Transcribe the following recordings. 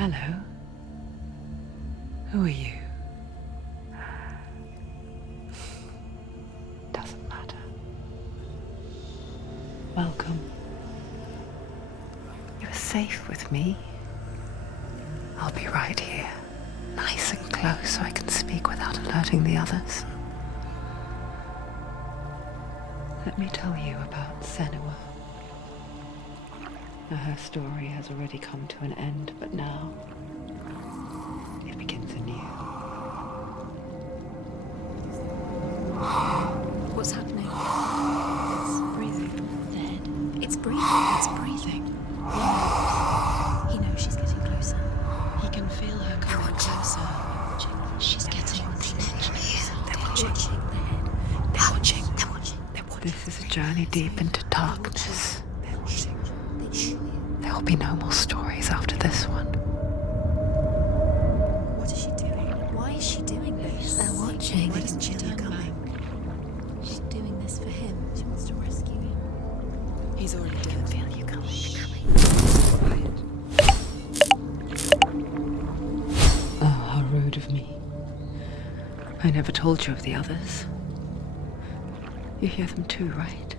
Hello. Who are you? Doesn't matter. Welcome. You're safe with me. I'll be right here, nice and close so I can speak without alerting the others. Let me tell you about Senua. Now, her story has already come to an end, but now it begins anew. What's happening? It's breathing. Dead. It's breathing. It's breathing. He knows she's getting closer. He can feel her coming closer. She's getting closer. They're watching. They're watching. They're watching. They're watching. This is a journey deep into darkness. There will be no more stories after this one. What is she doing? Why is she doing this? They're watching. Why doesn't she turn back? She's doing this for him. She wants to rescue him. He's already dead. I can feel you coming. Oh, how rude of me. I never told you of the others. You hear them too, right?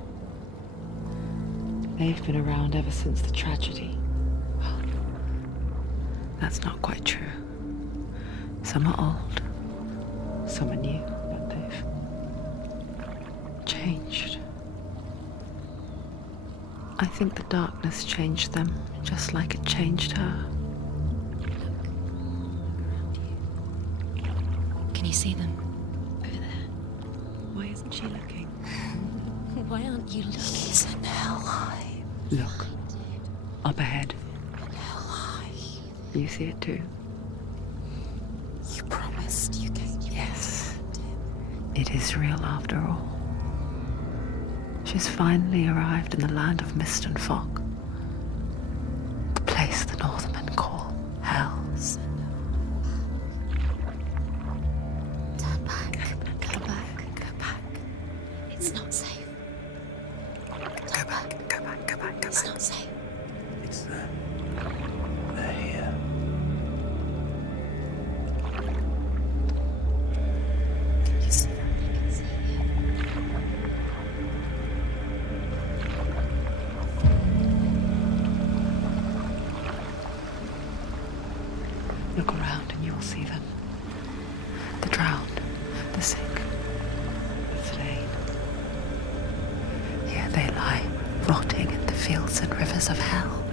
They've been around ever since the tragedy. Well, that's not quite true. Some are old, some are new, but they've changed. I think the darkness changed them, just like it changed her. Can you see them? Over there. Why isn't she looking? Why aren't you looking? He's in hell high. Look, up ahead. You see it too? You promised you came. Yes. It is real after all. She's finally arrived in the land of mist and fog. The place the Northermen call hell. Turn back. Go back. Go back. It's not safe. Go back, go back, go back, go It's back. not safe. It's them. They're here. Can you see them? I can see you. Look around and you'll see them. The drowned, the sick, the slain. Here they lie, rotting in the fields and rivers of hell.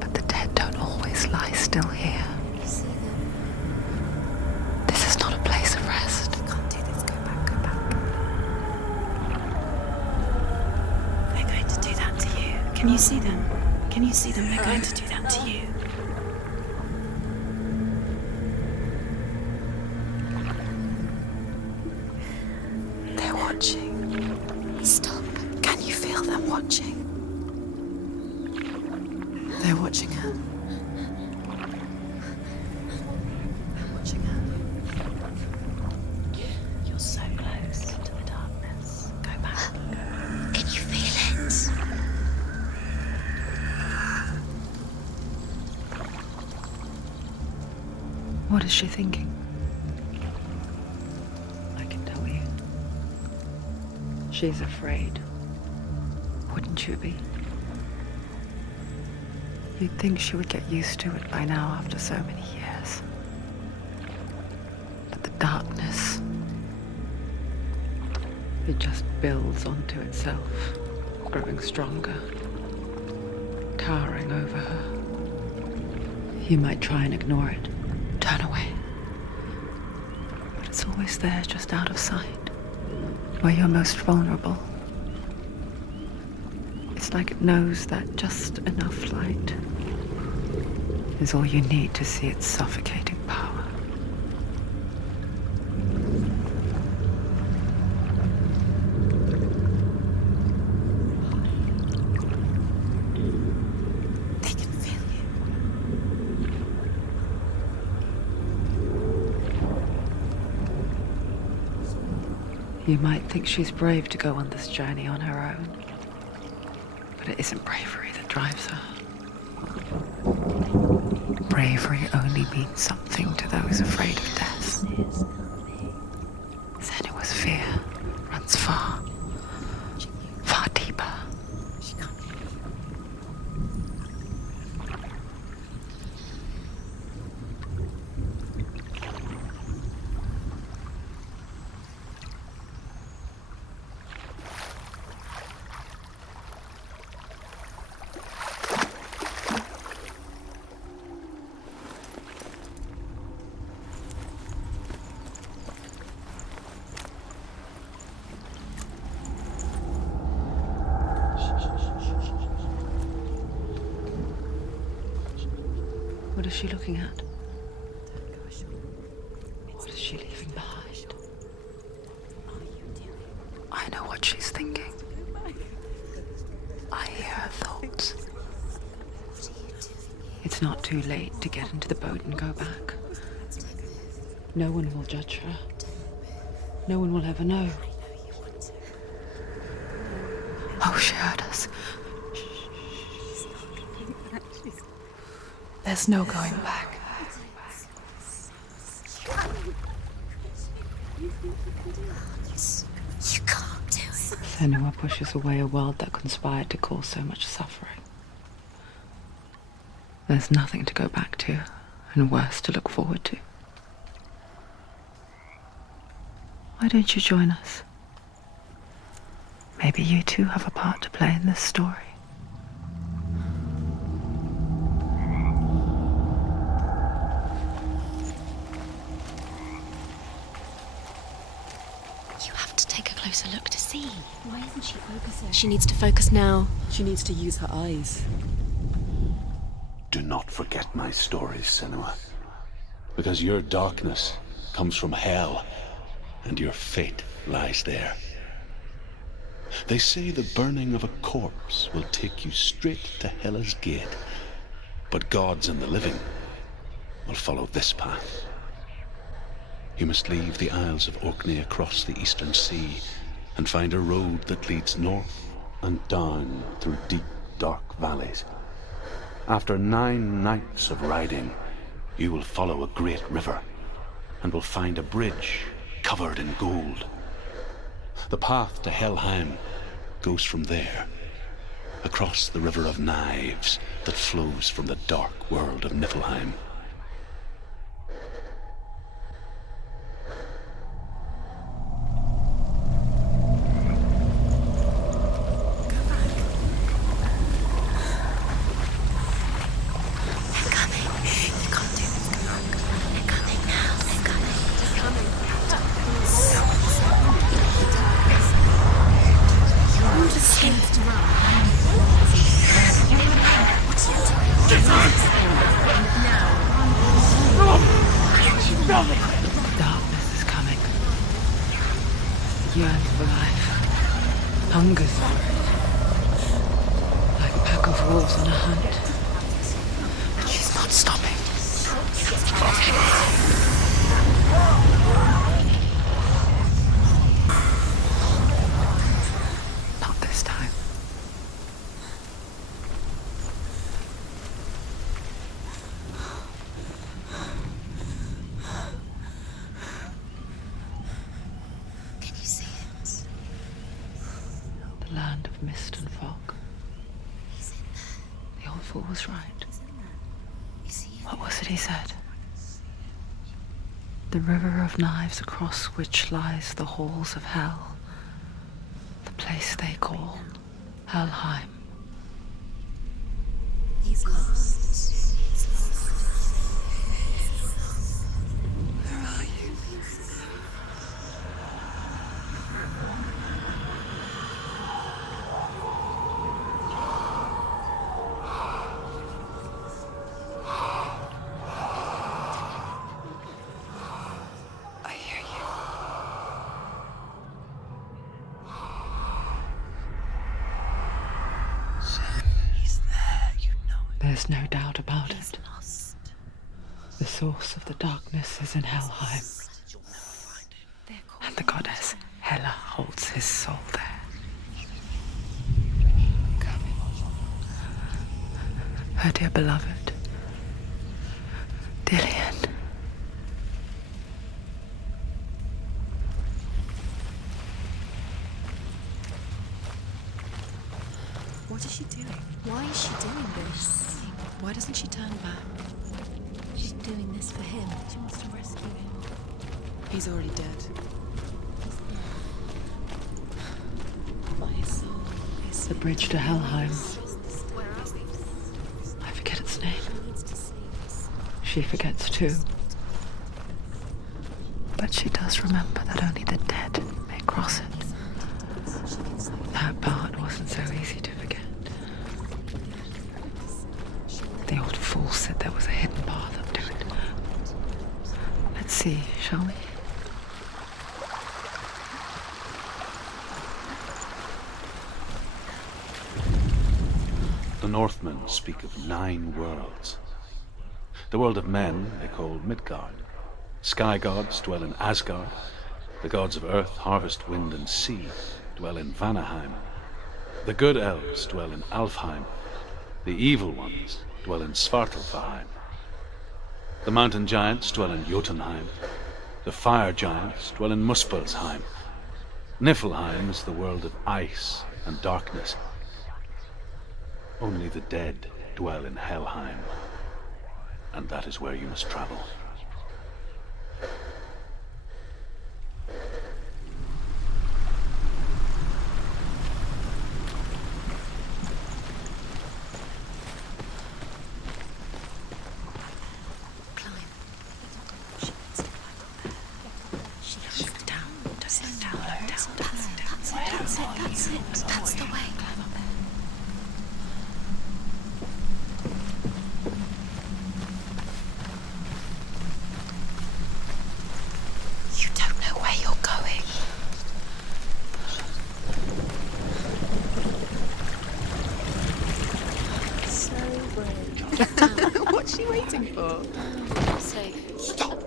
But the dead don't always lie still here. You see them? This is not a place of rest. You can't do this. Go back. Go back. They're going to do that to you. Can you see them? Can you see them? They're going to do that to you. They're watching. Stop. Can you feel them watching? They're watching her. They're watching her. You're so close to the darkness. Go back. Can you feel it? What is she thinking? I can tell you. She's afraid. Wouldn't you be? You'd think she would get used to it by now after so many years. But the darkness, it just builds onto itself, growing stronger, towering over her. You might try and ignore it, turn away. But it's always there, just out of sight, where you're most vulnerable. It's like it knows that just enough light is all you need to see its suffocating power. They can feel you. You might think she's brave to go on this journey on her own, but it isn't bravery that drives her. bravery only means something to those afraid of death. Senua's fear runs far, far deeper. What is she looking at? What is she leaving behind? I know what she's thinking. I hear her thoughts. It's not too late to get into the boat and go back. No one will judge her. No one will ever know. Oh, she heard us. There's no going back. You can't do it. Senua pushes away a world that conspired to cause so much suffering. There's nothing to go back to, and worse to look forward to. Why don't you join us? Maybe you too have a part to play in this story. You have to take a closer look to see. Why isn't she focusing? She needs to focus now. She needs to use her eyes. Do not forget my stories, Senua. Because your darkness comes from hell, and your fate lies there. They say the burning of a corpse will take you straight to Hela's gate, but gods and the living will follow this path. You must leave the Isles of Orkney across the eastern sea and find a road that leads north and down through deep, dark valleys. After 9 nights of riding, you will follow a great river and will find a bridge covered in gold. The path to Helheim goes from there, across the river of knives that flows from the dark world of Niflheim. Darkness is coming. It yearns for life, hungers for it, like a pack of wolves on a hunt. But she's not stopping. Not this time. Can you see it? The land of mist and fog. He's in there. The old fool was right. You see him? What was it he said? The river of knives across which lies the halls of hell. The place they call Helheim. He's lost. Where are you? I hear you. He's there, you know it. There's no doubt about He's it. lost. The source of the darkness is in Helheim, You'll never find him. They're called and the goddess Hela holds his soul there. Her dear beloved, What is she doing? Why is she doing this? Why doesn't she turn back? She's doing this for him. She wants to rescue him. He's already dead. My soul is The bridge to Helheim. Where are we? I forget its name. She needs to save us. She forgets too. But she does remember that only the dead may cross it. That part wasn't so easy to forget. The old fool said there was a hidden path up to it. Let's see, shall we? The Northmen speak of 9 worlds. The world of men they call Midgard. Sky gods dwell in Asgard. The gods of earth, harvest, wind, and sea dwell in Vanaheim. The good elves dwell in Alfheim. The evil ones dwell in Svartalfheim. The mountain giants dwell in Jotunheim. The fire giants dwell in Muspelheim. Niflheim is the world of ice and darkness. Only the dead dwell in Helheim, and that is where you must travel. Climb. She has to sit down. Just sit down. That's it. That's the way. Climb up there. You don't know where you're going. So brave. What's she waiting for? Safe. Stop!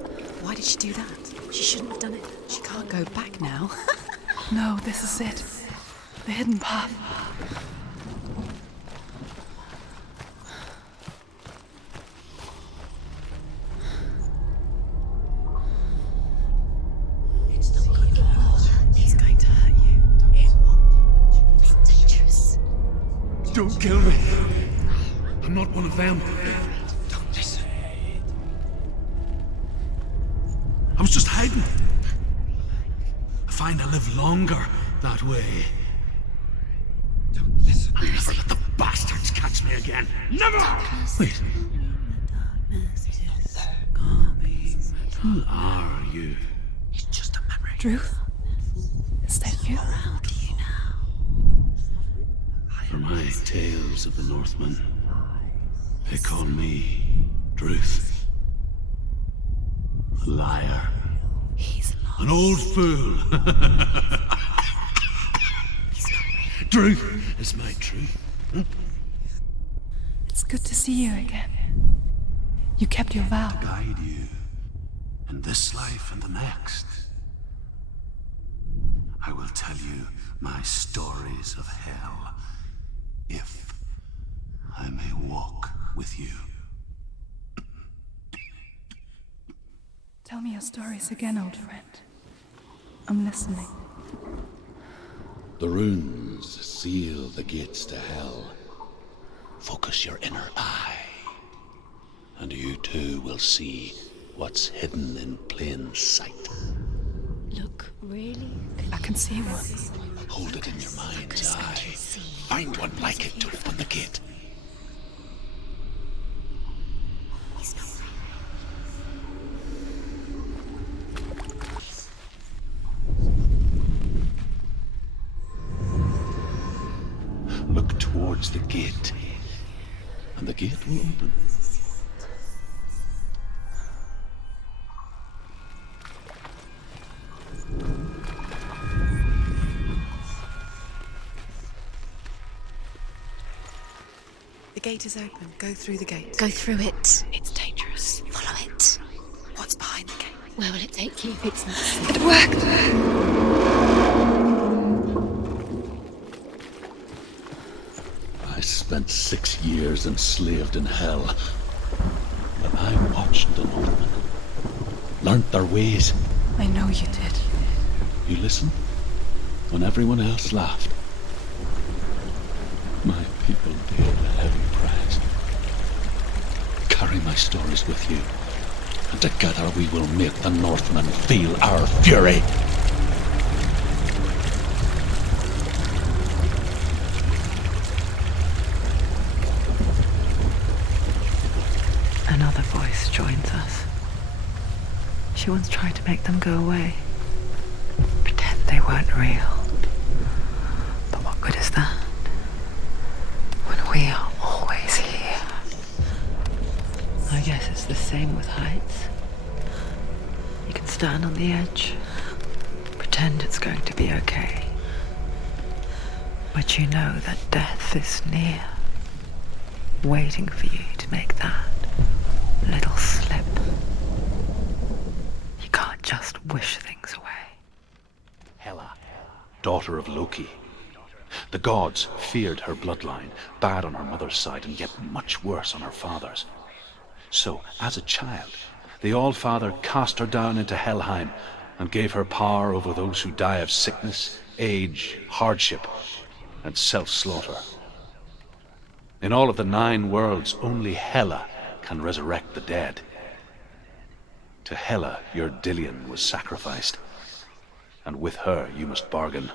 Why did she do that? She shouldn't have done it. She can't go back now. No, this is it. The hidden path. He's going to hurt you. It's dangerous. Don't kill me. I'm not one of them. Don't listen. I was just hiding. I find I live longer that way. Don't listen. I'll never let the bastards catch me again. Never! Wait. Who are you? It's just a memory. Druth? Is that you? For my tales of the Northmen, they call me Druth. A liar. He's lost. An old fool. Truth is my truth. It's good to see you again. You kept your vow. Guide you in this life and the next. I will tell you my stories of hell, if I may walk with you. Tell me your stories again, old friend. I'm listening. The runes seal the gates to hell. Focus your inner eye, and you too will see what's hidden in plain sight. Look, really? I can see one. Hold it in your mind's eye. Find one like it to open the gate. He's not Look towards the gate, and the gate will open. The gate is open. Go through the gate. Go through it. It's dangerous. Follow it. What's behind the gate? Where will it take you? It's not. It worked! I spent 6 years enslaved in hell, but I watched the Northmen, learnt their ways. I know you did. You listened when everyone else laughed. My people paid a heavy price. Carry my stories with you, and together we will make the Northmen feel our fury. Another voice joins us. She once tried to make them go away. Pretend they weren't real. But what good is that? When we are always here. I guess it's the same with heights. You can stand on the edge, pretend it's going to be okay. But you know that death is near, waiting for you to make that little slip. You can't just wish things away. Hela, daughter of Loki. The gods feared her bloodline, bad on her mother's side and yet much worse on her father's. So, as a child, the All-Father cast her down into Helheim and gave her power over those who die of sickness, age, hardship, and self-slaughter. In all of the 9 worlds, only Hela can resurrect the dead. To Hela, your Dillion was sacrificed, and with her you must bargain.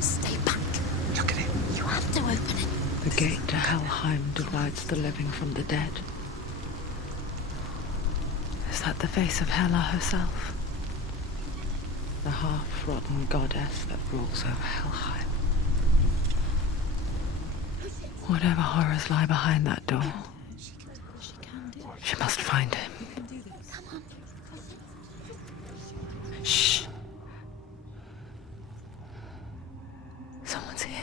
Stay back. Look at it. You have to open it. The gate to Helheim divides the living from the dead. Is that the face of Hela herself? The half-rotten goddess that rules over Helheim. Whatever horrors lie behind that door, she must find him. Shh. Someone's here.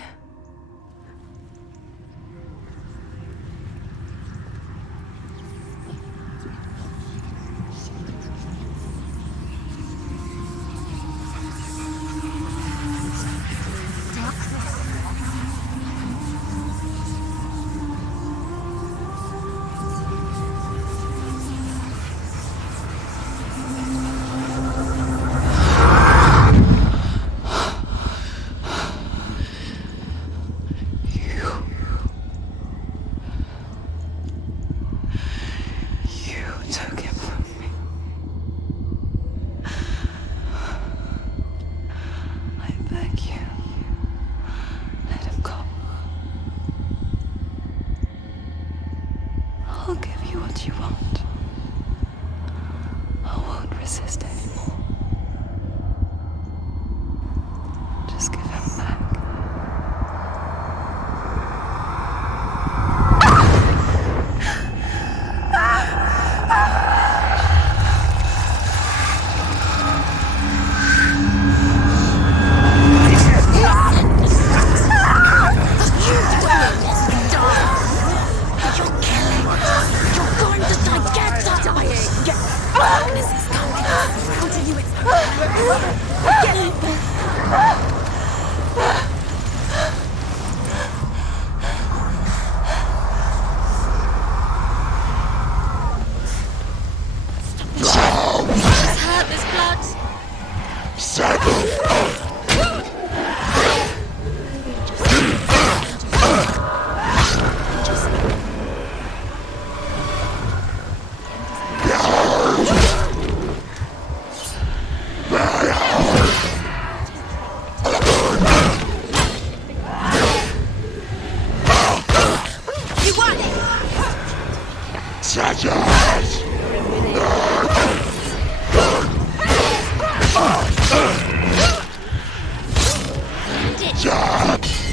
I'll give you what you want. I won't resist anymore. Just give him back.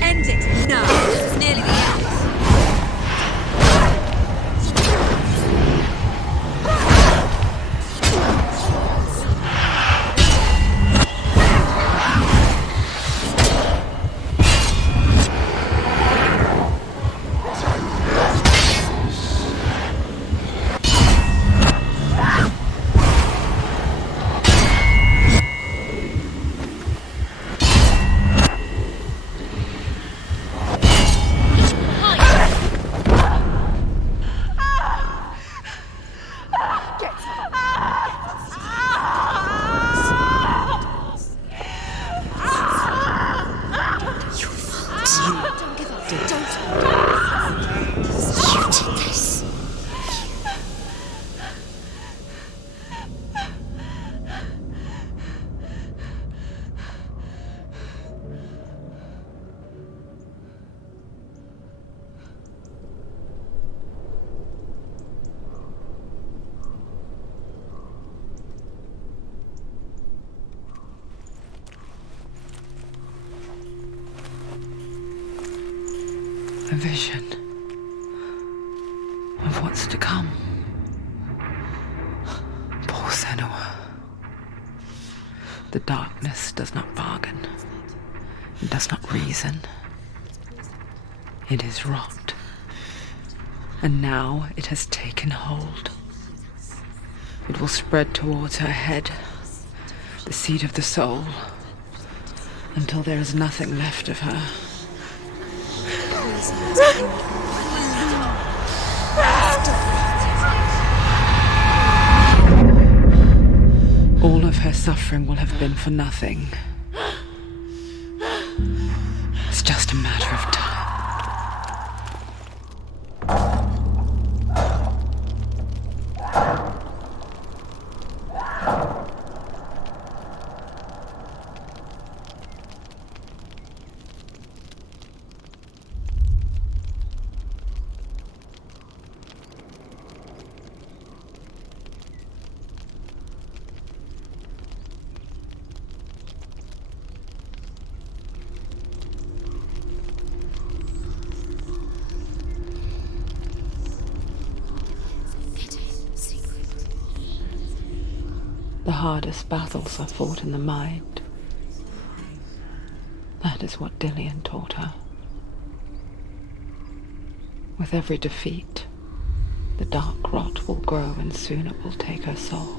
End it! No! This is nearly the end! vision of what's to come. Poor Senua. The darkness does not bargain. It does not reason. It is rot. And now it has taken hold. It will spread towards her head, the seat of the soul, until there is nothing left of her. All of her suffering will have been for nothing. It's just a matter of time. The hardest battles are fought in the mind. That is what Dillian taught her. With every defeat, the dark rot will grow and soon it will take her soul.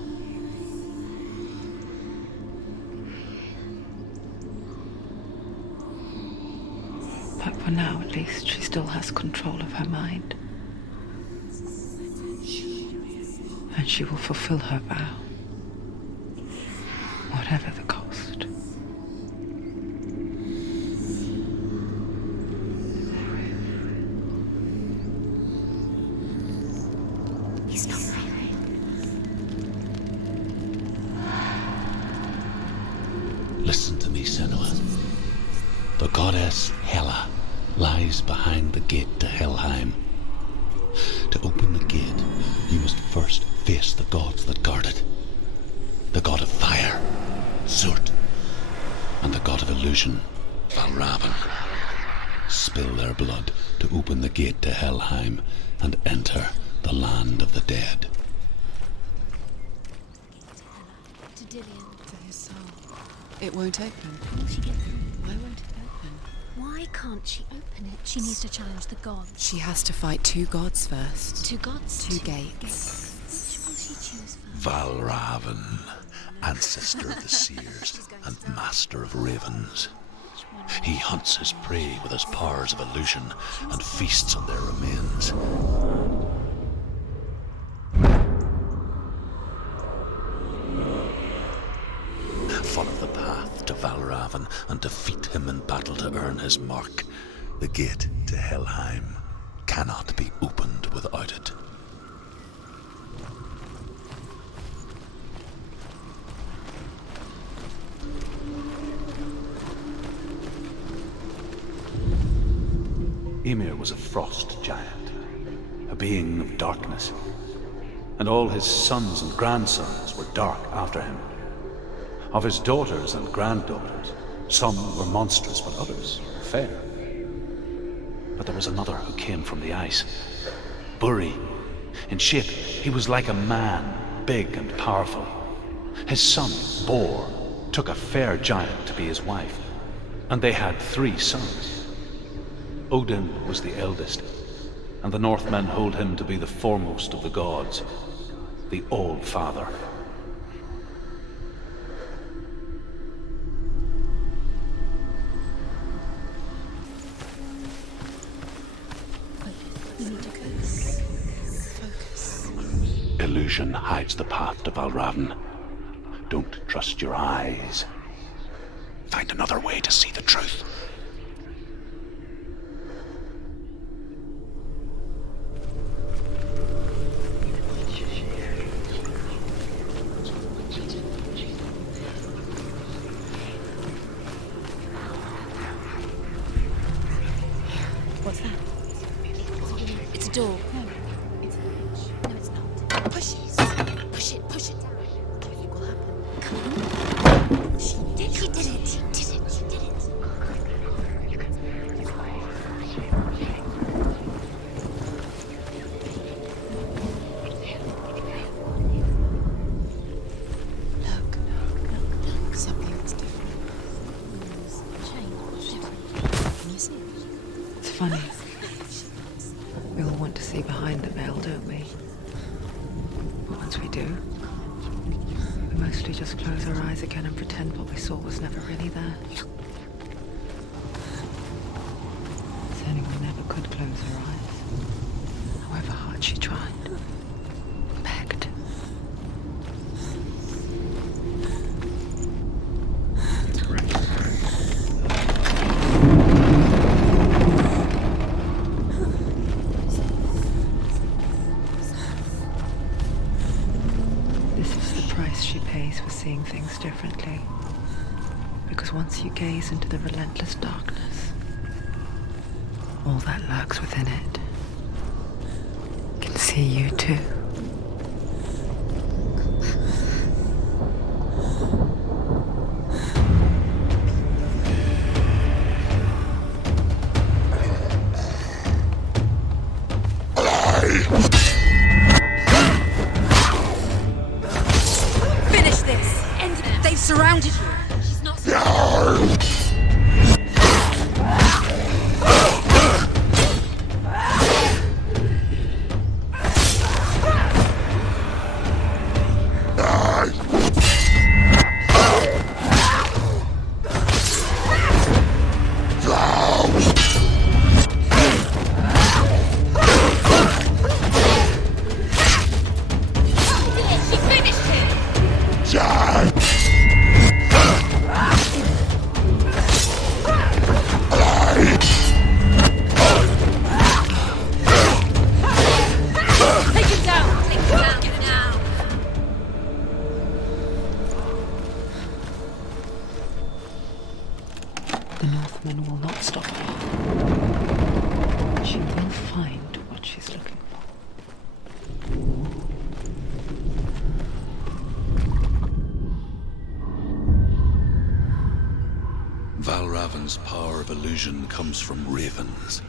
But for now, at least, she still has control of her mind. And she will fulfill her vow. Whatever the cost. He's not there. Listen to me, Senua. The goddess Hela lies behind the gate to Helheim. To open the gate, you must first face the gods that guard it. The god of fire, Zurt, and the god of illusion, Valravn. Spill their blood to open the gate to Helheim and enter the land of the dead. To Dillian. To his soul. It won't open. Will she get through? Why won't it open? Why can't she open it? She needs to challenge the gods. She has to fight two gods first. Two gods? Two gates. Which will she choose first? Valravn, ancestor of the seers and master of ravens. He hunts his prey with his powers of illusion and feasts on their remains. Follow the path to Valravn and defeat him in battle to earn his mark. The gate to Helheim cannot be opened without it. Ymir was a frost giant, a being of darkness, and all his sons and grandsons were dark after him. Of his daughters and granddaughters, some were monstrous, but others fair. But there was another who came from the ice. Buri. In shape, he was like a man, big and powerful. His son, Bor, took a fair giant to be his wife, and they had 3 sons. Odin was the eldest, and the Northmen hold him to be the foremost of the gods, the All-Father. You need to focus. Focus. Illusion hides the path to Valravn. Don't trust your eyes. Find another way to see the truth. What's that? It's a door. No, it's not. Push it. Push it. Push it down. What do you think will happen? She did it. She did it. She did it. what we do. We mostly just close our eyes again and pretend what we saw was never really there. Senua never could close her eyes, however hard she tried. Begged. This is the price she pays for seeing things differently. Because once you gaze into the relentless darkness, all that lurks within it can see you too. Finish this! End it! They've surrounded you! She's not She finished him! Take him down! Take him down! Get him down! The Northman will not stop her. She will find what she's looking for. Valravan's power of illusion comes from ravens.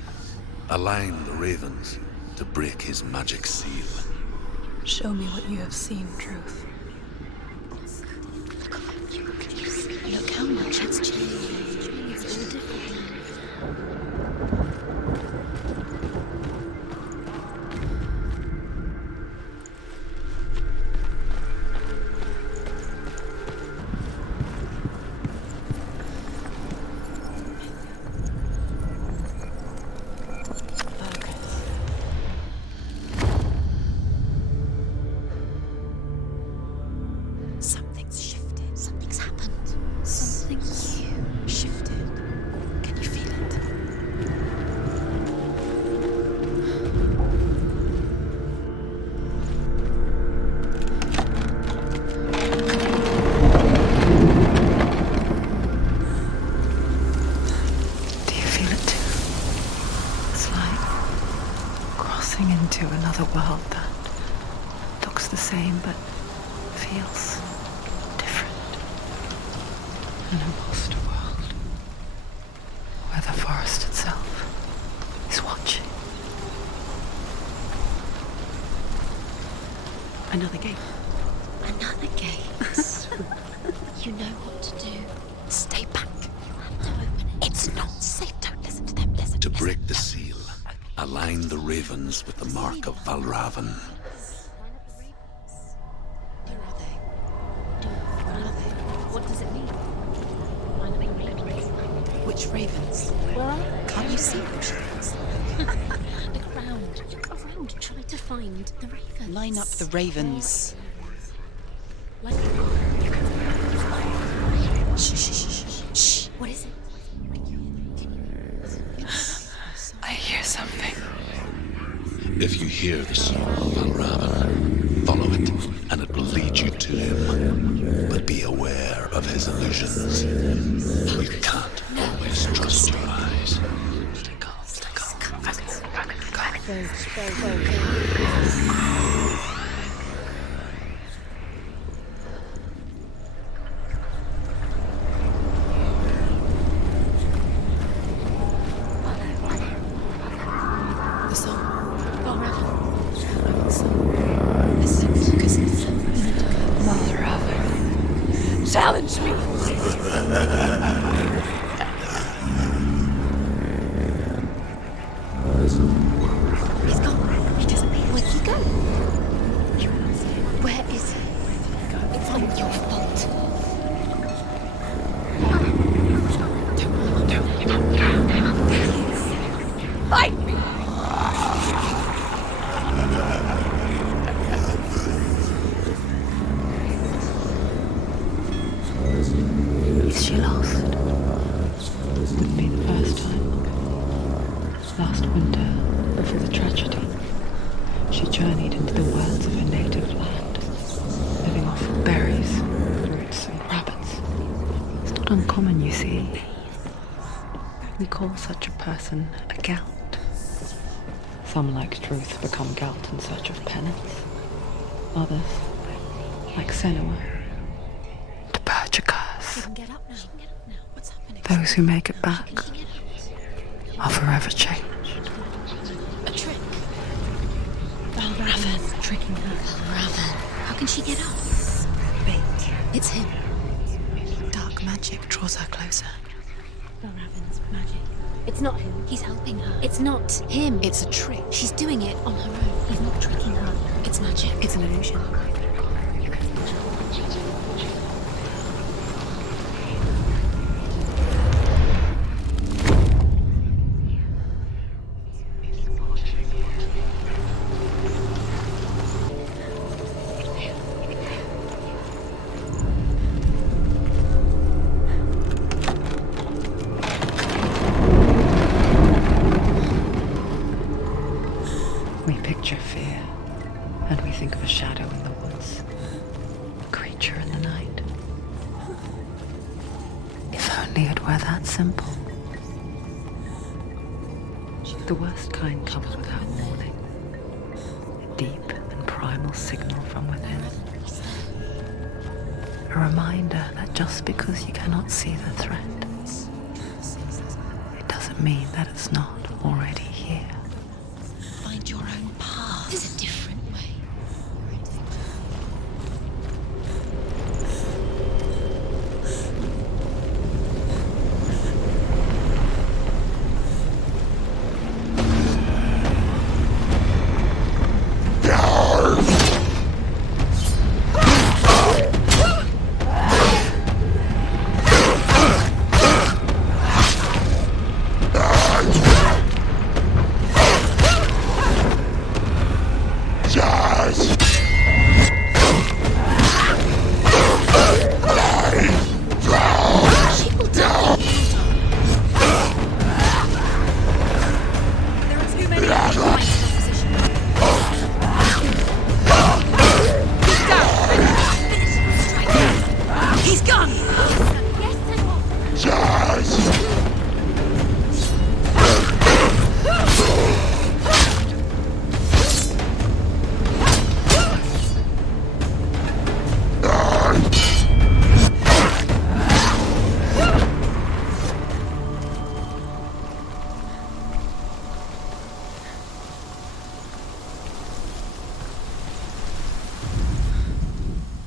Align the ravens to break his magic seal. Show me what you have seen, Truth. Look how much it's changed. It's all different now. Something's shifted. Something's happened. Something new shifted. Can you feel it? Do you feel it too? It's like crossing into another world that looks the same but feels different. An imposter world where the forest itself is watching. Another gate. Another gate. You know what to do. Stay back. You have to open it. It's not safe. Don't listen to them. Listen. To break the seal, align the ravens with the mark of Valravan. Where are they? Where are they? What does it mean? Which ravens? Where are they? Can't you see them, Shields? Look around. Look around. Try to find the ravens. Line up the ravens. Like... Shh, shh, shh, shh, shh. What is it? I hear something. If you hear the song of Valravan, follow it, and it will lead you to him. But be aware of his illusions. You can't always trust your eyes. Stay calm, stay calm. The song. Valravan. Listen, focus. Valravan, challenge me. He's gone. He disappeared. Where'd he go? Where she lost. Wouldn't be the first time. Last winter, before the tragedy, she journeyed into the wilds of her native land, living off berries, fruits, and rabbits. It's not uncommon, you see. We call such a person a gelt. Some, like Truth, become gelt in search of penance. Others, like Senua, to purge a curse. She can get up now. What's happening? Those who make it back are forever changed. A trick. Raven. Tricking her. Raven. How can she get up? Bait. It's him. Dark magic draws her closer. Raven's magic. It's not him. He's helping her. It's not him. It's a trick. She's doing it on her own. He's not tricking her. It's magic. It's an illusion. We picture fear, and we think of a shadow in the woods, a creature in the night. If only it were that simple. The worst kind comes without warning. A deep and primal signal from within. A reminder that just because you cannot see the threat, it doesn't mean that it's not already here. Find your own path. There's a different way.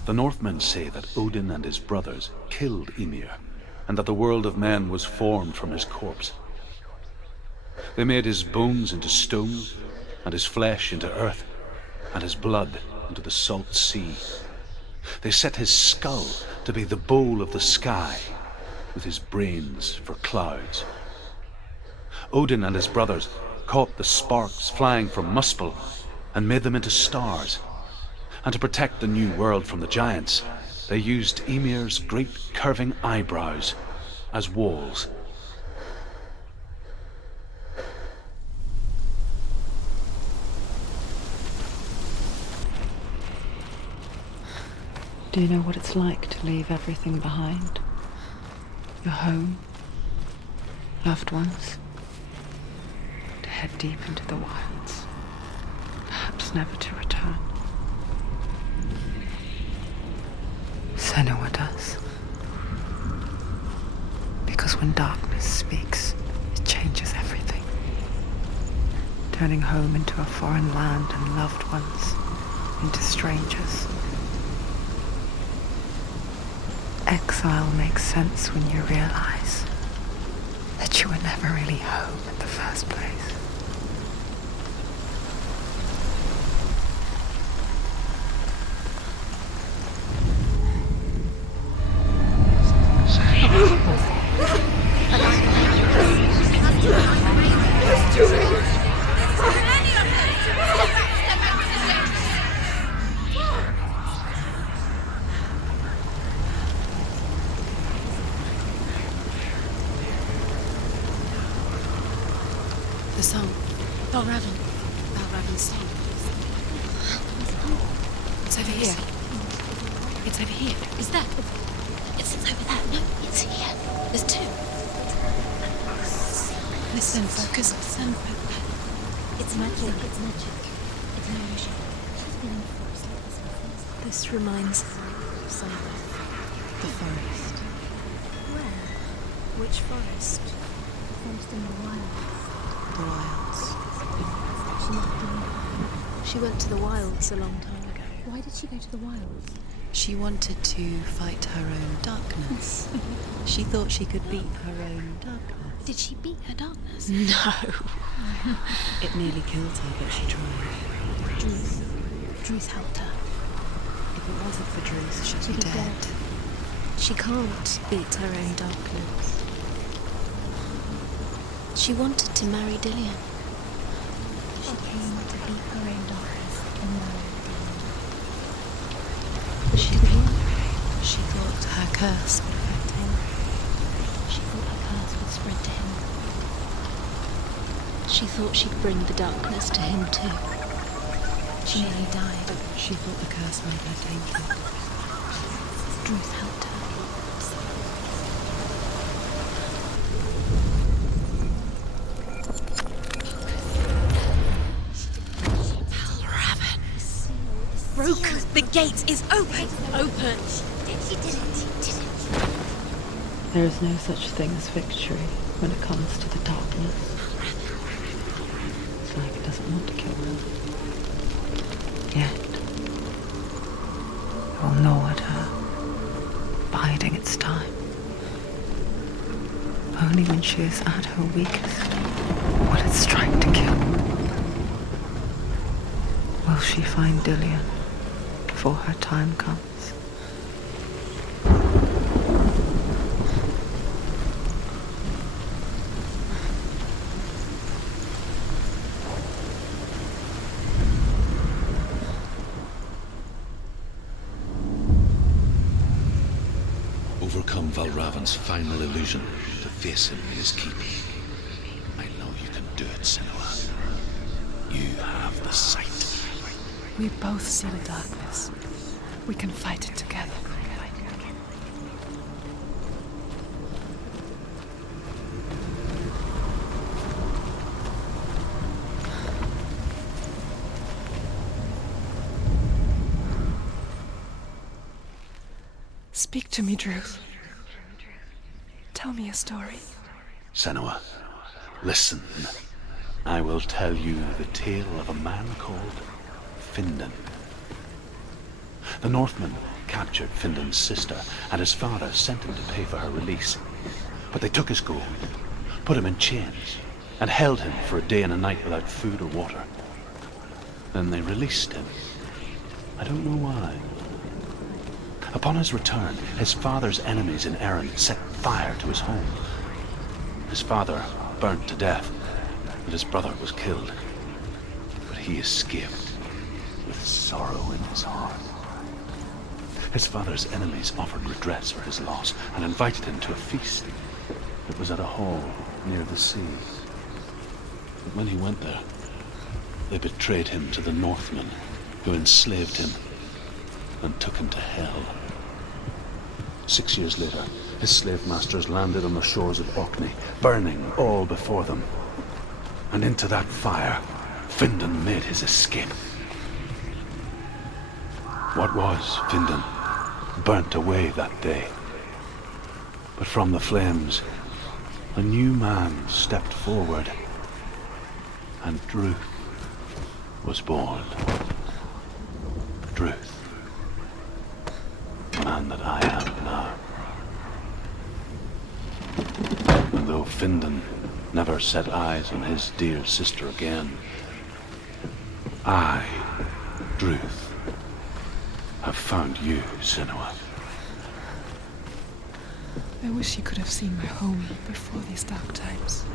The Northmen say that Odin and his brothers killed Ymir, and that the world of men was formed from his corpse. They made his bones into stone, and his flesh into earth, and his blood into the salt sea. They set his skull to be the bowl of the sky, with his brains for clouds. Odin and his brothers caught the sparks flying from Muspel and made them into stars. And to protect the new world from the giants, they used Ymir's great curving eyebrows as walls. Do you know what it's like to leave everything behind? Your home, loved ones, to head deep into the wilds, perhaps never to return. Senua does. Because when darkness speaks, it changes everything. Turning home into a foreign land and loved ones into strangers. Exile makes sense when you realize that you were never really home in the first place. The song. Valravan. Valravan's song. It's over here. It's over here. Is that? It's over there. No, it's here. There's two. Listen, focus. Listen. It's magic. It's magic. It's an illusion. She's been in the forest like this before. This reminds her of something. The forest. Where? Which forest? The forest in the wilds. The wilds. She went to the wilds a long time ago. Why did she go to the wilds? She wanted to fight her own darkness. She thought she could beat her own darkness. Did she beat her darkness? No. It nearly killed her, but she tried. Druth helped her. If it wasn't for Druth, she'd be dead. She can't beat her own darkness. She wanted to marry Dillian. She came to beat her own darkness and marry Dillian. She thought her curse would affect him. She thought her curse would spread to him. She thought she'd bring the darkness to him too. She nearly died. She thought the curse made her tainted. Druth helped her. Broke. The gate is open. Open. She did it. There is no such thing as victory when it comes to the darkness. It's like it doesn't want to kill them. Yet, it will gnaw at her, biding its time. Only when she is at her weakest will it strike to kill. Will she find Dillian before her time comes? Overcome Valravan's final illusion to face him in his keep. I know you can do it, Senua. You have the sight. We both see the darkness. We can fight it together. Speak to me, Druth. Tell me a story. Senua, listen. I will tell you the tale of a man called Findan. The Northmen captured Findan's sister, and his father sent him to pay for her release. But they took his gold, put him in chains, and held him for a day and a night without food or water. Then they released him. I don't know why. Upon his return, his father's enemies in Erin set fire to his home. His father burnt to death, and his brother was killed. But he escaped with sorrow in his heart. His father's enemies offered redress for his loss and invited him to a feast. It was at a hall near the sea. But when he went there, they betrayed him to the Northmen, who enslaved him and took him to hell. 6 years later, his slave masters landed on the shores of Orkney, burning all before them. And into that fire, Findan made his escape. What was Findan burnt away that day. But from the flames, a new man stepped forward, and Druth was born. Druth. The man that I am now. And though Findan never set eyes on his dear sister again, I, Druth, have found you, Senua. I wish you could have seen my home before these dark times.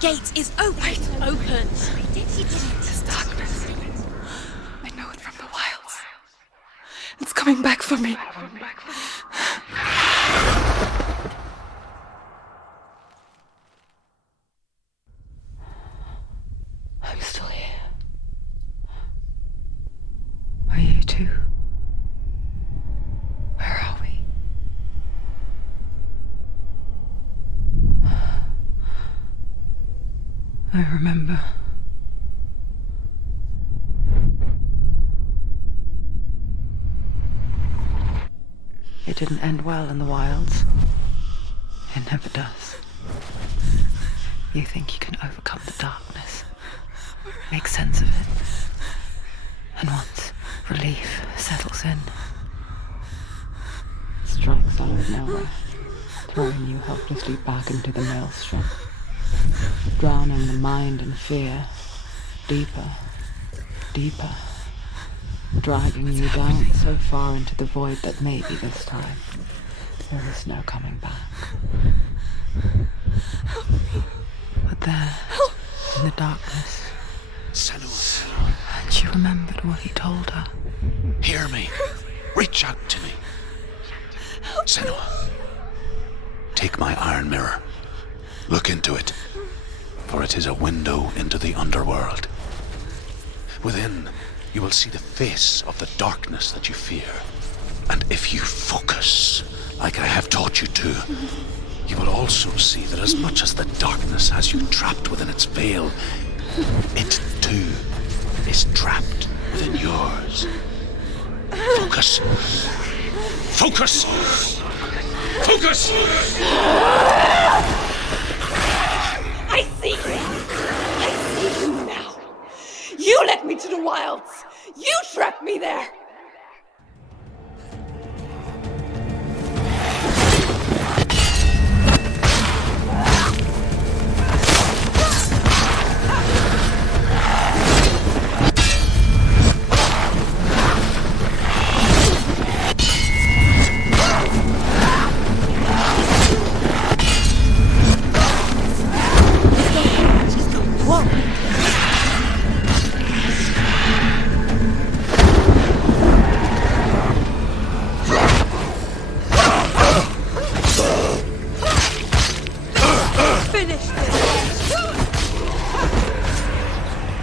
gate is open. It's open. This darkness. I know it from the wilds. It's coming back for me. I'm still here. Are you too? Where are we? I remember. It didn't end well in the wilds. It never does. You think you can overcome the darkness, make sense of it, and once relief settles in, it strikes out of nowhere, throwing you helplessly back into the maelstrom, drowning the mind in fear, deeper, deeper, dragging you down so far into the void that maybe this time there is no coming back. But there, in the darkness, Senua, and she remembered what he told her. hear me. Reach out to me. Senua, take my iron mirror. Look into it, for it is a window into the underworld. Within, you will see the face of the darkness that you fear. And if you focus, like I have taught you to, you will also see that as much as the darkness has you trapped within its veil, it too is trapped within yours. Focus. Focus! Focus! I see you! I see you now! You led me to the wilds! You trapped me there!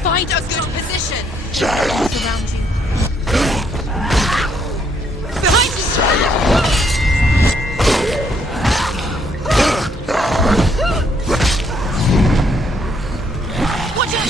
Find a good position. Surround you. Behind you. Watch out!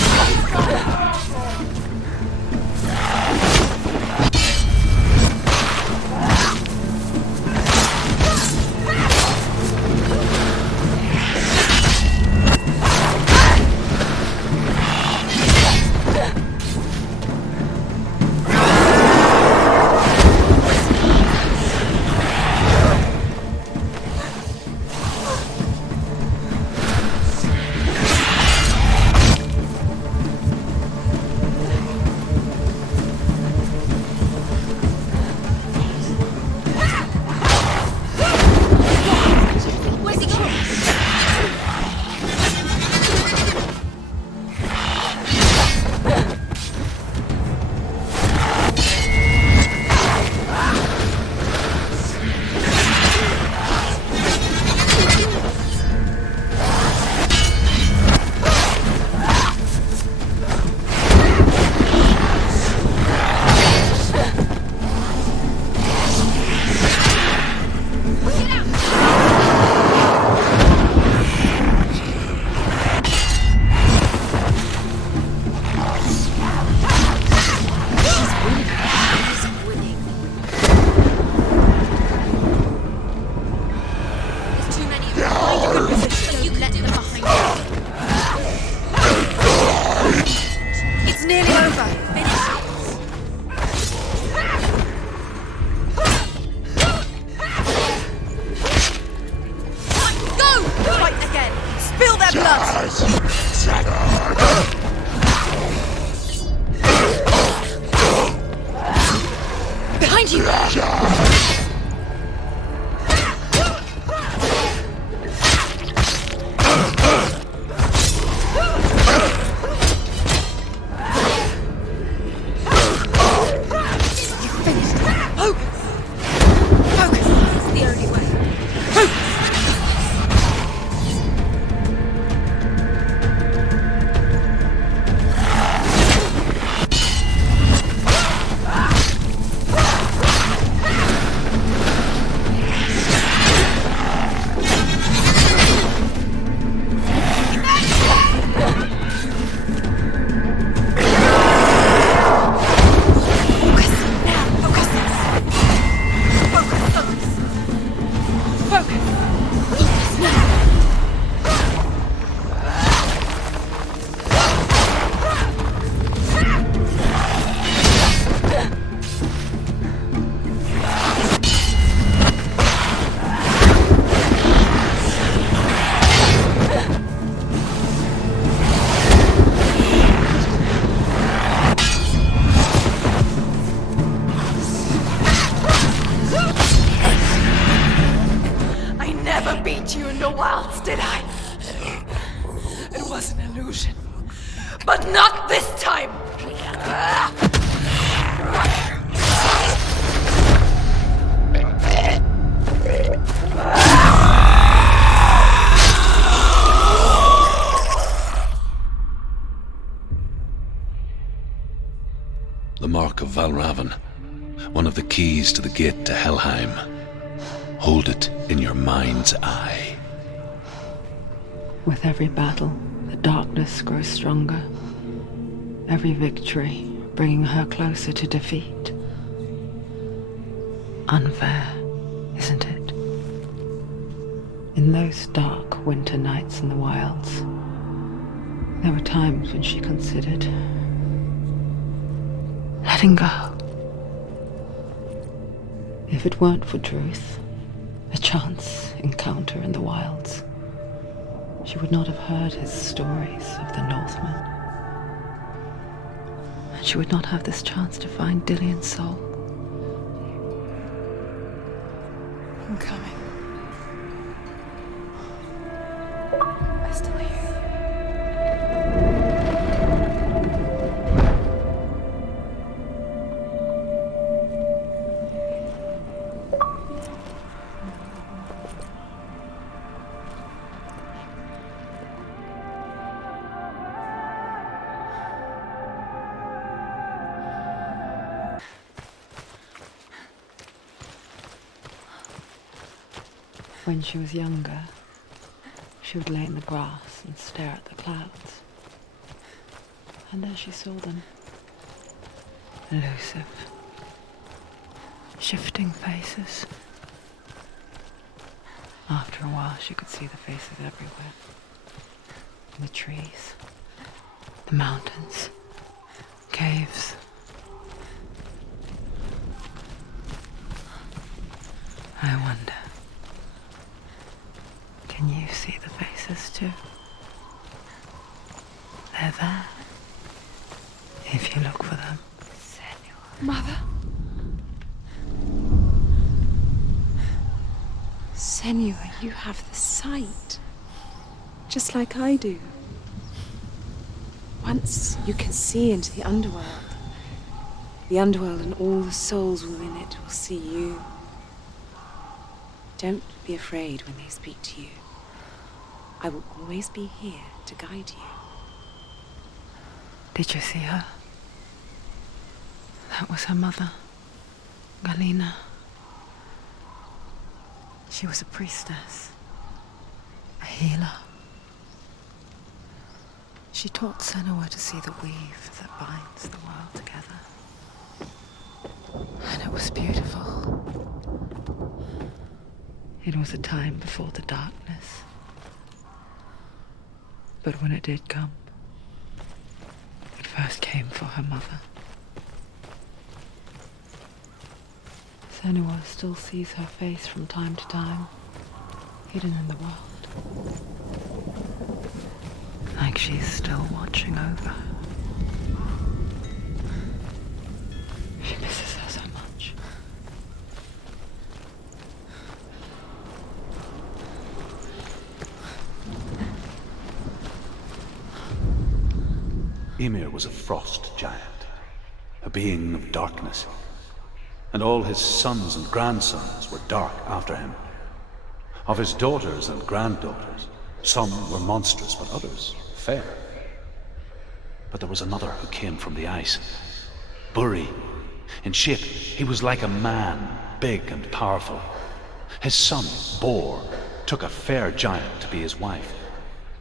But not this time! The Mark of Valravan, one of the keys to the gate to Helheim. Hold it in your mind's eye. With every battle, the darkness grows stronger. Every victory bringing her closer to defeat. Unfair, isn't it? In those dark winter nights in the wilds, there were times when she considered letting go. If it weren't for Druth, a chance encounter in the wilds, she would not have heard his stories of the Northmen. And she would not have this chance to find Dillion's soul. I'm coming. I still hear you. When she was younger, she would lay in the grass and stare at the clouds. And there she saw them. Elusive. Shifting faces. After a while, she could see the faces everywhere. In the trees, the mountains, caves. I wonder, can you see the faces too? They're there, if you look for them. Senua. Mother? Senua, you have the sight. Just like I do. Once you can see into the underworld and all the souls within it will see you. Don't be afraid when they speak to you. I will always be here to guide you. Did you see her? That was her mother, Galina. She was a priestess, a healer. She taught Senua to see the weave that binds the world together. And it was beautiful. It was a time before the darkness. But when it did come, it first came for her mother. Senua still sees her face from time to time, hidden in the world. Like she's still watching over her. She misses her so much. Ymir was a frost giant, a being of darkness, and all his sons and grandsons were dark after him. Of his daughters and granddaughters, some were monstrous, but others fair. But there was another who came from the ice. Buri. In shape, he was like a man, big and powerful. His son, Bor, took a fair giant to be his wife,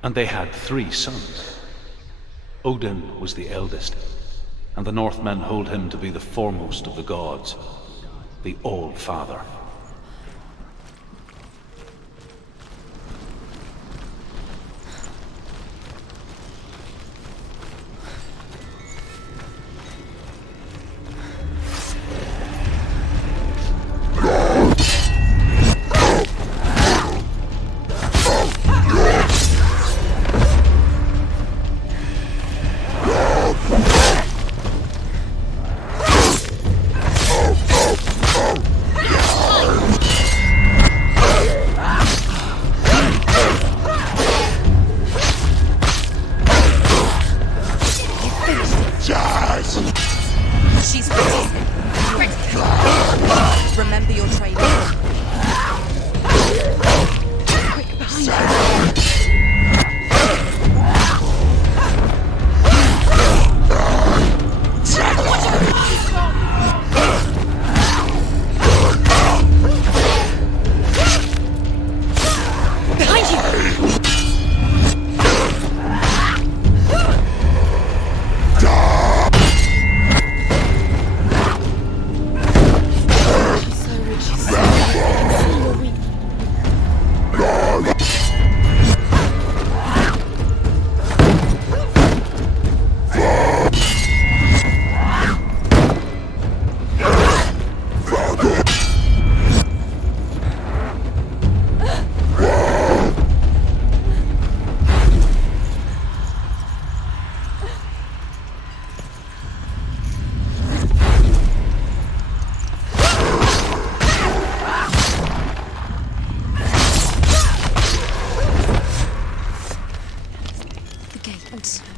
and they had 3 sons. Odin was the eldest, and the Northmen hold him to be the foremost of the gods, the All-Father. She's ready. Remember your training. Quick, behind you. Behind you!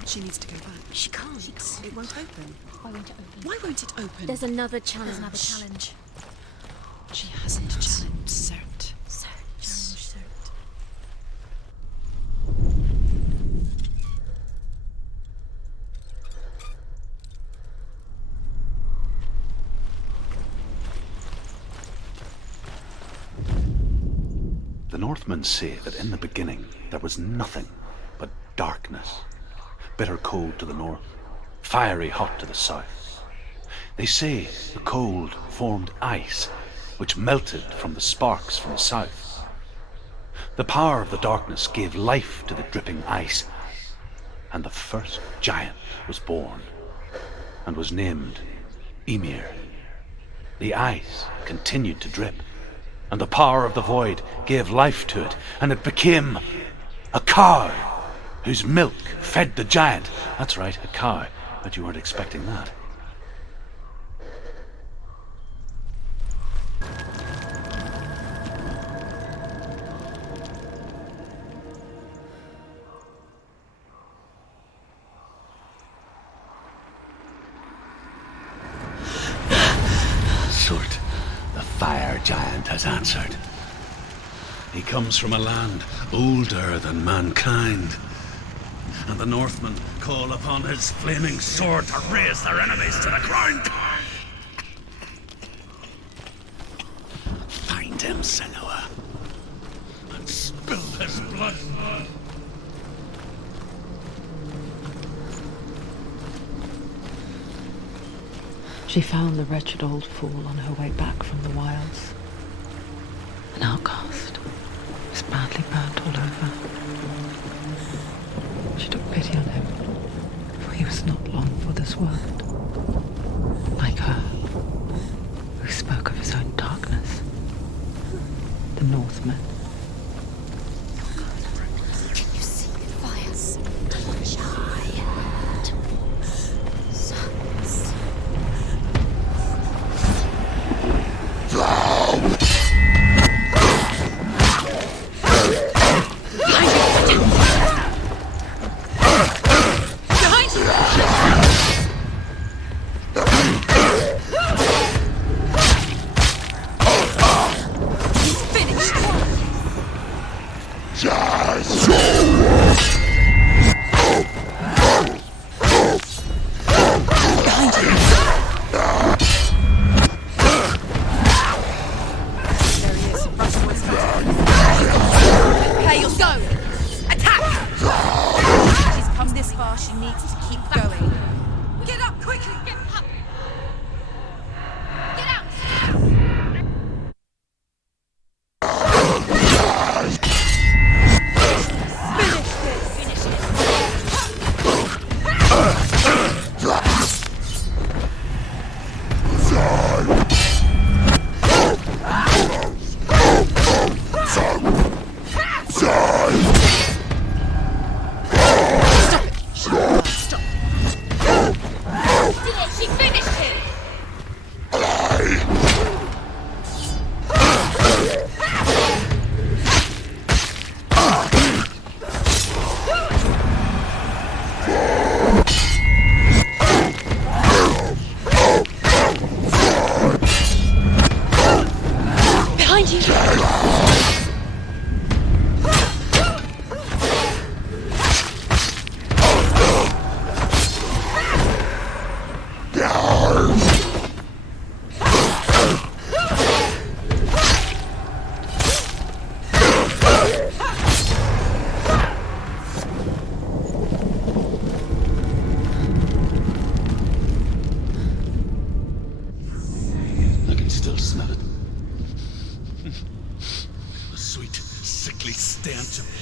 She needs to go back. She can't. It won't open. Why won't it open? Why won't it open? There's another challenge. She hasn't challenged Cert. Cert. The Northmen say that in the beginning there was nothing but darkness. Bitter cold to the north, fiery hot to the south. They say the cold formed ice, which melted from the sparks from the south. The power of the darkness gave life to the dripping ice, and the first giant was born, and was named Ymir. The ice continued to drip, and the power of the void gave life to it, and it became a cow, whose milk fed the giant. That's right, a cow. But you weren't expecting that. Surt, the fire giant has answered. He comes from a land older than mankind, and the Northmen call upon his flaming sword to raze their enemies to the ground. Find him, Senua, and spill his blood. She found the wretched old fool on her way back from the wilds. An outcast. He was badly burnt all over. She took pity on him, for he was not long for this world. Like her, who spoke of his own darkness. The Northmen. Can you see the fires? Giant suns.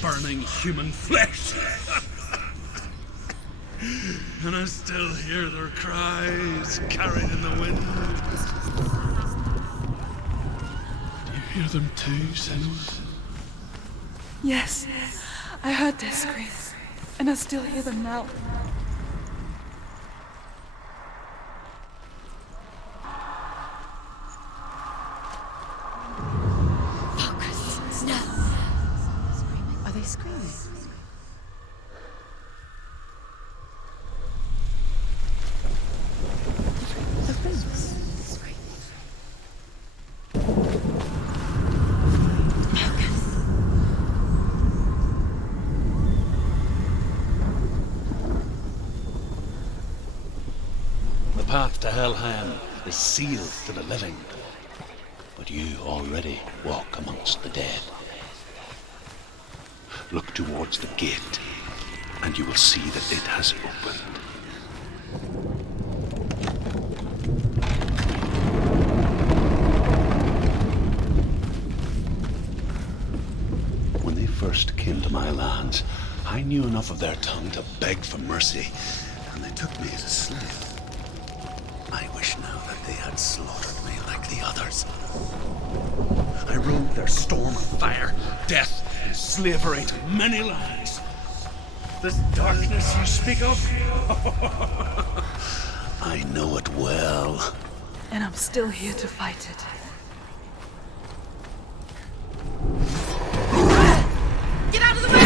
burning human flesh. And I still hear their cries carried in the wind. Do you hear them too, Senua? Yes, I heard their screams, and I still hear them now. Focus. No. Are they screaming? The path to Helheim is sealed to the living, but you already walk amongst the dead. Look towards the gate, and you will see that it has opened. When they first came to my lands, I knew enough of their tongue to beg for mercy, and they took me as a slave. I wish now that they had slaughtered me like the others. I rode their storm of fire, death, and slavery to many lives. This darkness you speak of, I know it well. And I'm still here to fight it. Get out of the way!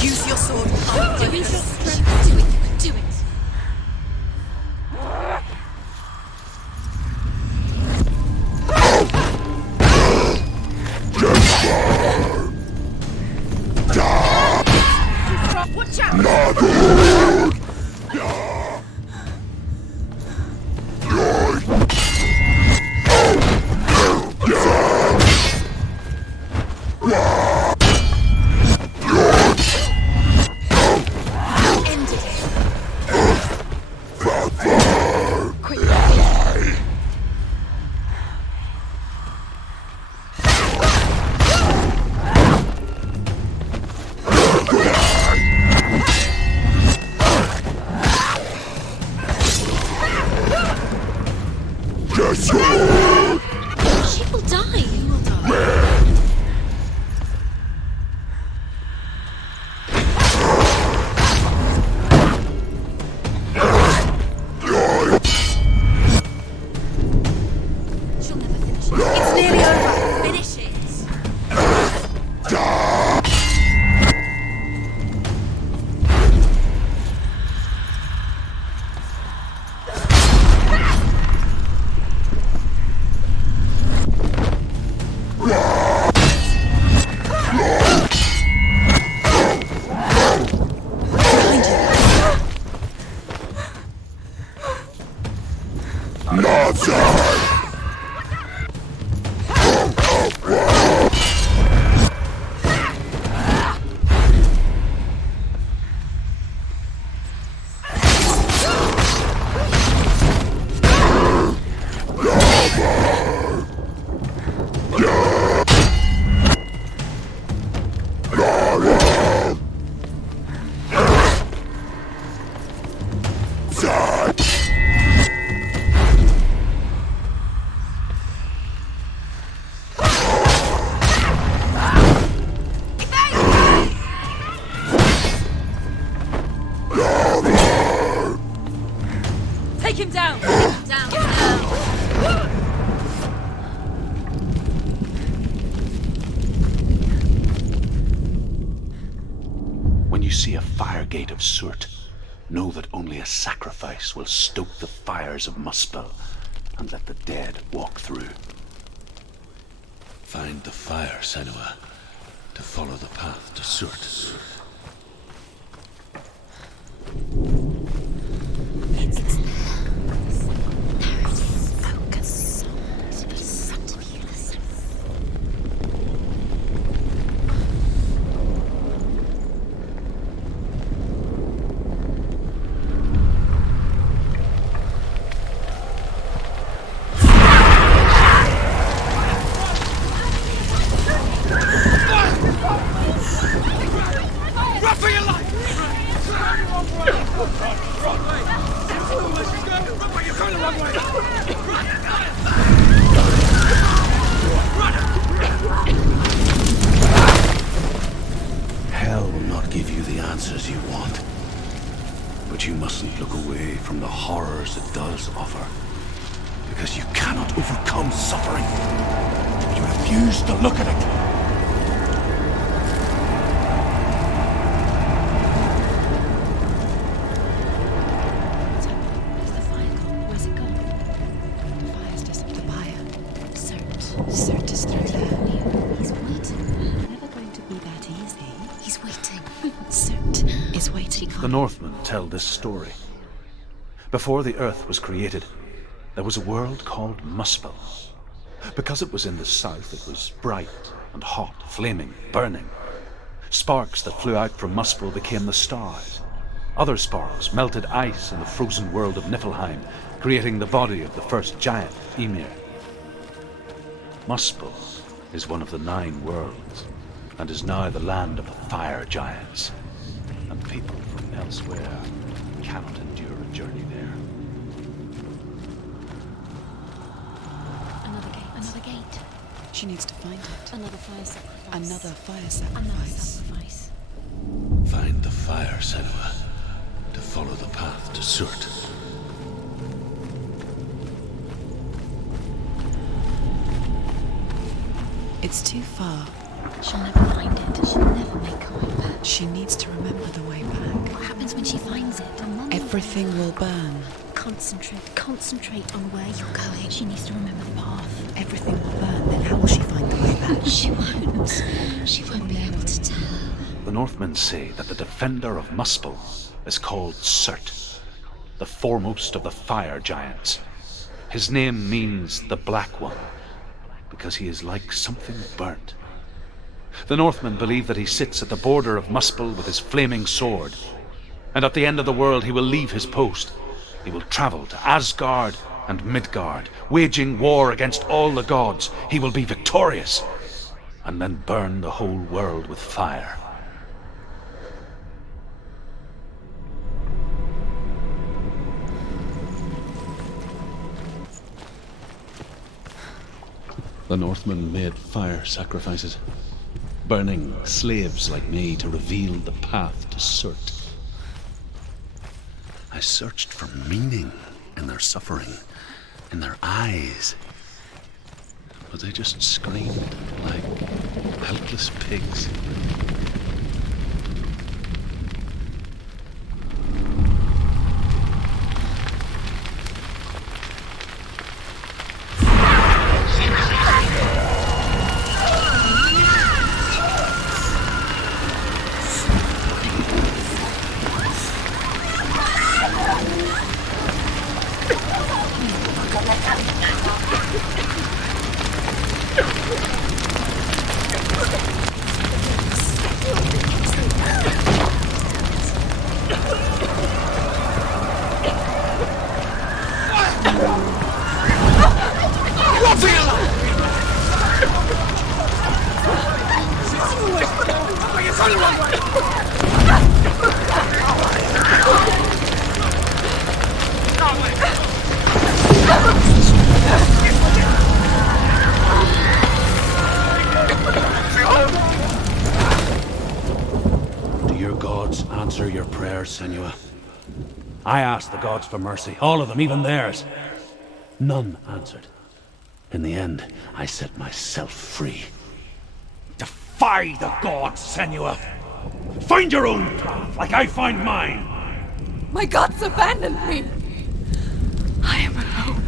Use your sword. Do it. Do it. Do it. Watch out! Ended it. Quick. She will die. You will die. She'll never finish it. It's nearly over. Finish it. Take him down. Down. When you see a fire gate of soot, know that only a sacrifice will stoke the fires of Muspel and let the dead walk through. Find the fire, Senua, to follow the path to soot. It's there. There it is. Hell will not give you the answers you want. But you mustn't look away from the horrors it does offer. Because you cannot overcome suffering. You refuse to look at it. Where's the fire gone? Where's it gone? The fire's just the fire. Cert is through there. He's waiting. Never going to be that easy. He's waiting. Cert is waiting. The Northmen tell this story. Before the Earth was created, there was a world called Muspel. Because it was in the south, it was bright and hot, flaming, burning. Sparks that flew out from Muspel became the stars. Other sparks melted ice in the frozen world of Niflheim, creating the body of the first giant, Ymir. Muspel is one of the 9 worlds, and is now the land of the fire giants. And people from elsewhere cannot endure a journey there. Another gate. She needs to find it. Another fire sacrifice. Another fire Another sacrifice. sacrifice. Find the fire, Senua, to follow the path to Surt. It's too far. She'll never find it. She'll never make her way back. She needs to remember the way back. What happens when she finds it? Everything will burn. Concentrate on where you're going. She needs to remember the path. Everything will burn. Then how will she find the way back? She won't. She won't be able to tell. The Northmen say that the defender of Muspel is called Surt, the foremost of the fire giants. His name means the Black One, because he is like something burnt. The Northmen believe that he sits at the border of Muspel with his flaming sword, and at the end of the world he will leave his post. He will travel to Asgard and Midgard, waging war against all the gods. He will be victorious, and then burn the whole world with fire. The Northmen made fire sacrifices, burning slaves like me to reveal the path to Surt. I searched for meaning in their suffering, in their eyes. But they just screamed like helpless pigs. Answer your prayers, Senua. I asked the gods for mercy, all of them, even theirs. None answered. In the end, I set myself free. Defy the gods, Senua! Find your own path, like I find mine! My gods abandoned me! I am alone.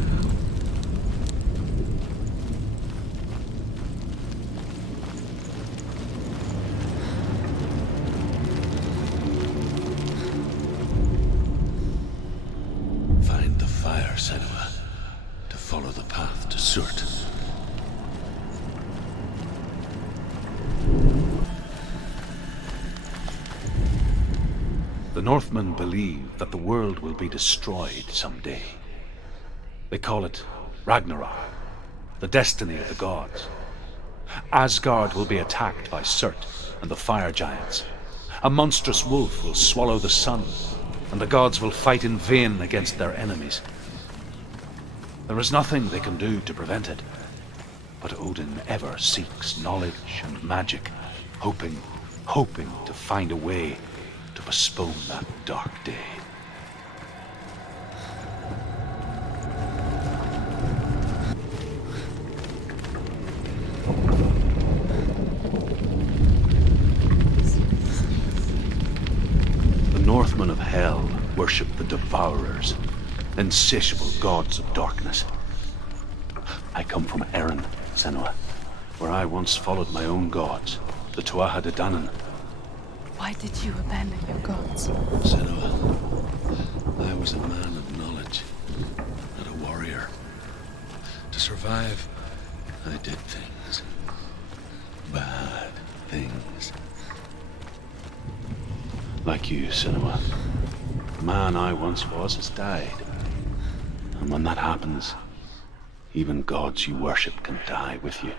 Find the fire, Senua, to follow the path to Surt. The Northmen believe that the world will be destroyed someday. They call it Ragnarok, the destiny of the gods. Asgard will be attacked by Surt and the fire giants, A monstrous wolf will swallow the sun, and the gods will fight in vain against their enemies. There is nothing they can do to prevent it, but Odin ever seeks knowledge and magic, hoping to find a way to postpone that dark day. The Northmen of Hell worship the Devourers, insatiable gods of darkness. I come from Erin, Senua, where I once followed my own gods, the Tuatha De Danann. Why did you abandon your gods? Senua, I was a man of knowledge, not a warrior. To survive, I did things. Bad things. Like you, Senua. The man I once was has died. And when that happens, even gods you worship can die with you.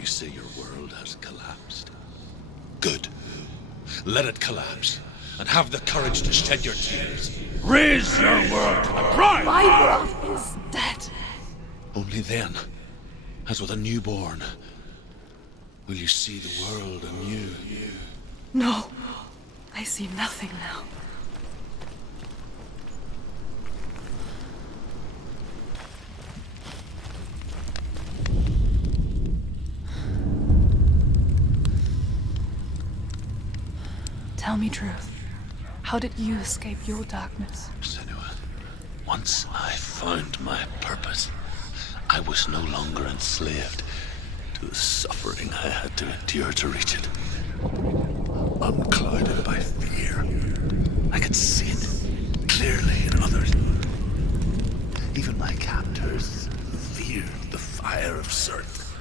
You say your world has collapsed. Good. Let it collapse, and have the courage to shed your tears. Raise your world to the prime! My world is dead. Only then, as with a newborn, will you see the world anew. No, I see nothing now. Tell me truth. How did you escape your darkness? Senua, once I found my purpose, I was no longer enslaved to the suffering I had to endure to reach it. Unclouded by fear, I could see it clearly in others. Even my captors feared the fire of Surf.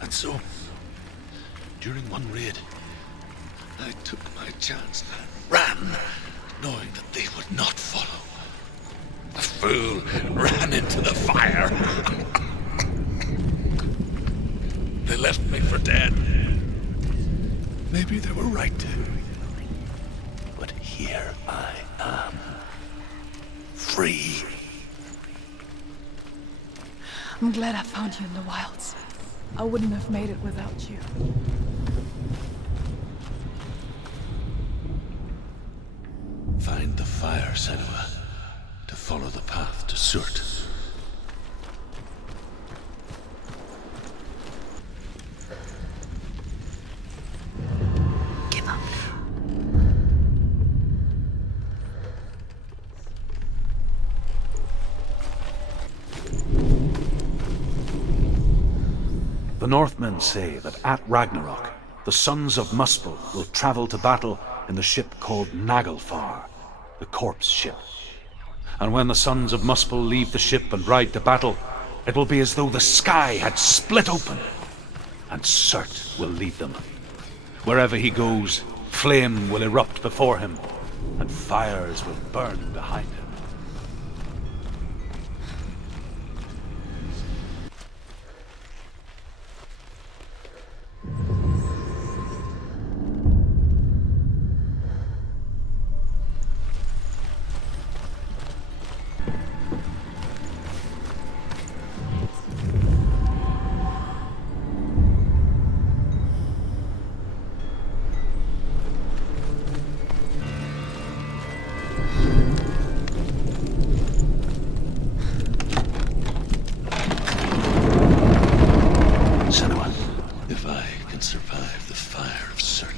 And so, during one raid, I took my chance and ran, knowing that they would not follow. The fool ran into the fire. they left me for dead. Maybe they were right to. But here I am. Free. I'm glad I found you in the wilds. I wouldn't have made it without you. Find the fire, Senua, to follow the path to Surt. Give up. The Northmen say that at Ragnarok, the sons of Muspel will travel to battle in the ship called Naglfar, the corpse ship. And when the sons of Muspel leave the ship and ride to battle, it will be as though the sky had split open, and Surt will lead them. Wherever he goes, flame will erupt before him, and fires will burn behind him. If I can survive the fire of Surt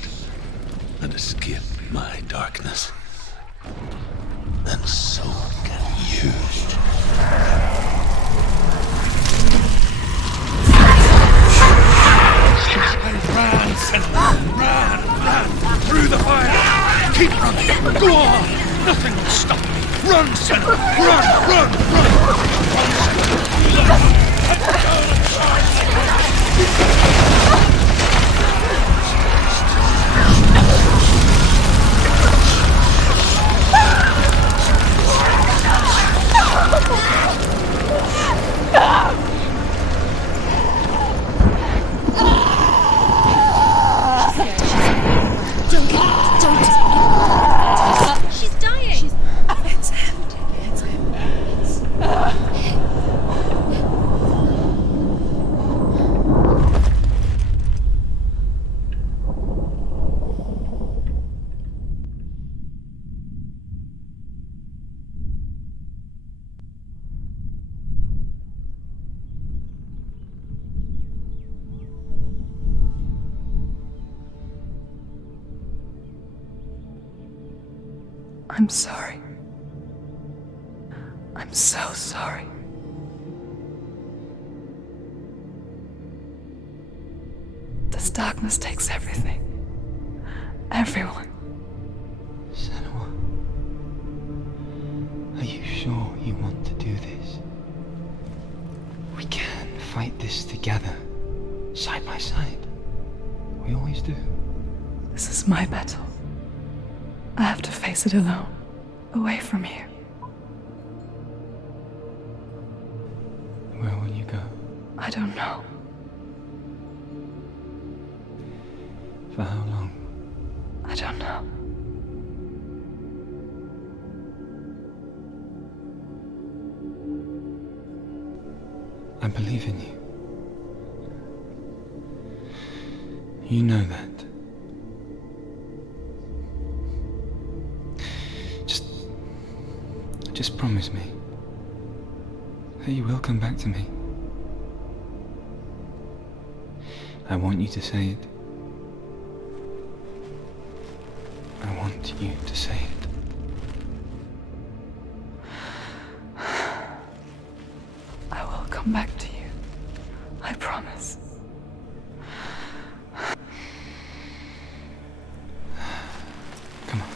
and escape my darkness, then so can you. Ran, Senua! Ran! Through the fire! Keep running! Go on! Nothing will stop me! Run, Senua! Run! Run, Senua! Run! She's dying! It's him. It's him. I'm sorry. I'm so sorry. This darkness takes everything. Everyone. Senua, are you sure you want to do this? We can fight this together, side by side. We always do. This is my battle. I have to face it alone, away from you. Where will you go? I don't know. For how long? I don't know. I believe in you. You know that. Just promise me that you will come back to me. I want you to say it. I want you to say it. I will come back to you. I promise. Come on.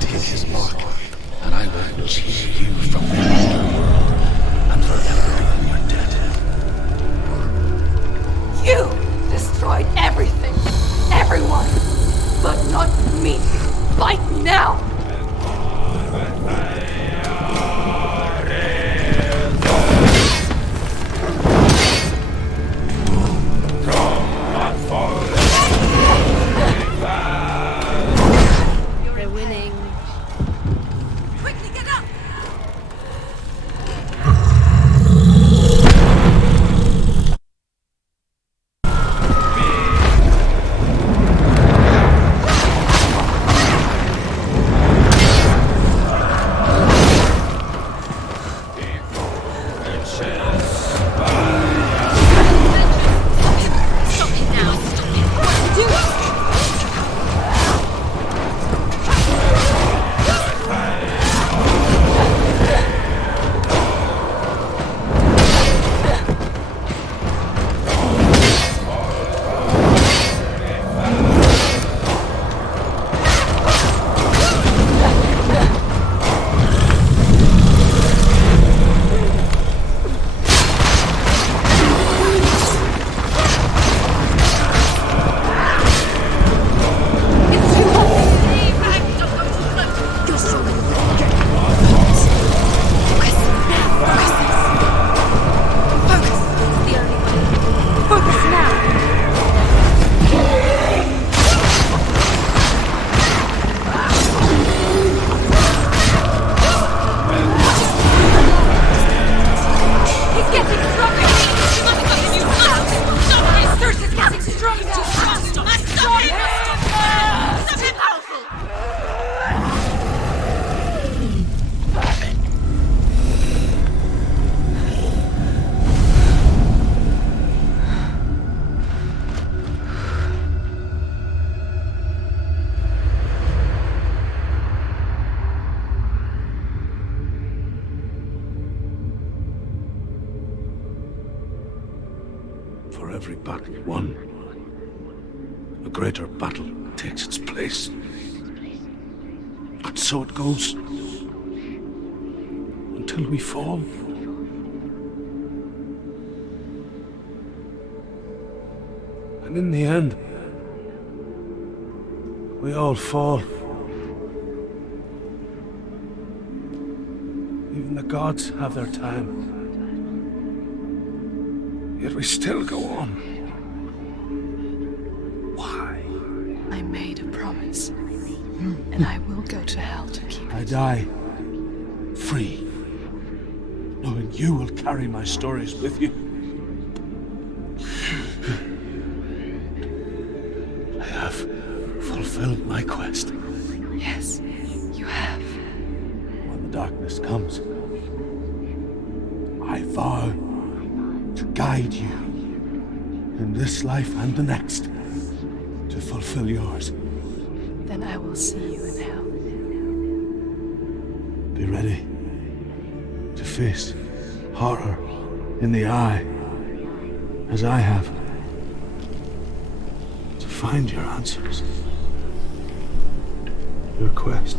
Take his mark, and I will cheer you from the underworld and forever in your debt. You destroyed everything, everyone, but not battle won, a greater battle takes its place. And so it goes. Until we fall. And in the end, we all fall. Even the gods have their time. Yet we still go on. Why? I made a promise, and I will go to hell to keep it. I die free, knowing you will carry my stories with you. I have fulfilled my quest. Yes, you have. When the darkness comes, I vow to guide you in this life and the next to fulfill yours. Then I will see you in hell. Be ready to face horror in the eye, as I have, to find your answers, your quest,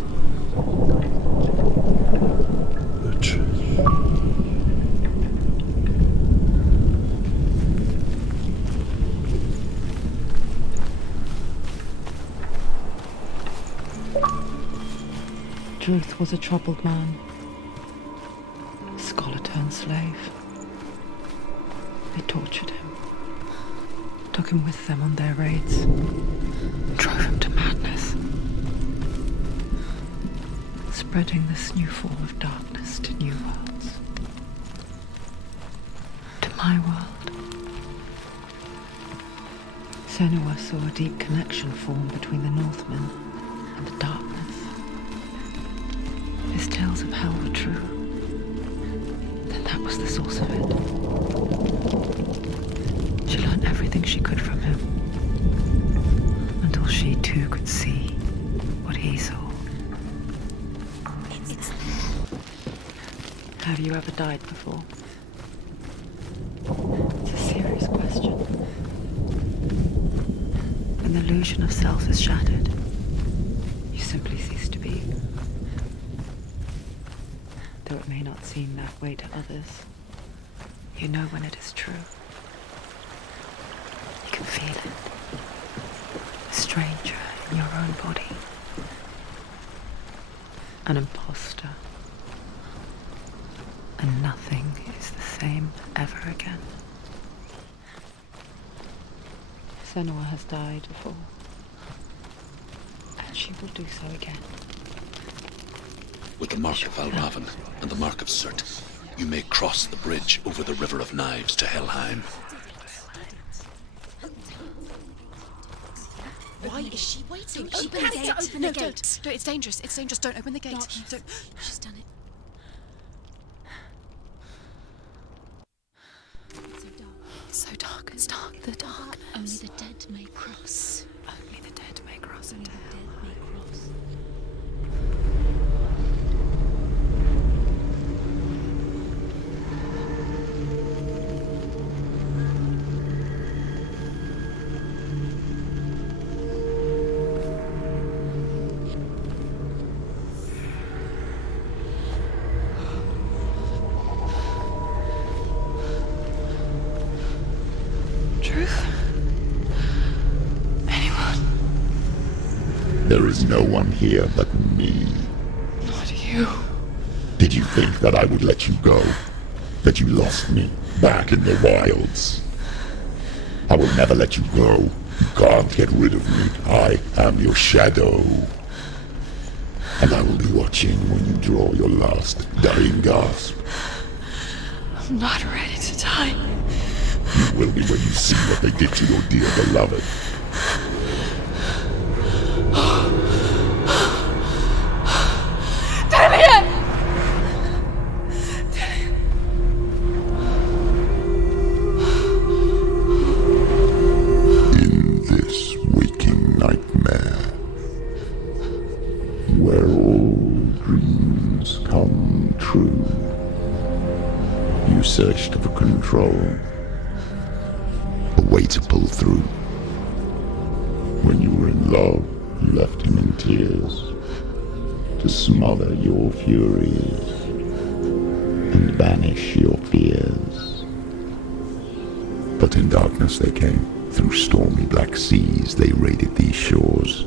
the truth. Druth was a troubled man, a scholar turned slave. They tortured him, took him with them on their raids, drove him to madness, spreading this new form of darkness to new worlds. To my world. Senua saw a deep connection form between the Northmen and the darkness. His tales of hell were true. Then that was the source of it. She learned everything she could from him, until she too could see what he saw. Have you ever died before? It's a serious question. When the illusion of self is shattered, you simply cease to be. Though it may not seem that way to others, you know when it is true. You can feel it. A stranger in your own body. An imposter. And nothing is the same ever again. Senua has died before. And she will do so again. With the mark of Valravan and the mark of Surt, you may cross the bridge over the River of Knives to Helheim. Why is she waiting? Open Open the gate. Open the gate. No, it's dangerous. It's dangerous. Don't open the gate. Don't. She's done it. It's so dark. It's so dark. It's dark. The dark. Only the dead may cross. Only the dead may cross Only into the hell. dead may cross. Truth? Anyone? There is no one here but me. Not you. Did you think that I would let you go? That you lost me back in the wilds? I will never let you go. You can't get rid of me. I am your shadow. And I will be watching when you draw your last dying gasp. I'm not ready to die. You will be when you see what they did to your dear beloved. Damien! In this waking nightmare, where all dreams come true, you searched for control. Await way to pull through. When you were in love, you left him in tears to smother your furies and banish your fears. But in darkness they came. Through stormy black seas they raided these shores.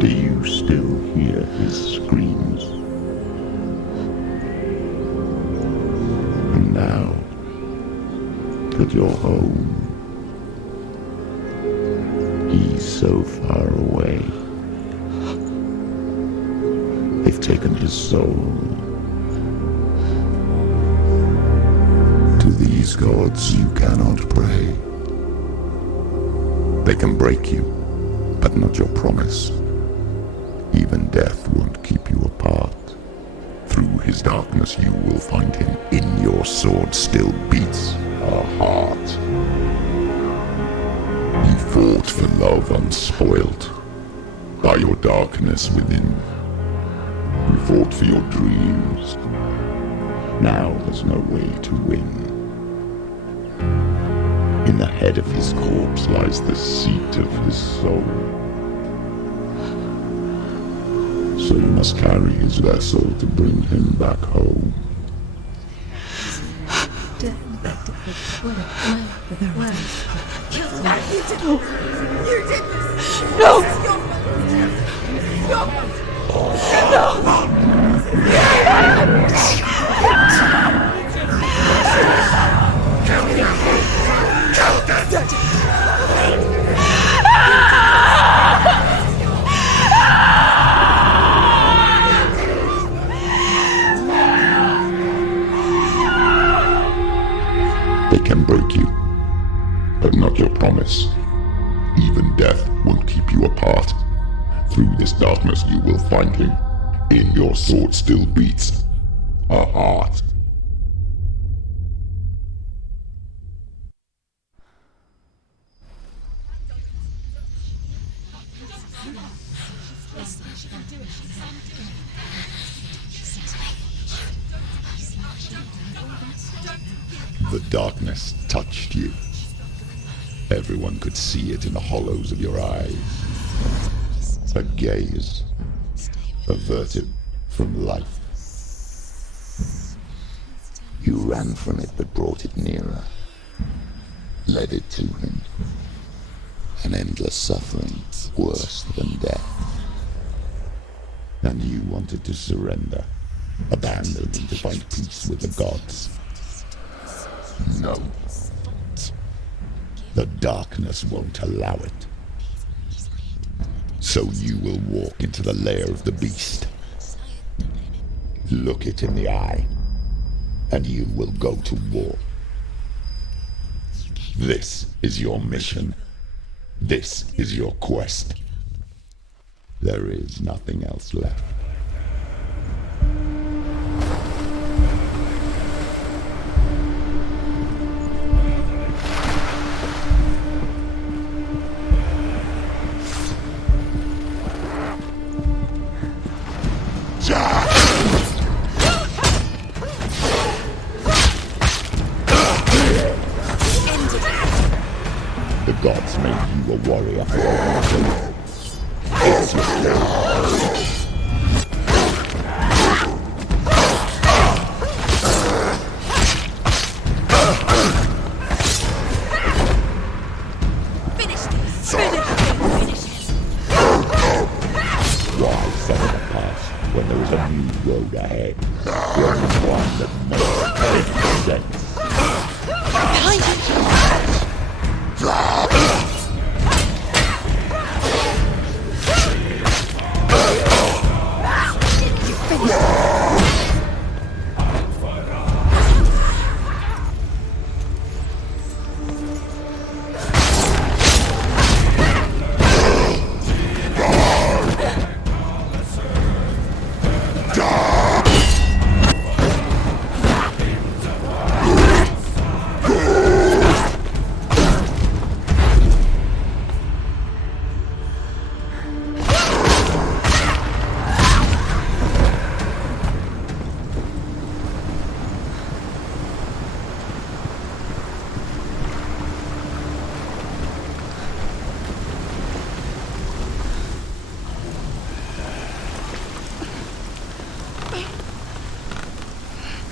Do you still hear his screams? And now that you're home, he's so far away. They've taken his soul. To these gods you cannot pray. They can break you, but not your promise. Even death won't keep you apart. Through his darkness you will find him. In your sword still beats a heart. You fought for love unspoilt by your darkness within. You fought for your dreams. Now there's no way to win. In the head of his corpse lies the seat of his soul. So you must carry his vessel to bring him back home. You did this! No! They can break you, but not your promise. Even death won't keep you apart. Through this darkness you will find him. In your sword still beats a heart. The darkness touched you. Everyone could see it in the hollows of your eyes. A gaze averted from life. You ran from it but brought it nearer. Led it to him. An endless suffering worse than death. And you wanted to surrender. Abandon and to find peace with the gods. No. The darkness won't allow it. So you will walk into the lair of the beast. Look it in the eye, and you will go to war. This is your mission. This is your quest. There is nothing else left. The gods made you a warrior for a reason. It's your turn. Why set in the past when there is a new road ahead? The only one that makes sense.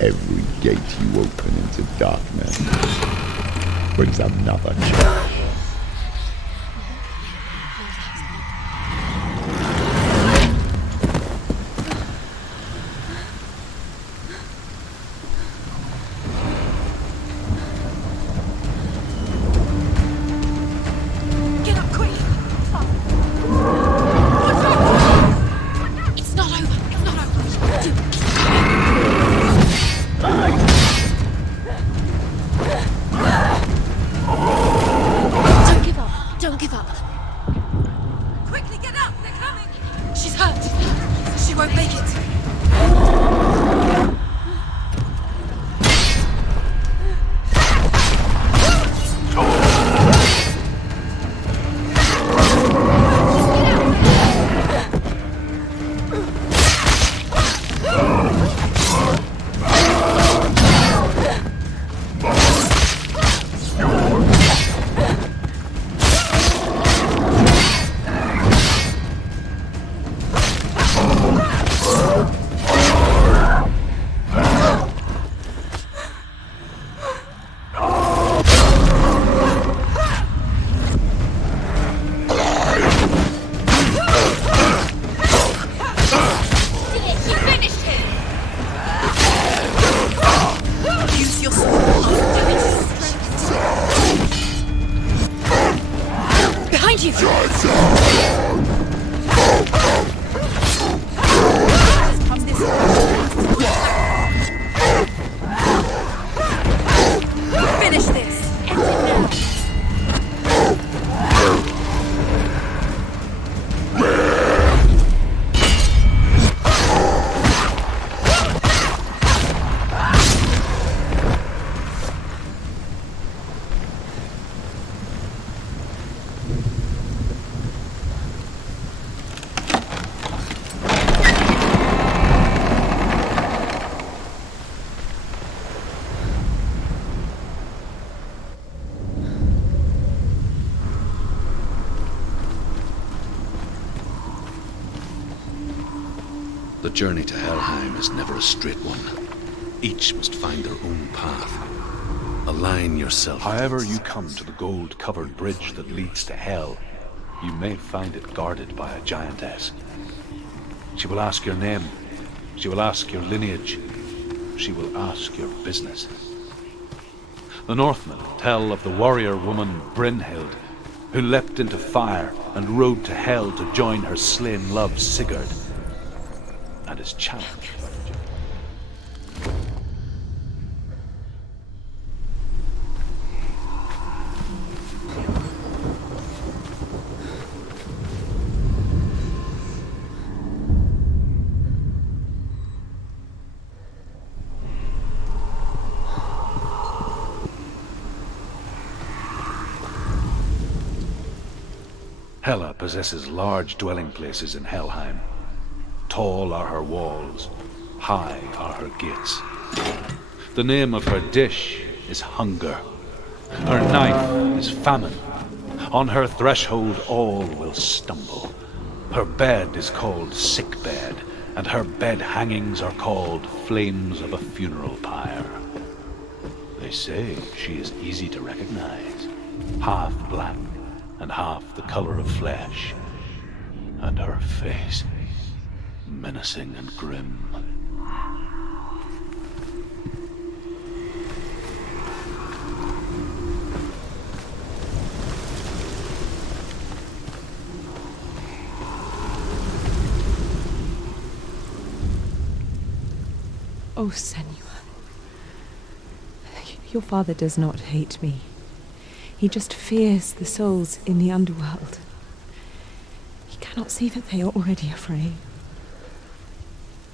every gate you open into darkness brings another challenge. Get up quick! It's not over. It's not over. Don't give up. Don't give up. Quickly get up! They're coming! She's hurt. She won't make it. The journey to Helheim is never a straight one. Each must find their own path. Align yourself. However you come to the gold-covered bridge that leads to Hell, you may find it guarded by a giantess. She will ask your name. She will ask your lineage. She will ask your business. The Northmen tell of the warrior woman Brynhild, who leapt into fire and rode to Hell to join her slain love Sigurd, and is challenged by the giant. Hela possesses large dwelling places in Helheim. Tall are her walls, high are her gates. The name of her dish is hunger. Her knife is famine. On her threshold all will stumble. Her bed is called sick bed, and her bed hangings are called flames of a funeral pyre. They say she is easy to recognize, half black and half the color of flesh, and her face menacing and grim. Oh, Senua. Your father does not hate me. He just fears the souls in the underworld. He cannot see that they are already afraid.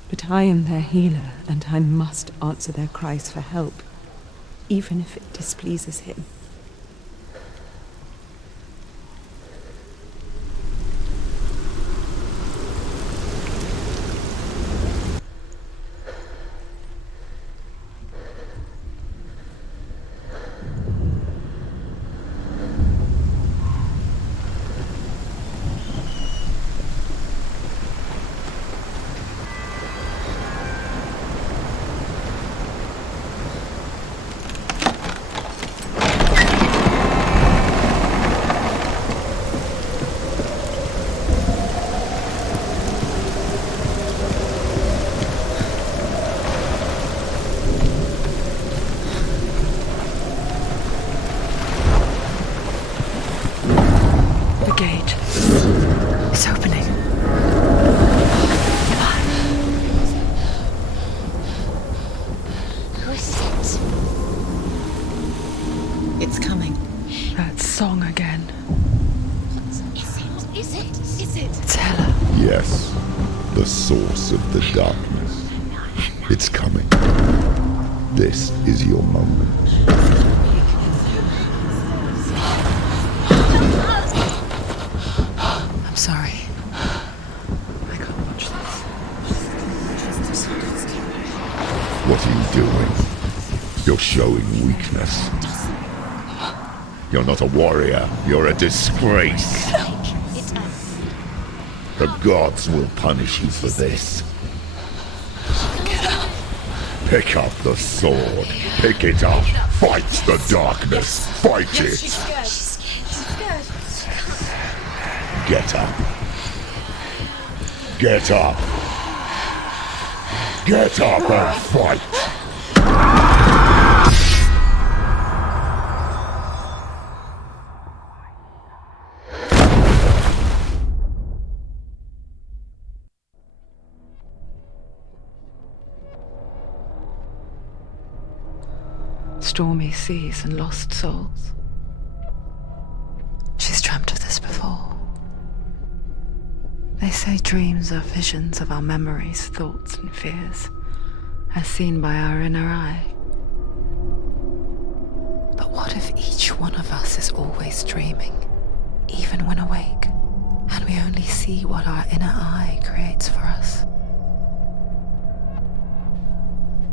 But I am their healer, and I must answer their cries for help, even if it displeases him. gate. It's opening. Who is it? It's coming. That song again. Is it? It's Hella. Yes, the source of the darkness. It's coming. This is your moment. I'm sorry. I can't watch this. What are you doing? You're showing weakness. You're not a warrior. You're a disgrace. The gods will punish you for this. Pick up the sword. Pick it up. Fight the darkness. Fight it. She's scared. Get up. Get up. Get up and fight. Stormy seas and lost souls. She's dreamt of this before. They say dreams are visions of our memories, thoughts and fears, as seen by our inner eye. But what if each one of us is always dreaming, even when awake, and we only see what our inner eye creates for us?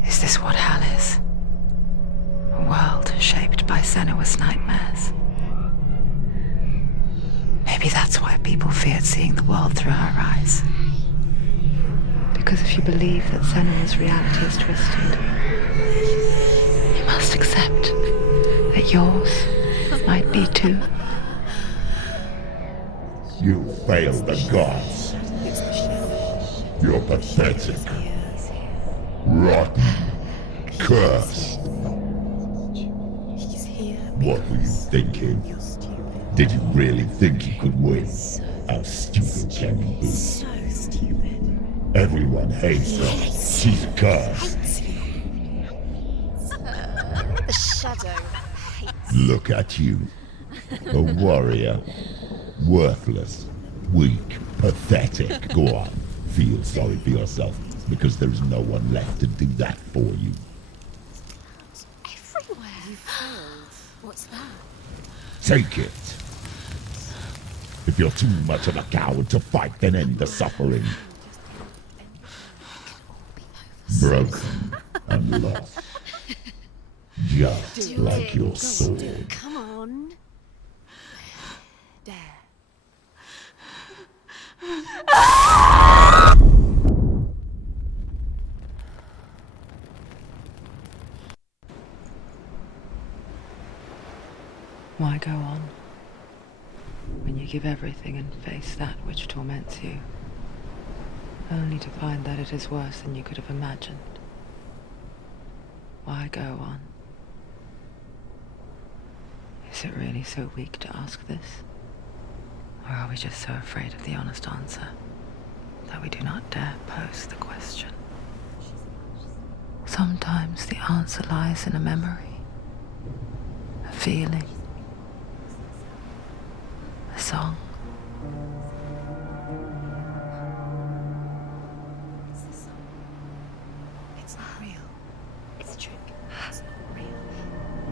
Is this what hell is? A world shaped by Senua's nightmares. Maybe that's why people feared seeing the world through her eyes. Because if you believe that Senua's reality is twisted, you must accept that yours might be too. You failed the gods. You're pathetic. Rotten. Cursed. What were you thinking? Did you really think you could win? How stupid can you be? So stupid. Everyone hates her. She's cursed. The shadow hates. Look at you. A warrior. Worthless. Weak. Pathetic. Go on. Feel sorry for yourself, because there is no one left to do that for you. Everywhere. You failed. What's that? Take it. If you're too much of a coward to fight, then end the suffering. Broken and lost. Just like your sword. Come on. There. Why go on when you give everything and face that which torments you, only to find that it is worse than you could have imagined? Why go on? Is it really so weak to ask this? Or are we just so afraid of the honest answer that we do not dare pose the question? Sometimes the answer lies in a memory, a feeling, a song. It's not real. It's a trick. It's not real.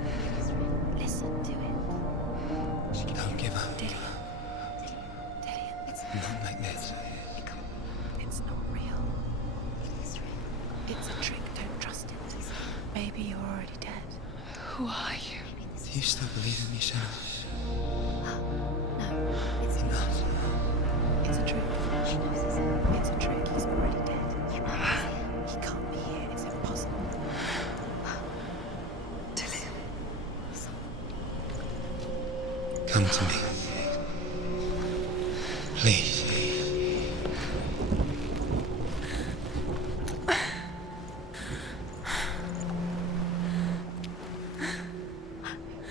It is real. Listen to it. Don't give up. Dillian. It's Not like this. It's not real. It is real. It's a trick. Don't trust it. Maybe you're already dead. Who are you? Do you still believe in me, Senua? No, it's Enough. It's a trick. She knows it's a trick. He's already dead. He can't be here. It's impossible. Dillian. Come to me. Please.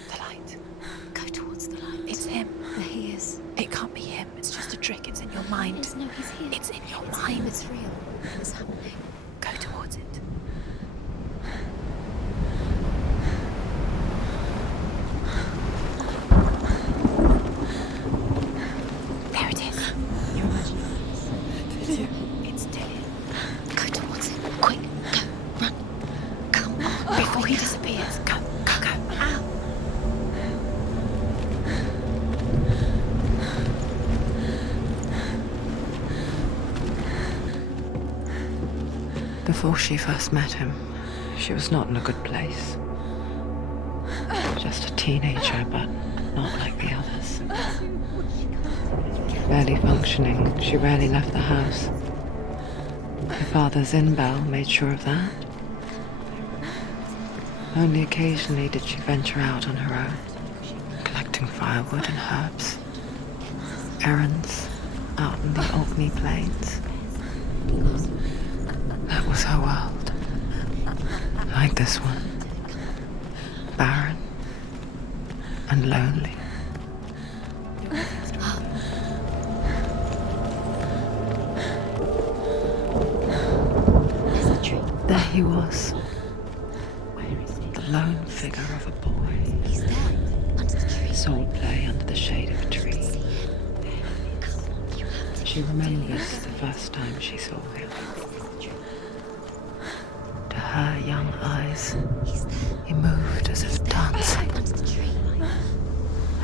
The light. Go towards the light. It's him. There he is. It can't be trick. It's in your mind. Yes, no, he's here. It's in your It's mind. real, it's real. It's happening. Go towards it. There it is. You're imagining this. It's Dillian. Go towards him. Quick, go, run. Come on. Before he disappears. Go, go, go. Ow. Before she first met him, she was not in a good place. Just a teenager, but not like the others. Barely functioning, she rarely left the house. Her father's in-bell made sure of that. Only occasionally did she venture out on her own, collecting firewood and herbs. Errands out in the Orkney Plains. That was her world. Like this one. Barren and lonely. There he was. The lone figure of a boy. He's there, under the tree. Sword play under the shade of a tree. She remembers the first time she saw him. To her young eyes, he moved as if dancing, Under the tree.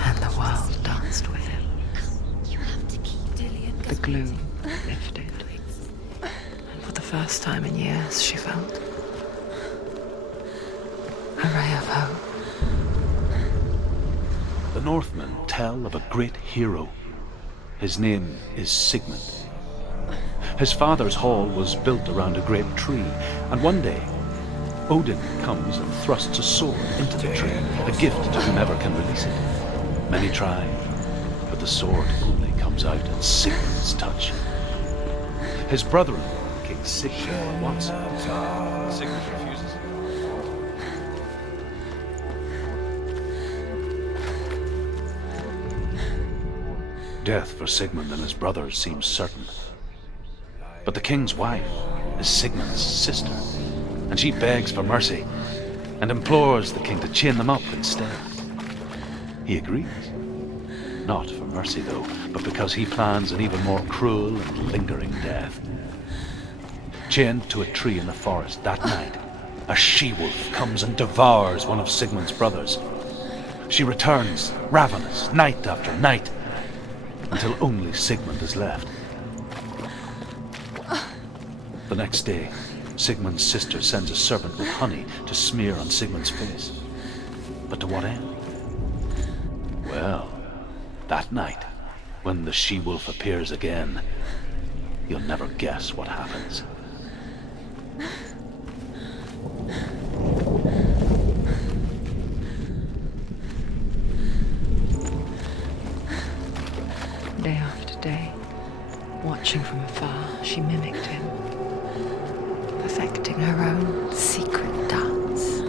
and the world danced with him. You have to keep Dillian. The gloom lifted, and for the first time in years, she felt a ray of hope. The Northmen tell of a great hero. His name is Sigmund. His father's hall was built around a great tree, and one day, Odin comes and thrusts a sword into the tree, a gift to whomever can release it. Many try, but the sword only comes out at Sigmund's touch. His brother-in-law, King Sigmund, wants it. Sigmund refuses. Death for Sigmund and his brothers seems certain. But the king's wife is Sigmund's sister, and she begs for mercy and implores the king to chain them up instead. He agrees. Not for mercy, though, but because he plans an even more cruel and lingering death. Chained to a tree in the forest that night, a she-wolf comes and devours one of Sigmund's brothers. She returns, ravenous, night after night, until only Sigmund is left. The next day, Sigmund's sister sends a servant with honey to smear on Sigmund's face. But to what end? Well, that night, when the she-wolf appears again, you'll never guess what happens. Day after day, watching from afar, she mimicked him, perfecting her own secret dance,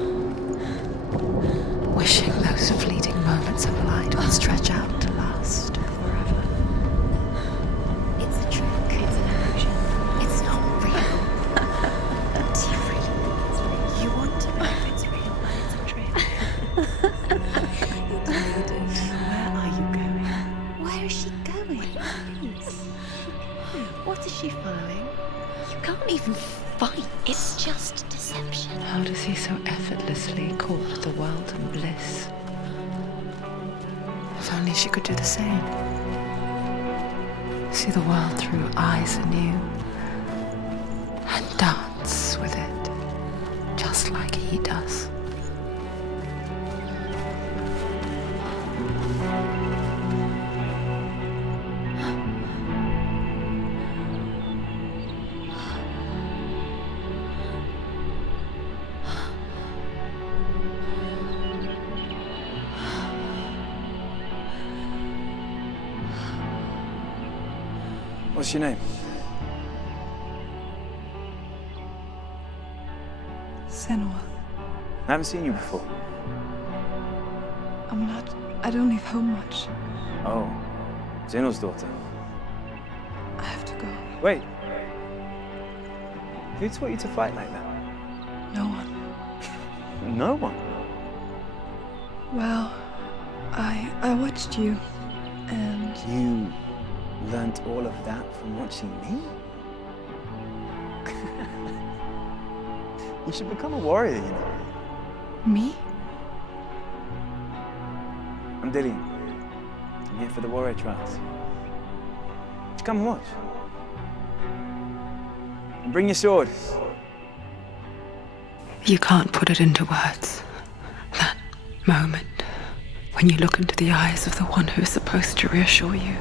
wishing those fleeting moments of light would stretch out to last forever. It's a trick. It's an illusion. It's not real. It's real. You want to know if it's real, but it's a trick. Where are you going? Where is she going? What is she following? You can't even fight. It's just deception. How does he so effortlessly court the world and bliss? If only she could do the same. See the world through eyes anew and dance with it, just like he does. What's your name? Senua. I haven't seen you before. I don't leave home much. Oh, Zeno's daughter. Wait. Who taught you to fight like that? No one. No one. Well, I watched you, and You learnt all of that from watching me? You should become a warrior, you know. me? I'm Dillian. I'm here for the warrior trials. Just come and watch. And bring your sword. You can't put it into words. That moment when you look into the eyes of the one who is supposed to reassure you,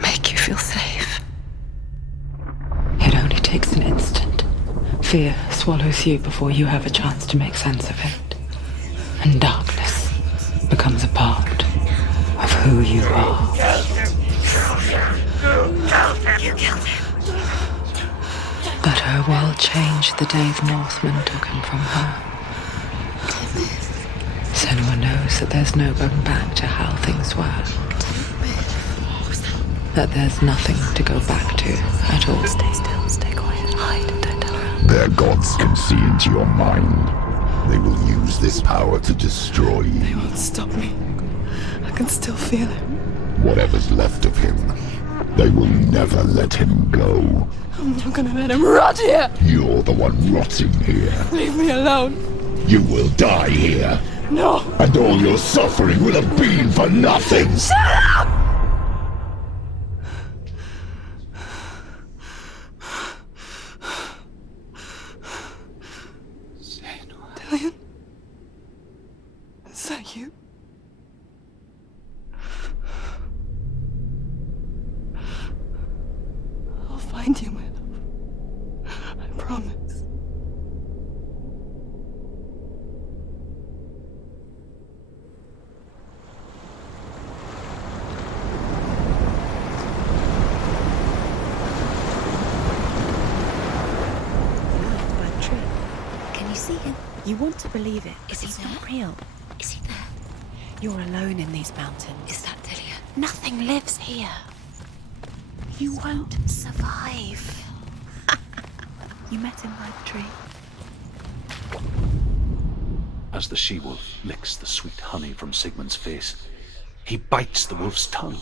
make you feel safe. It only takes an instant. Fear swallows you before you have a chance to make sense of it. And darkness becomes a part of who you are. But her world changed the day the Northmen took him from her. Senua knows that there's no going back to how things were. That there's nothing to go back to at all. Stay still, stay quiet, hide, don't tell her. Their gods can see into your mind. They will use this power to destroy you. They won't stop me. I can still feel it. Whatever's left of him, they will never let him go. I'm not gonna let him rot here! You're the one rotting here. Leave me alone! You will die here. No! And all your suffering will have been for nothing. Shut up! Dillian? Is that you? I'll find you, my love. I promise. Can you see him? You want to believe it. Is he It's there? not real. Is he there? You're alone in these mountains. Is that Dillian? Nothing lives here. You won't survive. You met him by the tree. As the she-wolf licks the sweet honey from Sigmund's face, he bites the wolf's tongue.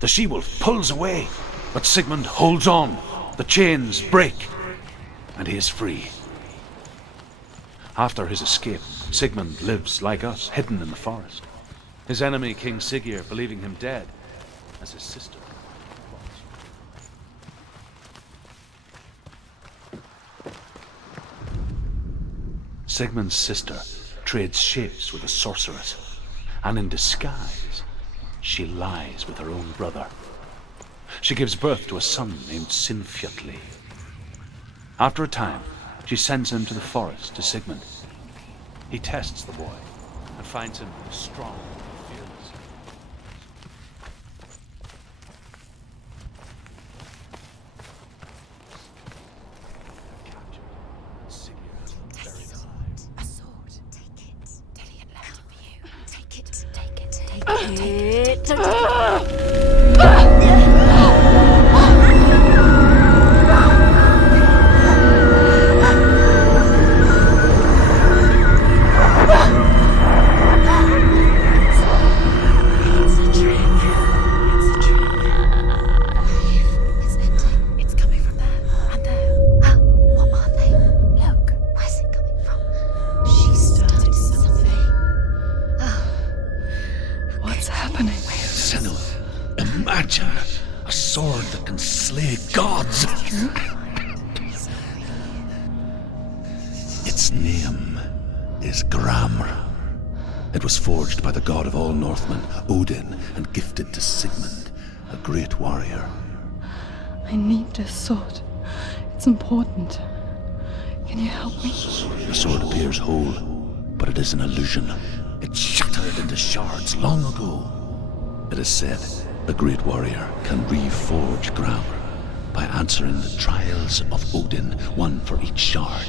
The she-wolf pulls away, but Sigmund holds on. The chains break, and he is free. After his escape, Sigmund lives like us, hidden in the forest. His enemy, King Siggeir, believing him dead, as his sister. Sigmund's sister trades shapes with a sorceress, and in disguise, she lies with her own brother. She gives birth to a son named Sinfjotli. After a time, she sends him to the forest to Sigmund. He tests the boy and finds him strong and fearless. A sword. Take it. Dillian left it for you. Take it. Take it. Take it. Take it. Imagine a sword that can slay gods. Its name is Gramr. It was forged by the god of all Northmen, Odin, and gifted to Sigmund, a great warrior. I need this sword. It's important. Can you help me? The sword appears whole, but it is an illusion. It shattered into shards long ago. It is said a great warrior can reforge Gramr by answering the trials of Odin, one for each shard.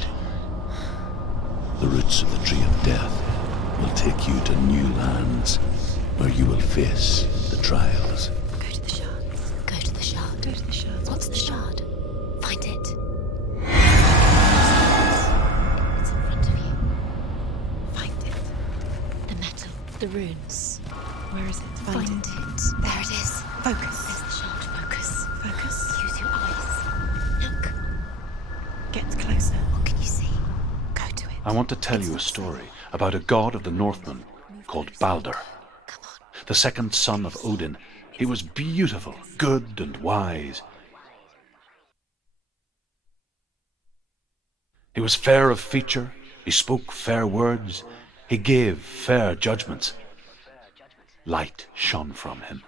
The roots of the Tree of Death will take you to new lands where you will face the trials. Go to the shards. Go to the shards. Go to the shards. What's the runes. Where is it? Find it. There it is. Focus. There's the shard. Focus. Focus. Use your eyes. Look. Get closer. What can you see? Go to it. I want to tell you a story about a god of the Northmen called Balder. The second son of Odin. He was beautiful, good and wise. He was fair of feature, he spoke fair words, he gave fair judgments. Light shone from him.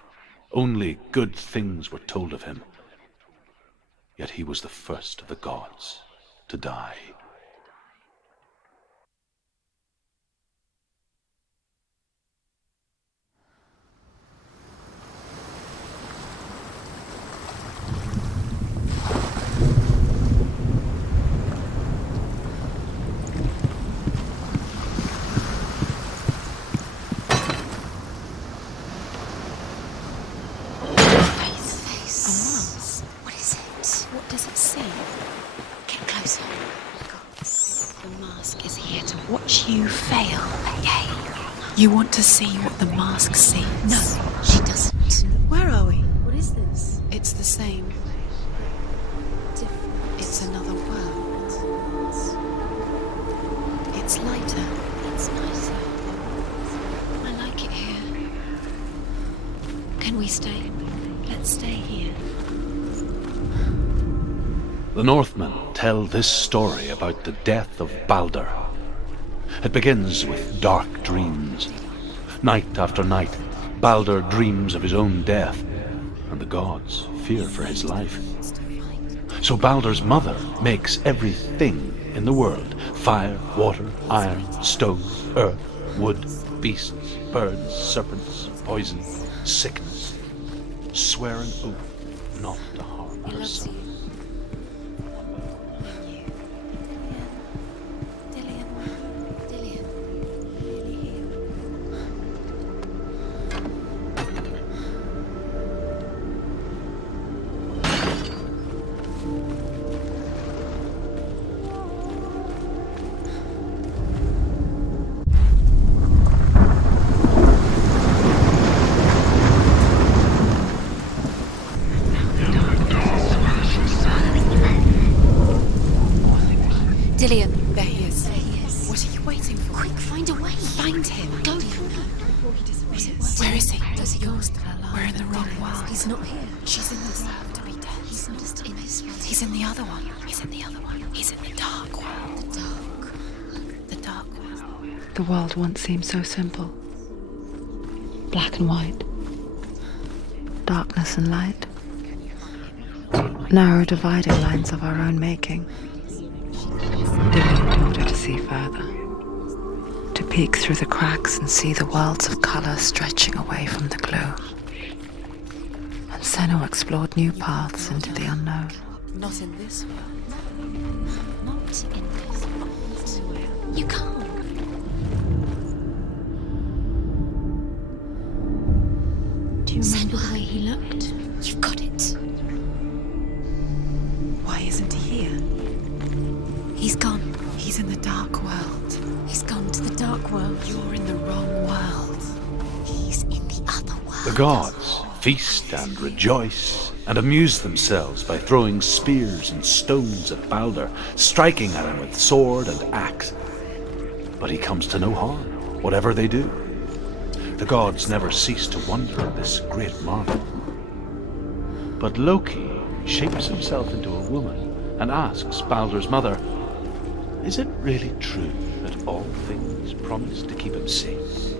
Only good things were told of him. Yet he was the first of the gods to die. What is it? What does it see? Get closer. The mask is here to watch you fail. Okay. You want to see what the mask sees? No, she doesn't. Where are we? What is this? It's the same. Different. It's another world. It's lighter. It's nicer. I like it here. Can we stay? Let's stay here. The Northmen tell this story about the death of Balder. It begins with dark dreams. Night after night, Balder dreams of his own death, and the gods fear for his life. So Balder's mother makes everything in the world: fire, water, iron, stone, earth, wood, beasts, birds, serpents, poison, sickness. Swear an oath not to harm her son. Dillian. There he is. There he is. What are you waiting for? Quick, find a way. Find him. Go. Before he disappears. Where Where is he? Does he go? We're in the wrong world. He's not here. She's in the deserve to be dead. He's not just in his world. He's in the other one. He's in the other one. He's in the dark world. The dark. The dark world. The world once seemed so simple. Black and white. Darkness and light. Narrow dividing lines of our own making. Dillian told her to see further. To peek through the cracks and see the worlds of colour stretching away from the gloom. And Senua explored new paths into the unknown. Not in this world. Not in this world. You can't. Do you remember Senua. the way he looked? You've got it. Why isn't he here? He's gone. He's in the dark world. He's gone to the dark world. You're in the wrong world. He's in the other world. The gods feast and rejoice and amuse themselves by throwing spears and stones at Balder, striking at him with sword and axe. But he comes to no harm, whatever they do. The gods never cease to wonder at this great marvel. But Loki shapes himself into a woman and asks Balder's mother, "Is it really true that all things promise to keep him safe?"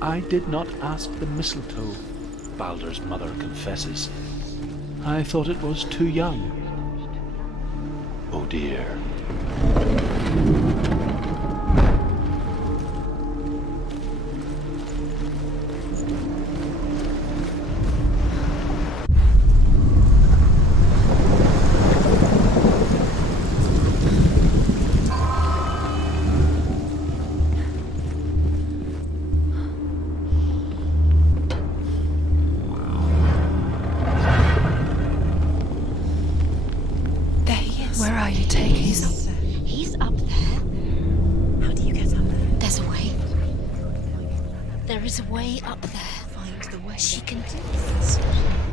"I did not ask the mistletoe," Balder's mother confesses. "I thought it was too young." Oh dear. Where are you taking He's me? up there. He's up there. How do you get up there? There's a way. There is a way up there. Find the way. She can do this.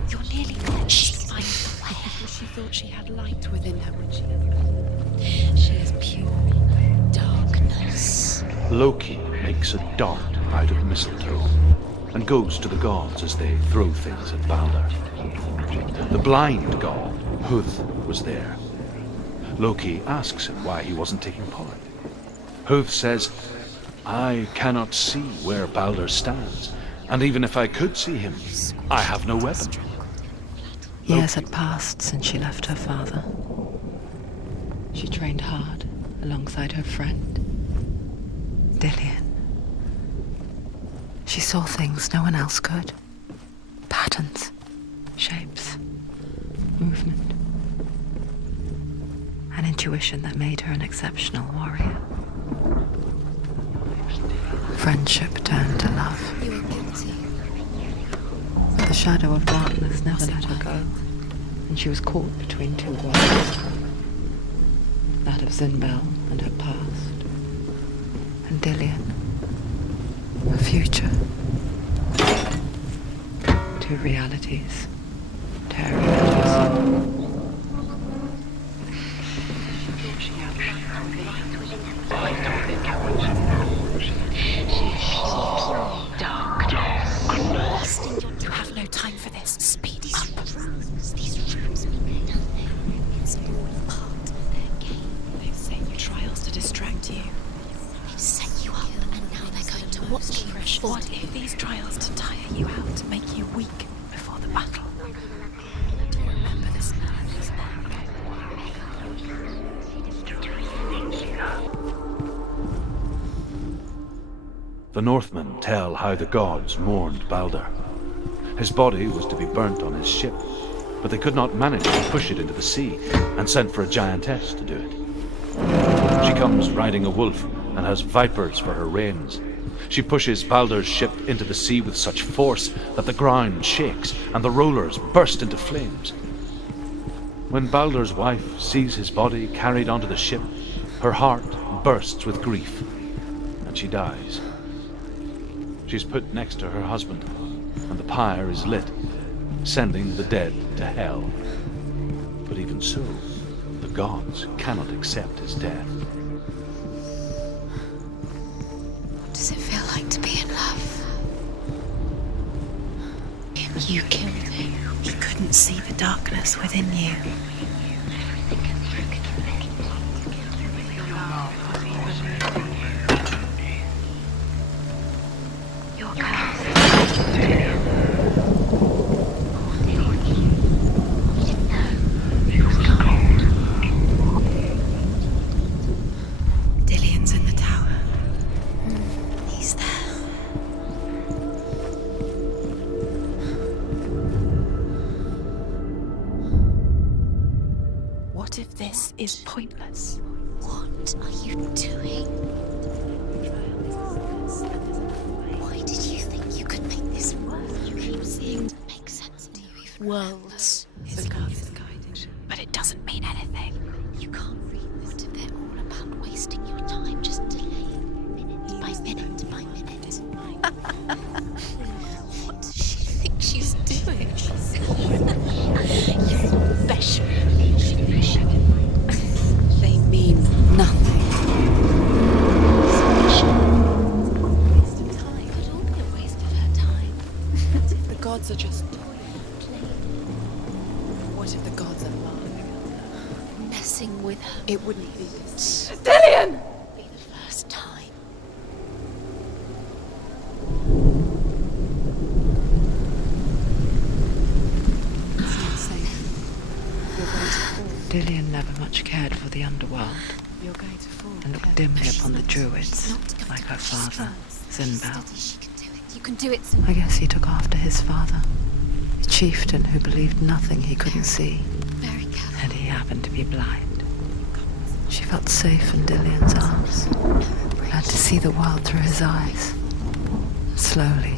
You're nearly there. She finds the way. She thought she had light within her when she... She is pure darkness. Loki makes a dart out of mistletoe and goes to the gods as they throw things at Balder. The blind god, Huth, was there. Loki asks him why he wasn't taking part. Huth says, "I cannot see where Balder stands, and even if I could see him, I have no weapon." Years had passed since she left her father. She trained hard alongside her friend, Dillian. She saw things no one else could. Patterns, shapes, movement. An intuition that made her an exceptional warrior. Friendship turned to love. You are guilty. But the shadow of darkness never let her go, and she was caught between two worlds. That of Zinbel and her past, and Dillian, her future. Two realities, tearing at her soul. You have no time for this. Speed up. These rooms mean nothing. It's all part of their game. They've set you trials to distract you. They've set you up, and now they're going to watch you. What if these trials to tire you out, to make you weak before the battle? Remember this now. The Northmen tell how the gods mourned Balder. His body was to be burnt on his ship, but they could not manage to push it into the sea and sent for a giantess to do it. She comes riding a wolf and has vipers for her reins. She pushes Balder's ship into the sea with such force that the ground shakes and the rollers burst into flames. When Balder's wife sees his body carried onto the ship, her heart bursts with grief, and she dies. She's put next to her husband, and the pyre is lit, sending the dead to hell. But even so, the gods cannot accept his death. What does it feel like to be in love? You killed him. He couldn't see the darkness within you. Dillian's in the tower. He's there. What if this is pointless? What are you doing? Why did you think you could make this work? You keep seeing it make sense to you even. Worlds. The gods guiding, but it doesn't mean anything. You can't read this. What if they're all about wasting your time just delaying minute by minute by minute? What does she think she's doing? You're special. They mean nothing. Waste of time. Could all be a waste of her time. The gods are just what if the gods are laughing? Messing with her. It wouldn't be this. Dillian! Be the first time. It's not safe. You're going to fall. Dillian never much cared for the underworld You're going to fall. and looked dimly upon the druids, like her father, Zinbel. Steady, she can do it. You can do it. I guess he took after his father, a chieftain who believed nothing he couldn't see, Very careful. and he happened to be blind. She felt safe in Dillian's arms, learned to see the world through his eyes. Slowly,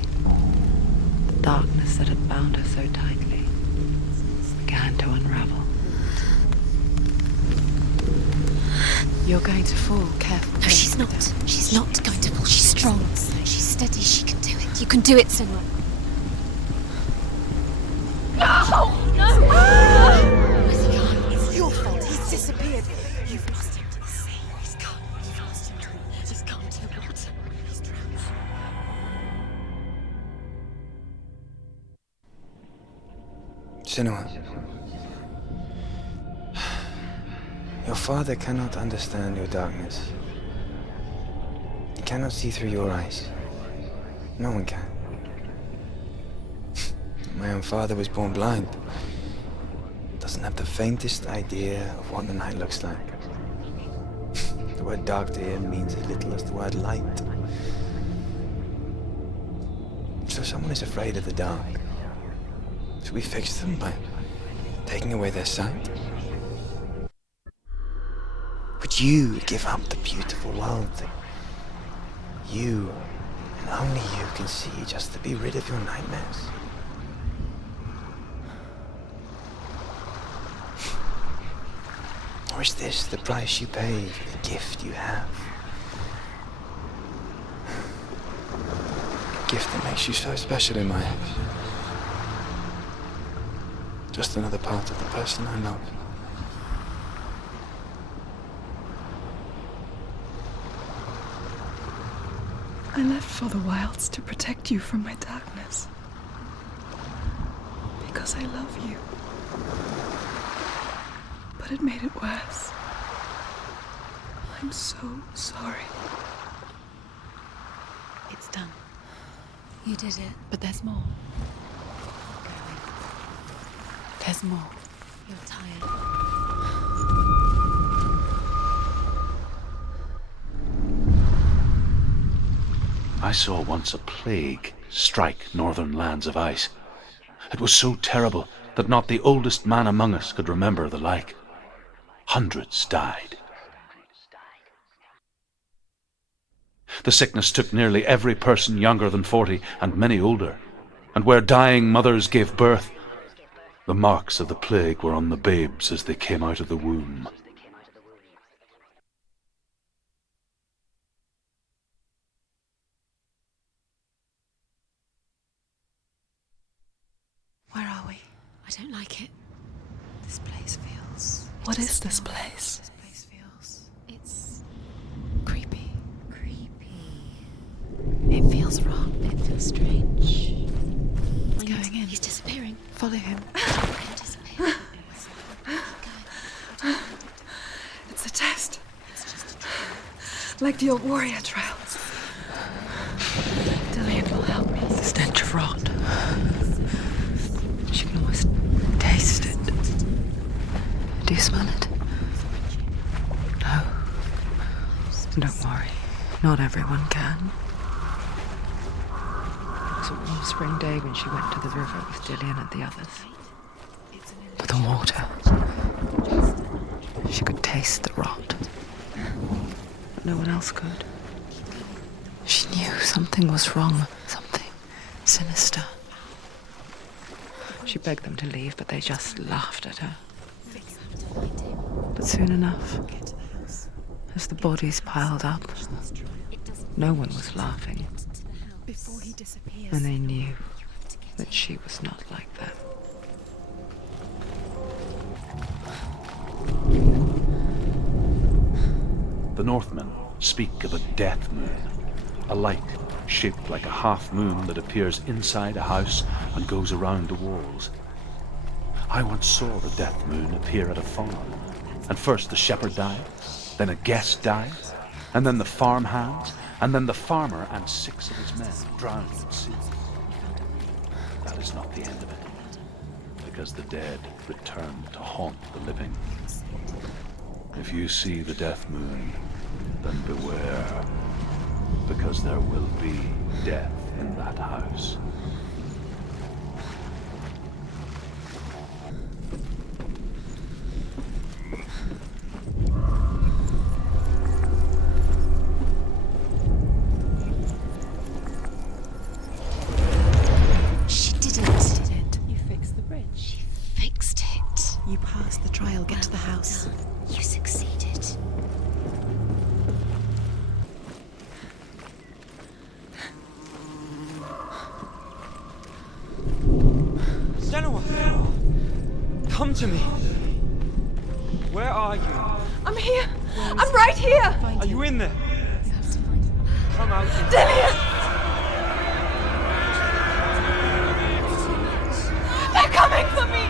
the darkness that had bound her so tightly began to unravel. You're going to fall. Careful. No, she's not. She's not going to fall. She's strong. She's steady. She can do it. You can do it, Senua. Where's he gone? It's your fault. He's disappeared. You've lost him to the sea. He's gone. You've lost him to the... He's gone to the water. He's drowned. Senua. Your father cannot understand your darkness. He cannot see through your eyes. No one can. My own father was born blind. Doesn't have the faintest idea of what the night looks like. The word dark to him means as little as the word light. So someone is afraid of the dark. Should we fix them by taking away their sight? Would you give up the beautiful world that you and only you can see just to be rid of your nightmares? Or is this the price you pay for the gift you have? A gift that makes you so special in my eyes. Just another part of the person I love. I left for the wilds to protect you from my darkness. Because I love you. But it made it worse. I'm so sorry. It's done. You did it. But there's more. There's more. You're tired. I saw once a plague strike northern lands of ice. It was so terrible that not the oldest man among us could remember the like. Hundreds died. The sickness took nearly every person younger than 40 and many older, and where dying mothers gave birth, the marks of the plague were on the babes as they came out of the womb. Where are we? I don't like it. This place feels... What is this place? This place feels... It's... creepy. It feels wrong. It feels strange. He's going in. He's disappearing. Follow him. Disappearing. It's a test. Like the old warrior trials. Dillian will help me. The stench of rot. She can almost taste it. Do you smell it? No. Don't worry. Not everyone can. It was a warm spring day when she went to the river with Dillian and the others. But the water... She could taste the rot. But no one else could. She knew something was wrong. Something sinister. She begged them to leave, but they just laughed at her. But soon enough, as the bodies piled up, no one was laughing. And they knew that she was not like that. The Northmen speak of a death moon, a light shaped like a half moon that appears inside a house and goes around the walls. I once saw the death moon appear at a farm, and first the shepherd died, then a guest died, and then the farm hands, and then the farmer and 6 of his men drowned in the sea. That is not the end of it, because the dead return to haunt the living. If you see the death moon, then beware, because there will be death in that house. She didn't. You fixed the bridge. She fixed it. You passed the trial, get to the house. Done. You succeeded. Come to me. Where are you? I'm here. I'm right here. Are you in there? Come out. Dillian! They're coming for me!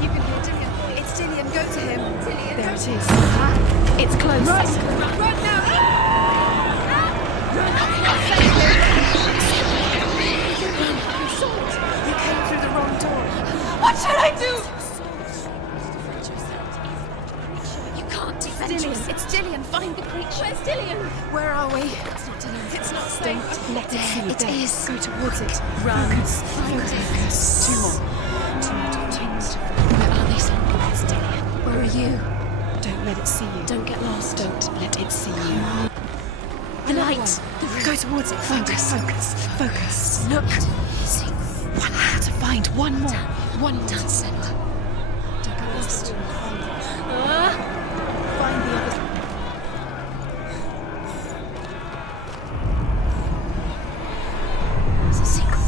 You can hear Dillian. It's Dillian. Go to him. Dillian. There it is. It's close. Run now! You came through the wrong door. What should I do? You can't defend yourself. It's Dillian. Find the creature. Where's Dillian? Where are we? It's not Dillian. It's not safe. Don't let it see you. It is. Go towards it. Run. Focus. Two more. Where are they, son? It's Dillian. Where are you? Don't let it see you. Don't get lost. Don't let it see you. The light. Go towards it. Focus. Focus. Look. One more to find. One more. One more. Done, Senua. Don't get lost. Find the other. It's a secret.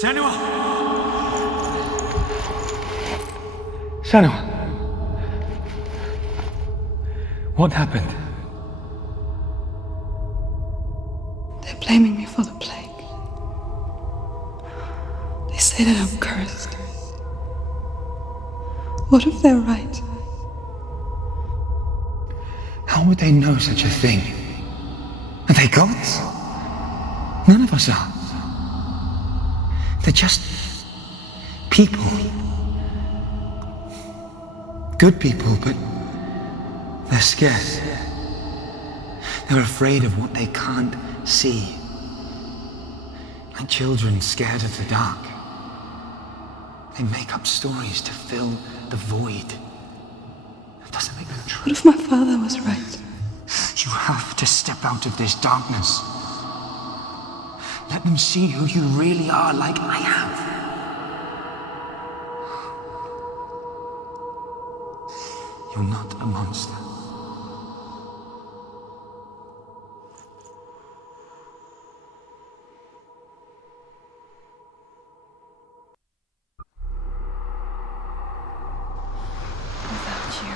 Senua! Senua! What happened? They're blaming me for the plague. They say that I'm cursed. What if they're right? How would they know such a thing? Are they gods? None of us are. They're just people. Good people, but they're scared. They're afraid of what they can't see. Like children scared of the dark. They make up stories to fill the void. That doesn't make them true. What if my father was right? You have to step out of this darkness. Let them see who you really are, like I have. You're not a monster. Without you,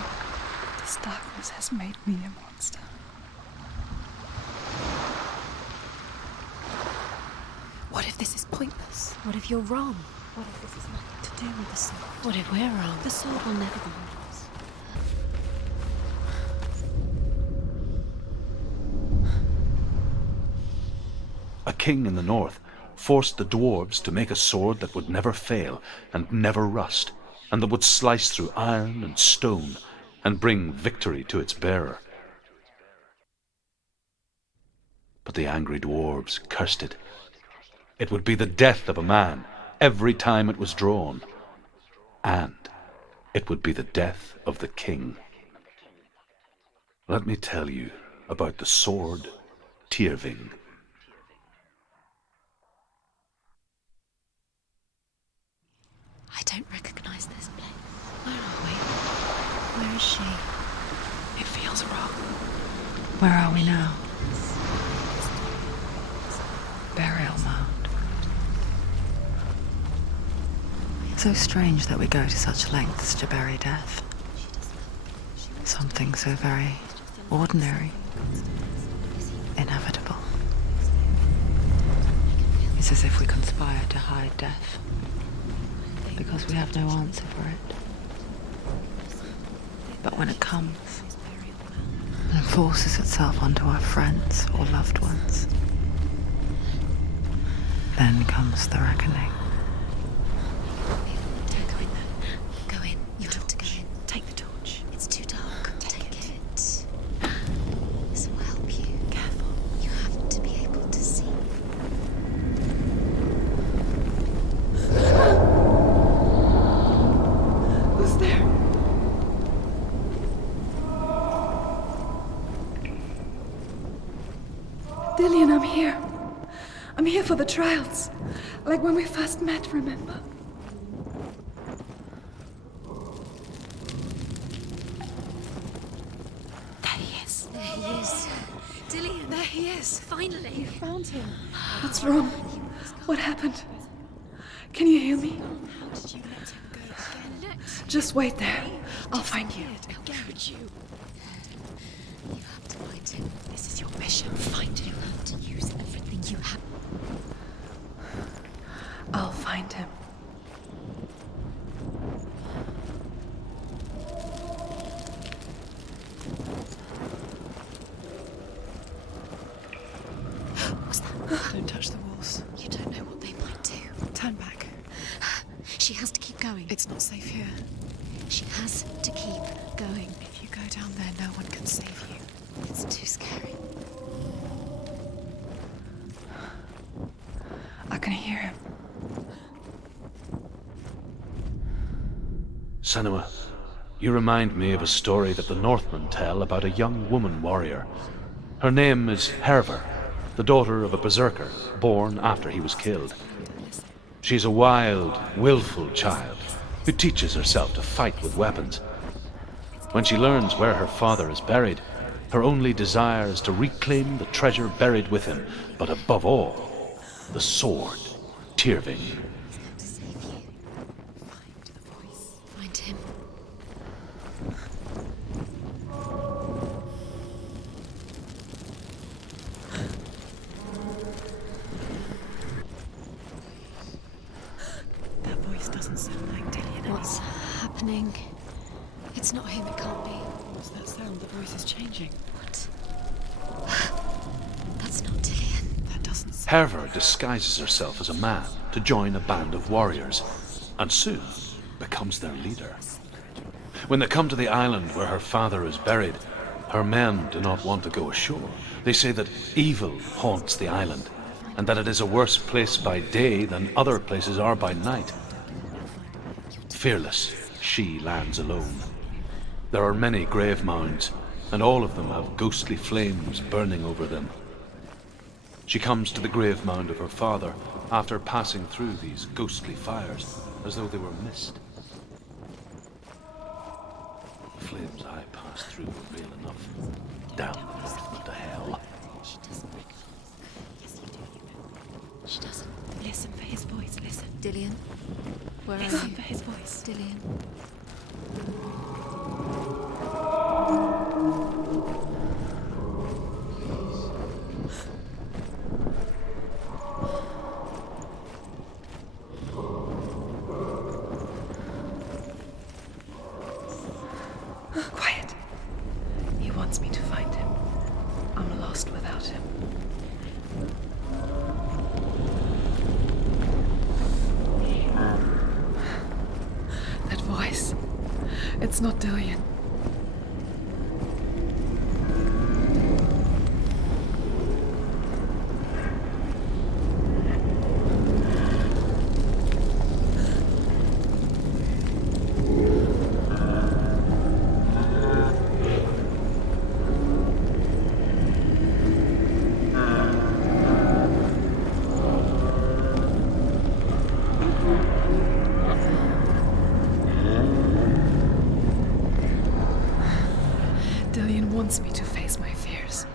this darkness has made me a monster. What if this is pointless? What if you're wrong? What if this is nothing to do with the sword? What if we're wrong? The sword will never be yours. A king in the north forced the dwarves to make a sword that would never fail and never rust, and that would slice through iron and stone and bring victory to its bearer. But the angry dwarves cursed it. It would be the death of a man every time it was drawn, and it would be the death of the king. Let me tell you about the sword Tyrving. I don't recognize this place. Where are we? Where is she? It feels wrong. Where are we now? Burial mound. So strange that we go to such lengths to bury death. Something so very ordinary, inevitable. It's as if we conspire to hide death, because we have no answer for it. But when it comes and forces itself onto our friends or loved ones, then comes the reckoning. Dillian, I'm here. I'm here for the trials. Like when we first met, remember? There he is. There he is. Dillian, there he is. Finally. You found him. What's wrong? What happened? Can you hear me? How did you let him go again? Just wait there. I'll find you. You have to find him. This is your mission. Find him. You have to use everything you have. I'll find him. What's that? Don't touch the walls. You don't know what they might do. Turn back. She has to keep going. It's not safe here. She has to keep going. If you go down there, no one can save you. It's too scary. I can hear him. Senua, you remind me of a story that the Northmen tell about a young woman warrior. Her name is Herver, the daughter of a berserker born after he was killed. She's a wild, willful child who teaches herself to fight with weapons. When she learns where her father is buried, her only desire is to reclaim the treasure buried with him, but above all, the sword, Tyrving. Find him. That voice doesn't sound like Dillian. What's happening? It's not him, it can't be. What's that sound? The voice is changing. What? That's not Dillian. That doesn't sound... Herver disguises herself as a man to join a band of warriors, and soon becomes their leader. When they come to the island where her father is buried, her men do not want to go ashore. They say that evil haunts the island, and that it is a worse place by day than other places are by night. Fearless, she lands alone. There are many grave mounds, and all of them have ghostly flames burning over them. She comes to the grave mound of her father after passing through these ghostly fires, as though they were mist. The flames I passed through were real enough. Down the north to hell. She doesn't recognize. Yes, you do, you know. She doesn't. Listen for his voice, listen. Dillian? Where are Listen you? for his voice. Dillian? Quiet. He wants me to find him. I'm lost without him. That voice. It's not Dillian. Dillian wants me to face my fears.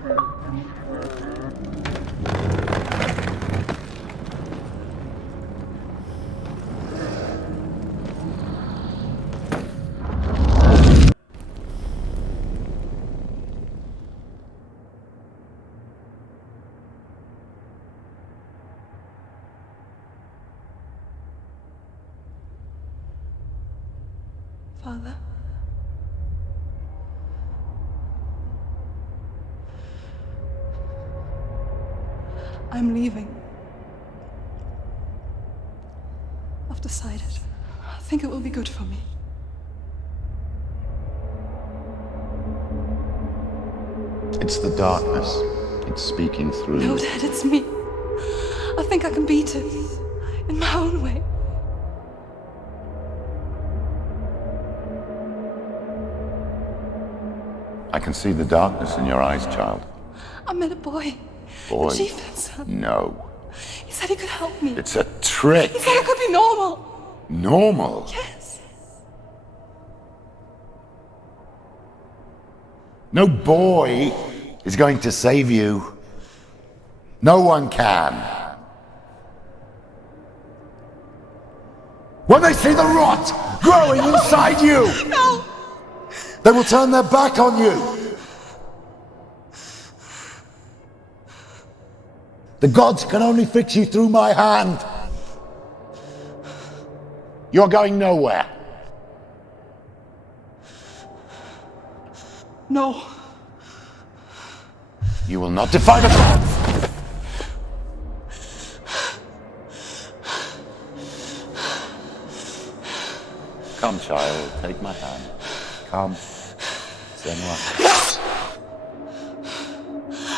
Father? I'm leaving. I've decided. I think it will be good for me. It's the darkness. It's speaking through. No, Dad, it's me. I think I can beat it. In my own way. I can see the darkness in your eyes, child. I met a boy. Boy, The chief said no. He said he could help me. It's a trick. He said I could be normal. Normal? Yes. No boy is going to save you. No one can. When they see the rot growing inside you, No. they will turn their back on you. The gods can only fix you through my hand. You're going nowhere. No. You will not defy the gods. Come, child, take my hand. Come. Senua.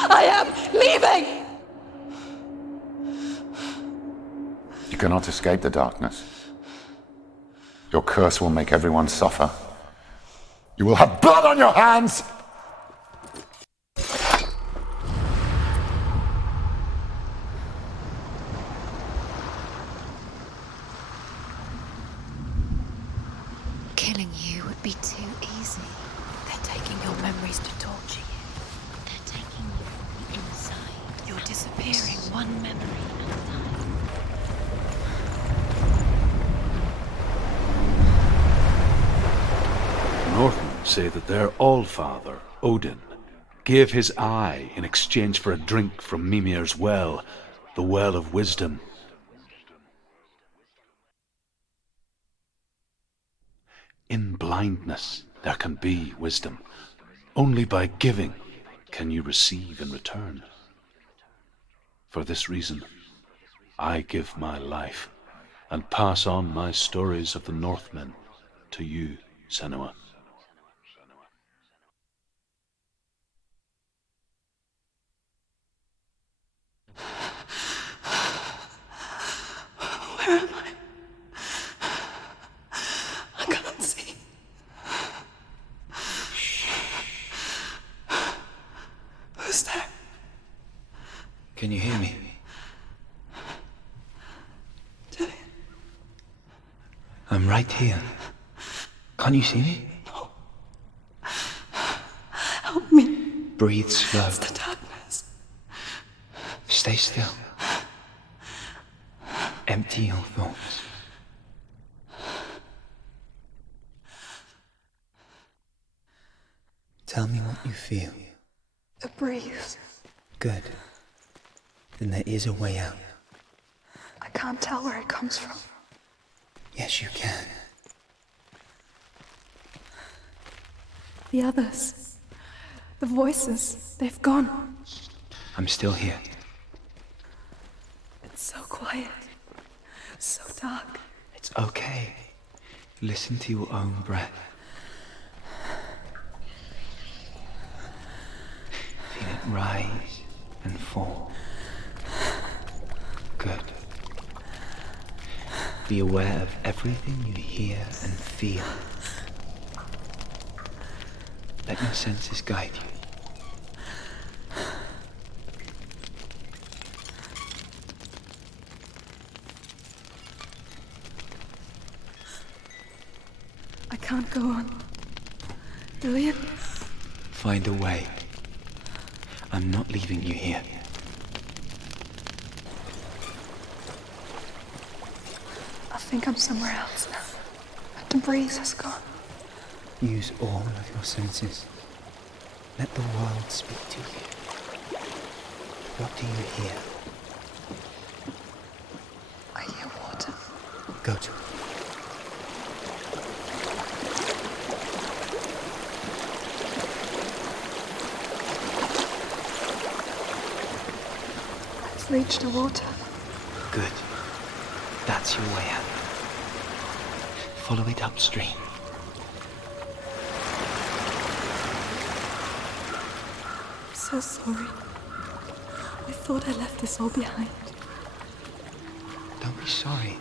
I am leaving. You cannot escape the darkness. Your curse will make everyone suffer. You will have blood on your hands! Killing you would be too easy. They're taking your memories to torture you. They're taking you from the inside. You're disappearing one memory at a time. Northmen say that their Allfather, Odin, gave his eye in exchange for a drink from Mimir's well, the Well of Wisdom. In blindness there can be wisdom. Only by giving can you receive in return. For this reason, I give my life and pass on my stories of the Northmen to you, Senua. Where am I? I can't see. Who's there? Can you hear me? Julian. I'm right here. Can't you see me? No. Help me. Breathe slow. It's the darkness. Stay still. Empty your thoughts. Tell me what you feel. The breeze. Good. Then there is a way out. I can't tell where it comes from. Yes, you can. The others. The voices. They've gone. I'm still here. It's so quiet. So dark. It's okay. Listen to your own breath. Feel it rise and fall. Good. Be aware of everything you hear and feel. Let your senses guide you. I can't go on. Julian? Find a way. I'm not leaving you here. I think I'm somewhere else now. The breeze has gone. Use all of your senses. Let the world speak to you. What do you hear? I hear water. Go to it. Let's reach the water. Good. That's your way out. Follow it upstream. I'm so sorry. I thought I left this all behind. Don't be sorry.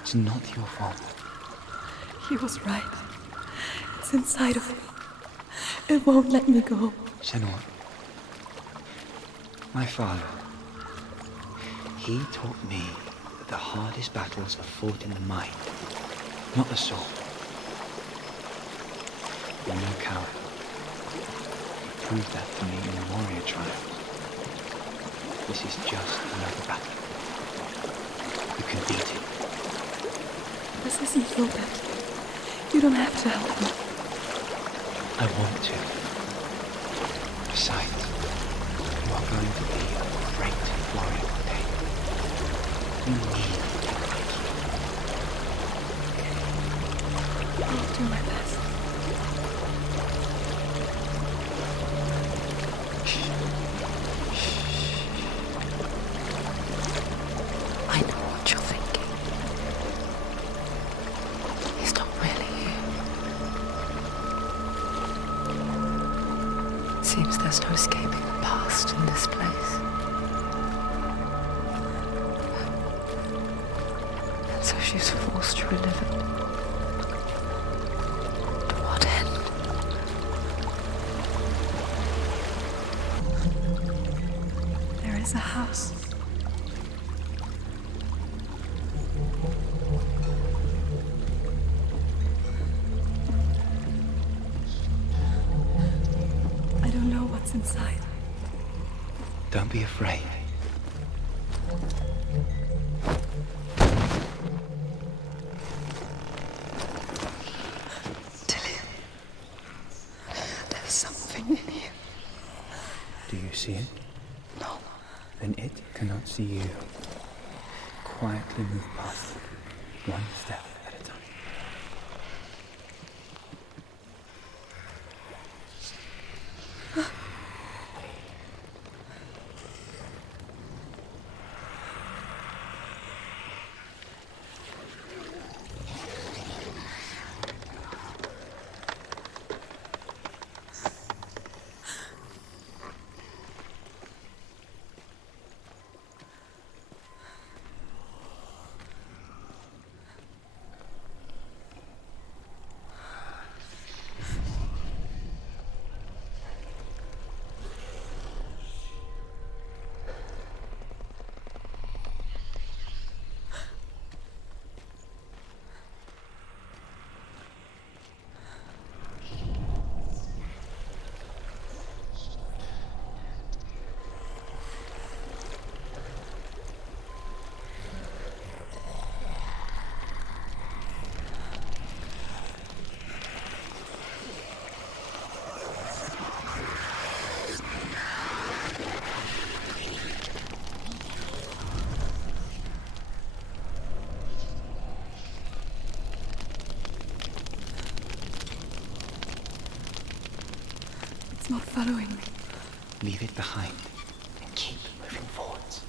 It's not your fault. He was right. It's inside of me. It won't let me go. Senua. My father, he taught me that the hardest battles are fought in the mind, not the soul. You're no coward. You proved that to me in the warrior trial. This is just another battle. You can beat it. This isn't your battle. You don't have to help me. I want to. Besides, you are going to be a great warrior one day. You need to fight. I'll do my best. I know what you're thinking. He's not really here. Seems there's no escaping the past in this place. And so she's forced to relive it. To what end? There is a house. I don't know what's inside. Don't be afraid. There's something in here. Do you see it? No. Then it cannot see you. Quietly move past it, one step at a time. It's not following me. Leave it behind and keep moving forwards.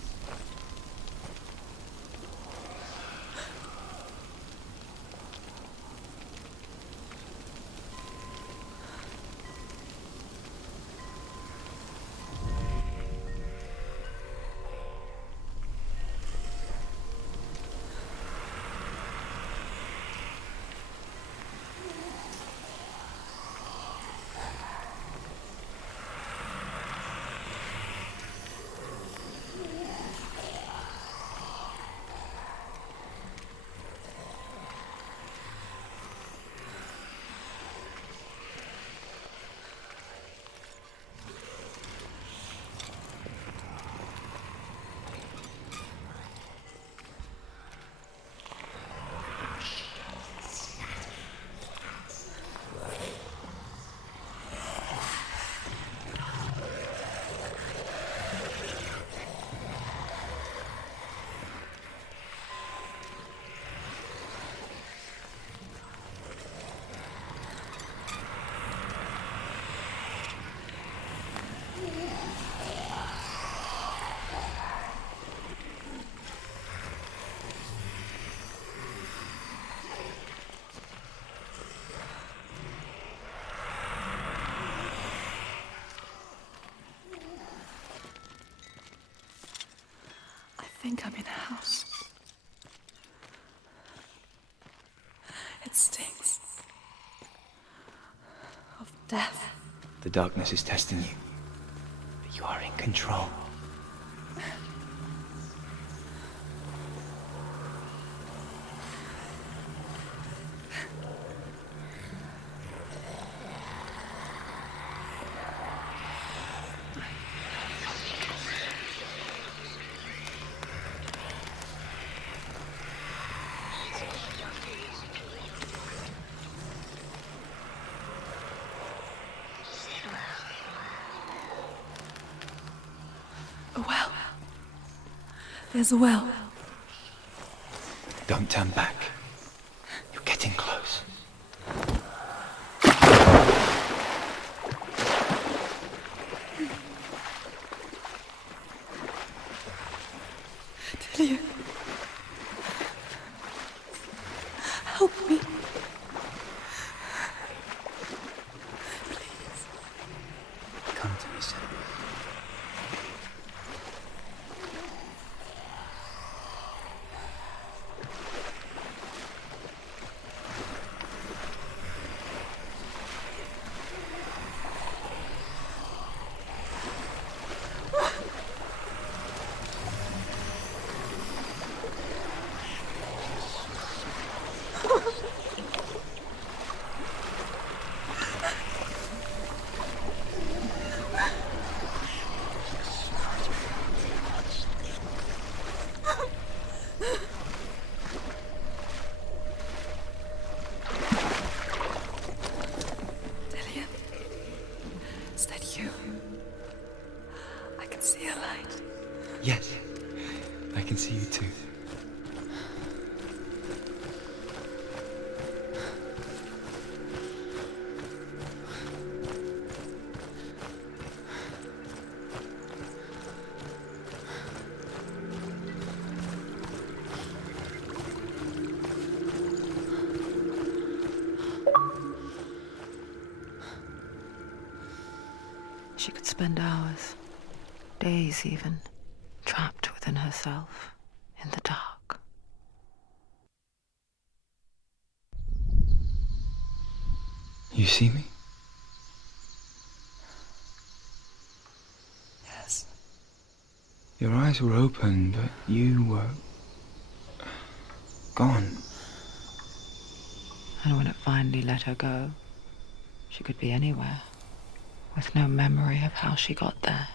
I think I'm in a house. It stinks of death. The darkness is testing you, but you are in control. There's a well. Don't turn back. You're getting close. Delia. Help me. Please. Come to me, Senua. Delia. Is that you? I can see a light. Yes, I can see you too. She could spend hours, days even, trapped within herself, in the dark. You see me? Yes. Your eyes were open, but you were gone. And when it finally let her go, she could be anywhere, with no memory of how she got there.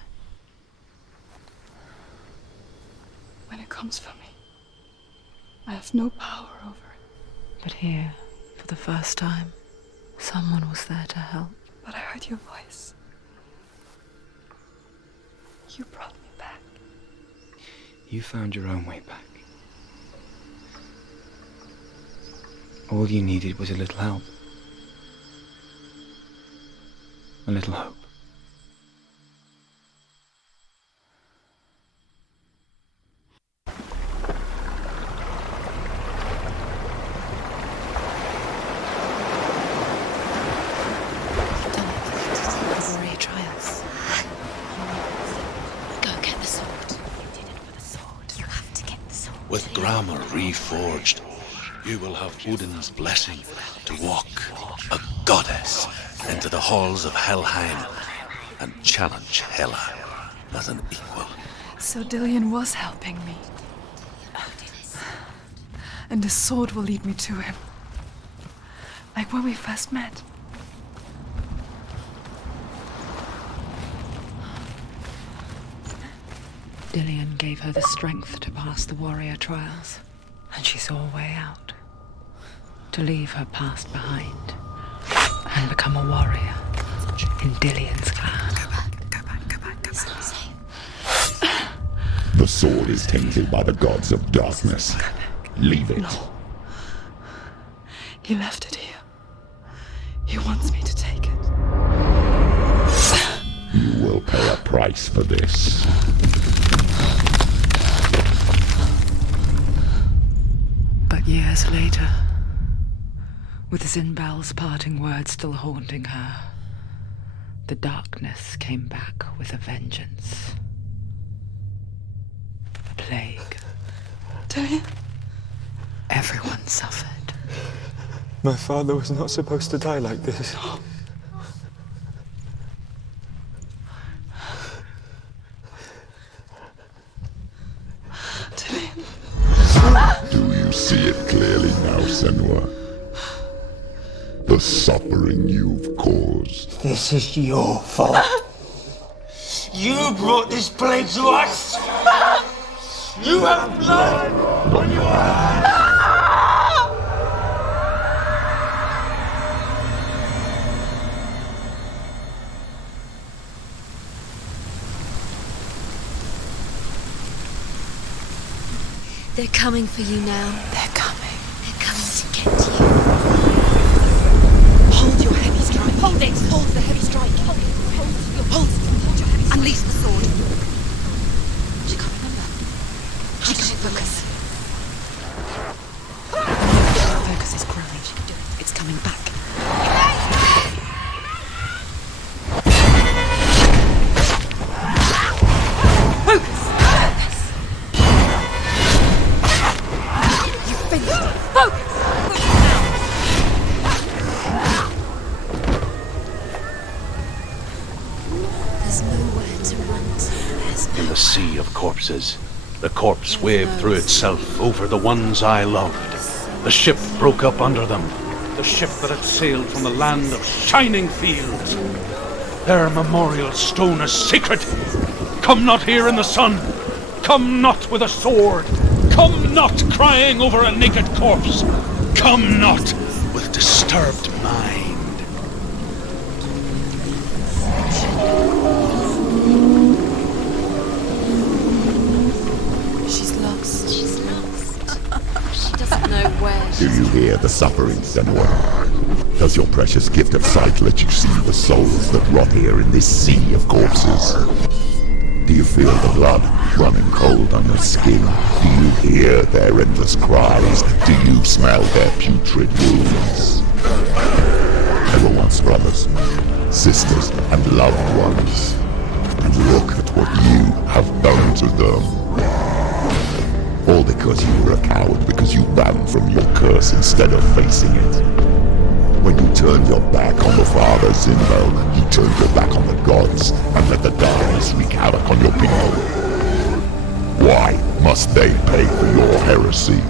When it comes for me, I have no power over it. But here, for the first time, someone was there to help. But I heard your voice. You brought me back. You found your own way back. All you needed was a little help. A little hope. The warrior trials. Go get the sword. You did it for the sword. You have to get the sword. With grammar reforged, you will have Odin's blessing to walk, a goddess, into the halls of Helheim and challenge Hela as an equal. So Dillion was helping me. And the sword will lead me to him. Like when we first met. Dillion gave her the strength to pass the warrior trials, and she saw a way out. To leave her past behind and become a warrior in Dillion's clan. Go back. It's not safe. The sword is tainted by the gods of darkness. Leave it. No. He left it here. He wants me to take it. You will pay a price for this. But years later, with Zinbal's parting words still haunting her, the darkness came back with a vengeance. The plague. Dillion? Everyone suffered. My father was not supposed to die like this. Dillion. Do you see it clearly now, Senua? The suffering you've caused. This is your fault. You brought this plague to us. You have blood on your hands. They're coming for you now. They're coming. They're coming to get you. Hold your heavy strike. Hold it! Hold the heavy strike. Hold your heavy strike. Unleash the sword. She can't remember. She can't focus. Focus is growing. She can do it. It's coming back. Focus! You finished it. Focus! There's nowhere to run to. In the sea of corpses, the corpse waved through itself over the ones I loved. The ship broke up under them. The ship that had sailed from the land of shining fields. Their memorial stone is sacred. Come not here in the sun. Come not with a sword. Come not crying over a naked corpse. Come not with disturbed mind. She's lost. She's lost. She doesn't know where. Do you hear the suffering, Senua? Does your precious gift of sight let you see the souls that rot here in this sea of corpses? Do you feel the blood running cold on your skin? Do you hear their endless cries? Do you smell their putrid wounds? They were once brothers, sisters, and loved ones. And look at what you have done to them. All because you were a coward, because you ran from your curse instead of facing it. When you turned your back on the Father Zinbo, you turned your back on the gods and let the darkness wreak havoc on your people. Why must they pay for your heresy?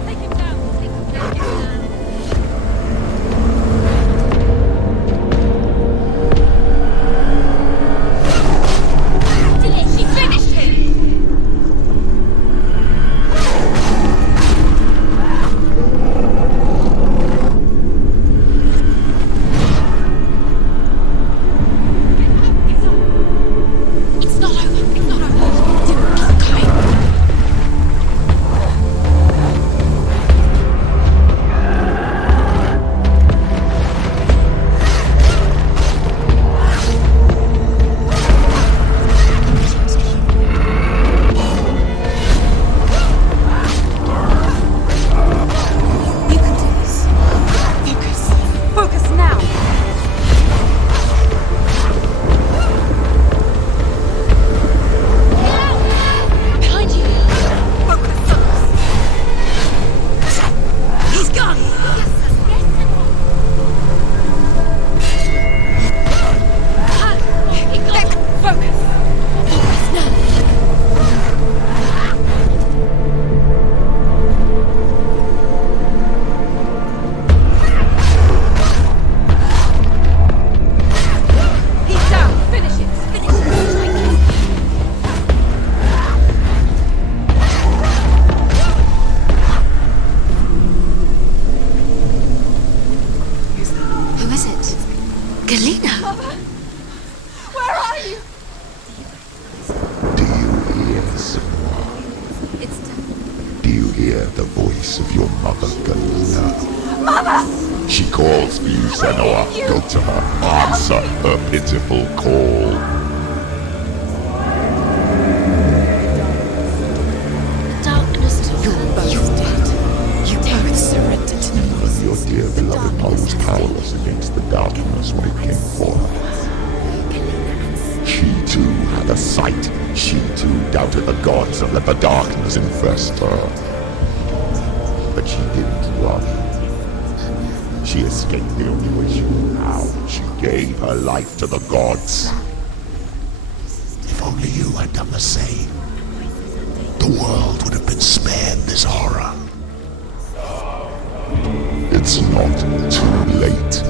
She finished him! It's not over. It's not over. Keep going. You can do this. Focus. Focus now. Behind you. Focus. He's gone. Focus. Focus now. He's down. Finish it. Finish it. Who is it? Galena. Mother, where are you? Do you hear, Senua? It's Do you hear the voice of your mother, Galena? Mother! She calls for you, Senua. Go to her. Answer her pitiful call. Darkness took You're both dead. You both surrendered to the voices. Your dear beloved mother was powerless against the darkness when it came for her. She too had a sight. She too doubted the gods and let the darkness infest her. But she didn't run. She escaped the only way she knew how. She gave her life to the gods. If only you had done the same, the world would have been spared this horror. It's not too late.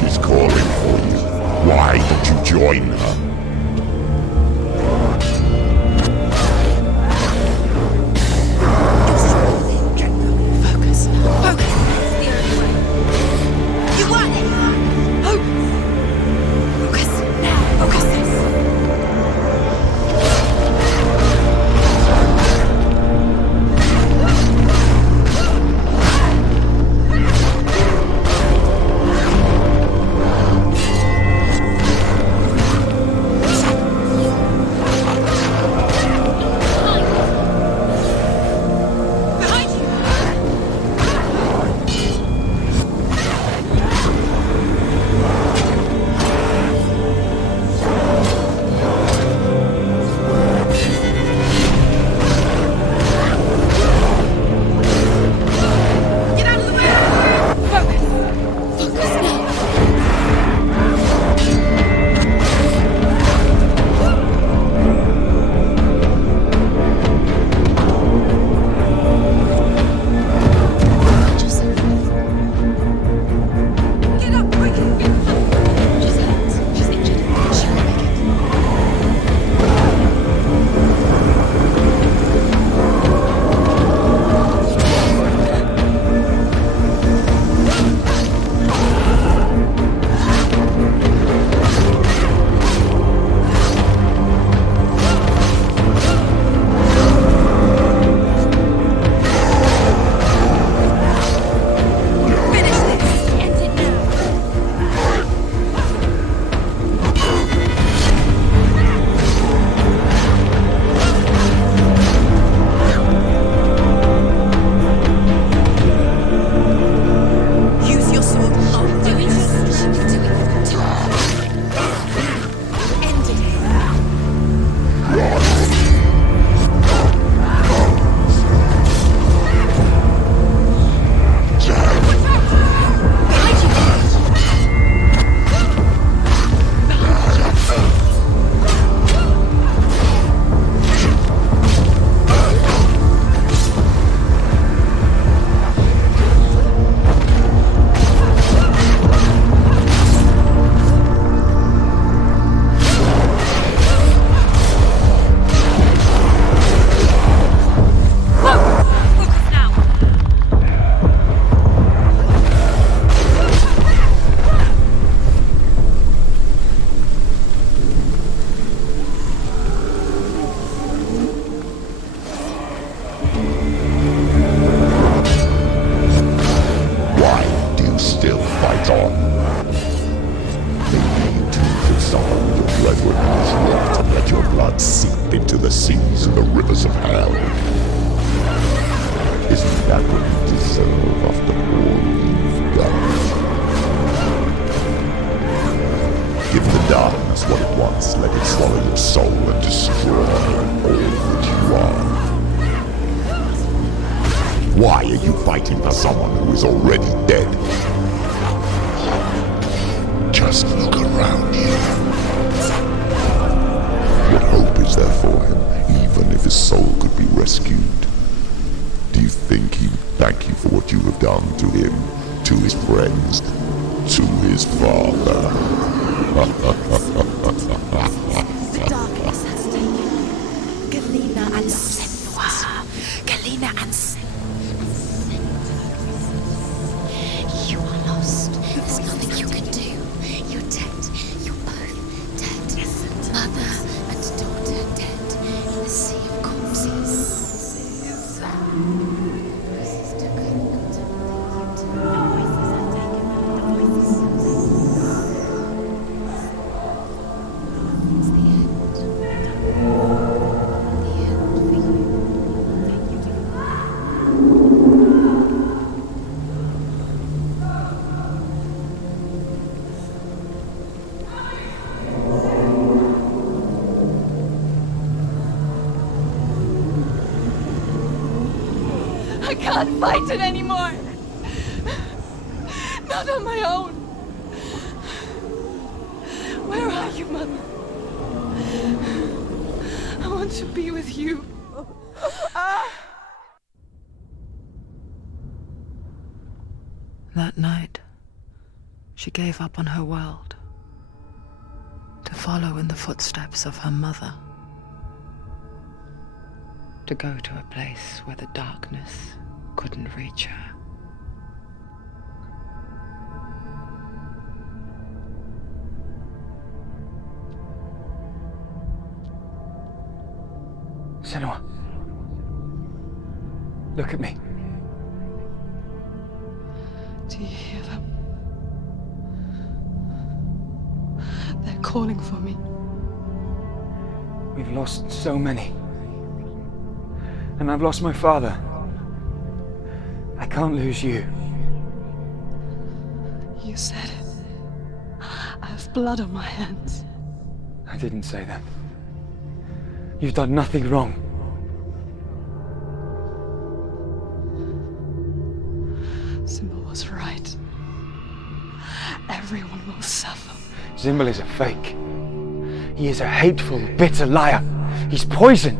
She's calling for you. Why don't you join her? Focus. Focus. You want it. Focus. Now. Focus this. what it wants, let it swallow your soul and destroy all that you are. Why are you fighting for someone who is already dead? Just look around you. What hope is there for him, even if his soul could be rescued? Do you think he'd thank you for what you have done to him, to his friends, to his father? The darkness has taken Galena and Senua. Galena and Senua. You are lost. There's nothing you can do. You're dead. You're both dead. Mother and daughter dead in the sea of corpses. I can't fight it anymore. Not on my own. Where are you, Mother? I want to be with you. That night, she gave up on her world to follow in the footsteps of her mother, to go to a place where the darkness couldn't reach her. Senua. Look at me. Do you hear them? They're calling for me. We've lost so many. And I've lost my father. I can't lose you. You said it. I have blood on my hands. I didn't say that. You've done nothing wrong. Symbol was right. Everyone will suffer. Zimbel is a fake. He is a hateful, bitter liar. He's poison.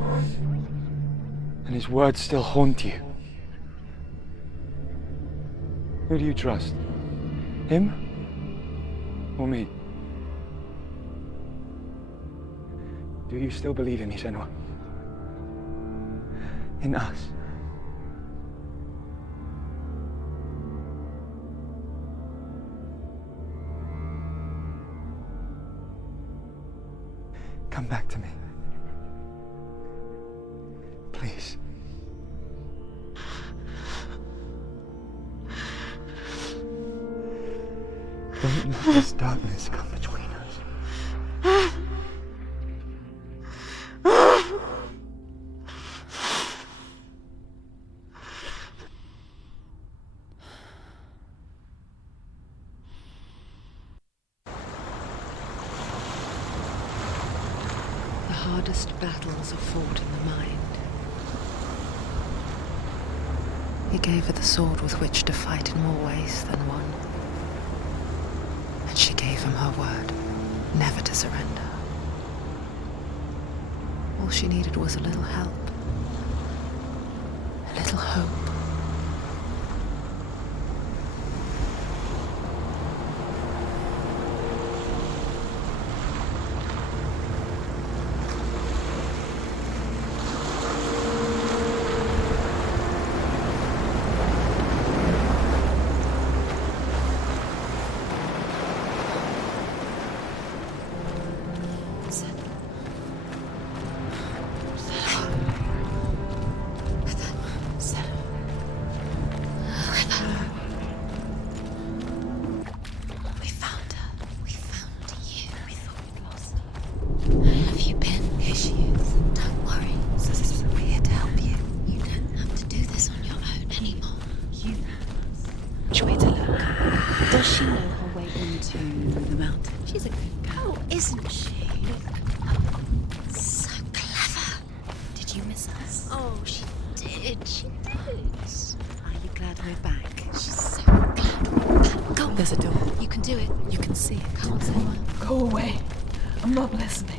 And his words still haunt you. Who do you trust? Him? Or me? Do you still believe in me, Senua? In us? Come back to me. Please. Don't let this darkness come between us. The hardest battles are fought in the mind. He gave her the sword with which to fight in more ways than one. And she gave him her word, never to surrender. All she needed was a little help, a little hope. Does she know her way into the mountain? She's a good girl, isn't she? So clever. Did you miss us? Oh, she did. She did. Are you glad we're back? She's so glad we're back. Go on. There's a door. You can do it. You can see it. Come on, Senua. Go away. I'm not listening.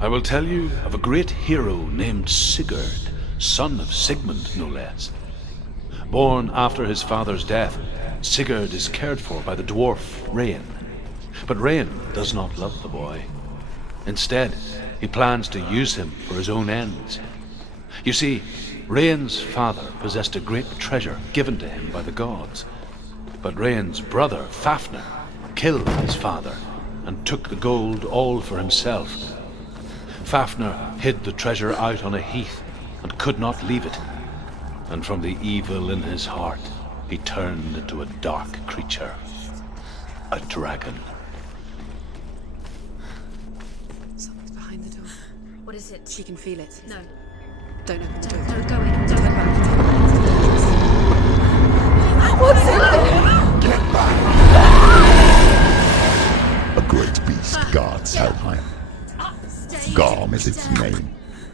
I will tell you of a great hero named Sigurd, son of Sigmund, no less. Born after his father's death, Sigurd is cared for by the dwarf Rain. But Rain does not love the boy. Instead, he plans to use him for his own ends. You see, Rain's father possessed a great treasure given to him by the gods. But Rain's brother, Fafnir, killed his father and took the gold all for himself. Fafnir hid the treasure out on a heath and could not leave it. And from the evil in his heart, he turned into a dark creature. A dragon. Something's behind the door. What is it? She can feel it. No. Don't open the door. Don't go in. Don't go in. What's in there? Get back! A great beast guards Helheim. Garm is its name,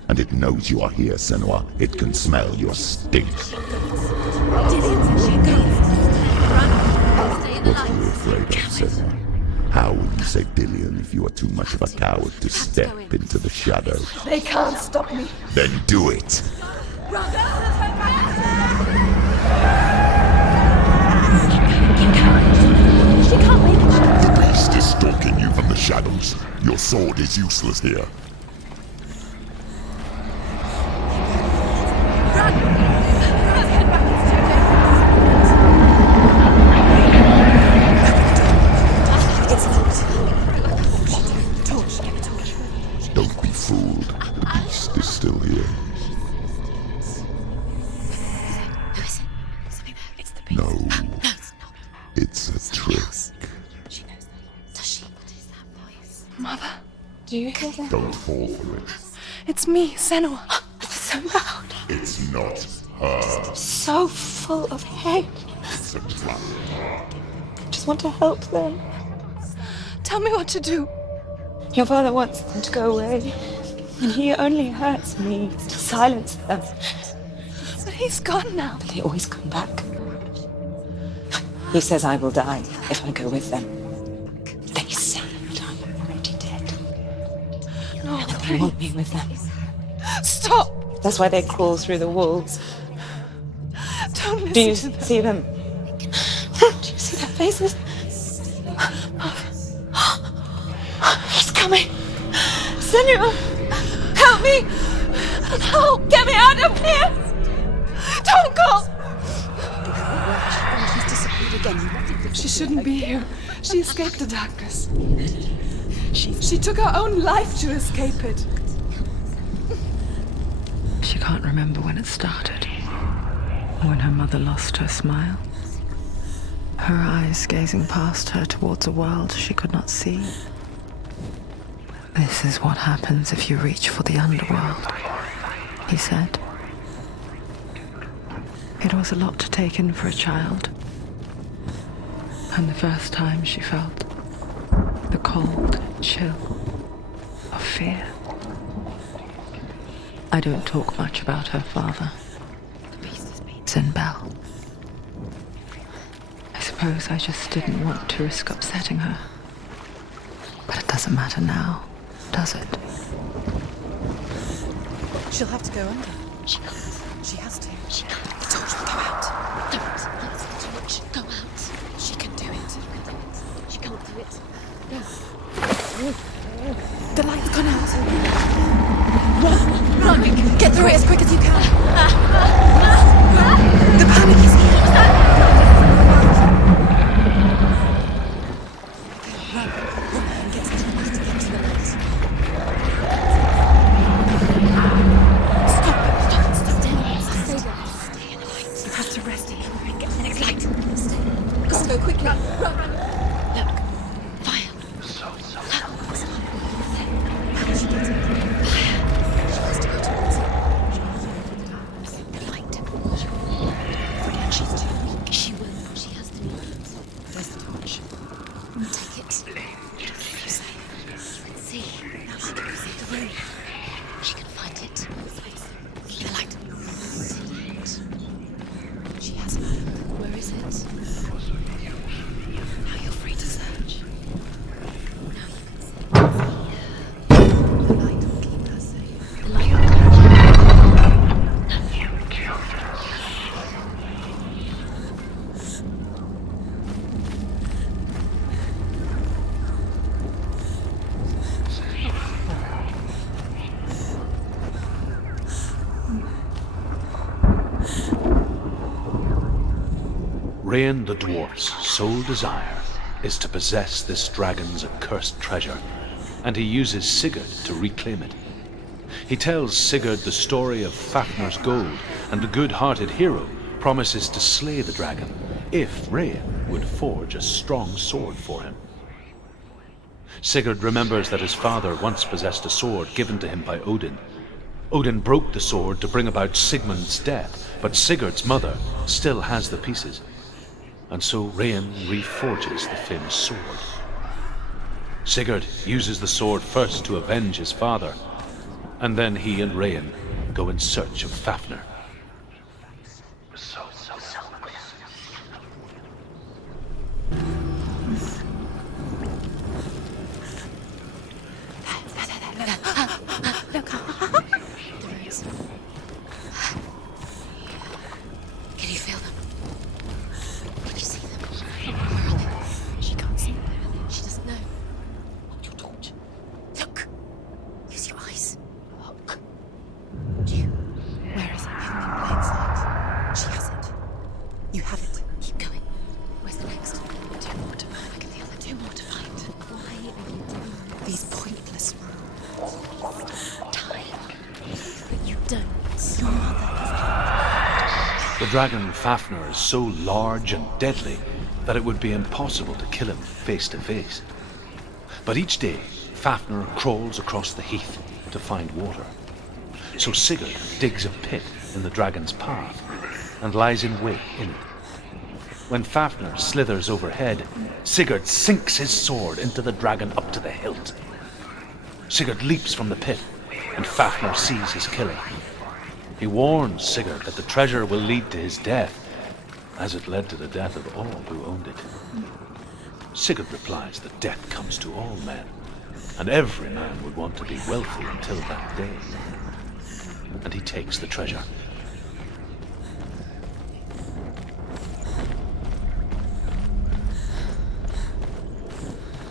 and it knows you are here, Senua. It can smell your stink. What are you afraid of, Senua? How will you save Dillion if you are too much of a coward to step into the shadows? They can't stop me. Then do it! She can't make it. The beast is stalking you from the shadows. Your sword is useless here. Don't be fooled. The beast is still here. Who is it? Something there. It's the beast. No, No, it's not. it's a trick. She knows that. Does she? What is that voice? Mother, do you hear that? Don't fall for it. It's me, Senua. It's so loud. It's not her. So full of hate. It's a trap. I just want to help them. Tell me what to do. Your father wants them to go away, and he only hurts me to silence them. But he's gone now. But they always come back. He says I will die if I go with them. They say that I'm already dead. No, And they want me with them. stop. That's why they crawl through the walls. Don't listen Do you to them. see them? Do you see their faces? He's coming. Senua, help me. Help, get me out of here. Don't go. She's disappeared again. She shouldn't be here. She escaped the darkness. She took her own life to escape it. She can't remember when it started. When her mother lost her smile. Her eyes gazing past her towards a world she could not see. This is what happens if you reach for the underworld, he said. It was a lot to take in for a child. And the first time she felt the cold chill of fear. I don't talk much about her father, Sinbel. I suppose I just didn't want to risk upsetting her. But it doesn't matter now, does it? She'll have to go under. She can't. She has to. She can't. The torch will go out. Don't let the torch go out. She can do it. She can't do it. No. The light's gone out. Run! Run! Get through it as quick as you can. The panic is here. Run. And get into the light. Stop. Stop. Stay in the light. Rain the dwarf's sole desire is to possess this dragon's accursed treasure, and he uses Sigurd to reclaim it. He tells Sigurd the story of Fafnir's gold, and the good-hearted hero promises to slay the dragon if Rain would forge a strong sword for him. Sigurd remembers that his father once possessed a sword given to him by Odin. Odin broke the sword to bring about Sigmund's death, but Sigurd's mother still has the pieces, and so Rain reforges the famous sword. Sigurd uses the sword first to avenge his father, and then he and Rain go in search of Fafnir. Look. Can you feel them? Can you see them? Where are they? She can't see them. She doesn't know. Hold your torch. Look. Use your eyes. Look. Where is it? Hidden in plain sight. She has it. You have it. Keep going. Where's the next? 2 more to find. Look at the other 2 more to find. Why are you doing these pointless rules? But you don't. Your mother is The dragon Fafnir is so large and deadly that it would be impossible to kill him face to face. But each day, Fafnir crawls across the heath to find water. So Sigurd digs a pit in the dragon's path and lies in wait in it. When Fafnir slithers overhead, Sigurd sinks his sword into the dragon up to the hilt. Sigurd leaps from the pit, and Fafnir sees his killing. He warns Sigurd that the treasure will lead to his death, as it led to the death of all who owned it. Sigurd replies that death comes to all men, and every man would want to be wealthy until that day. And he takes the treasure.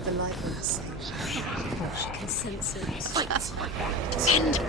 the light will save. She can sense it. Fight! Send!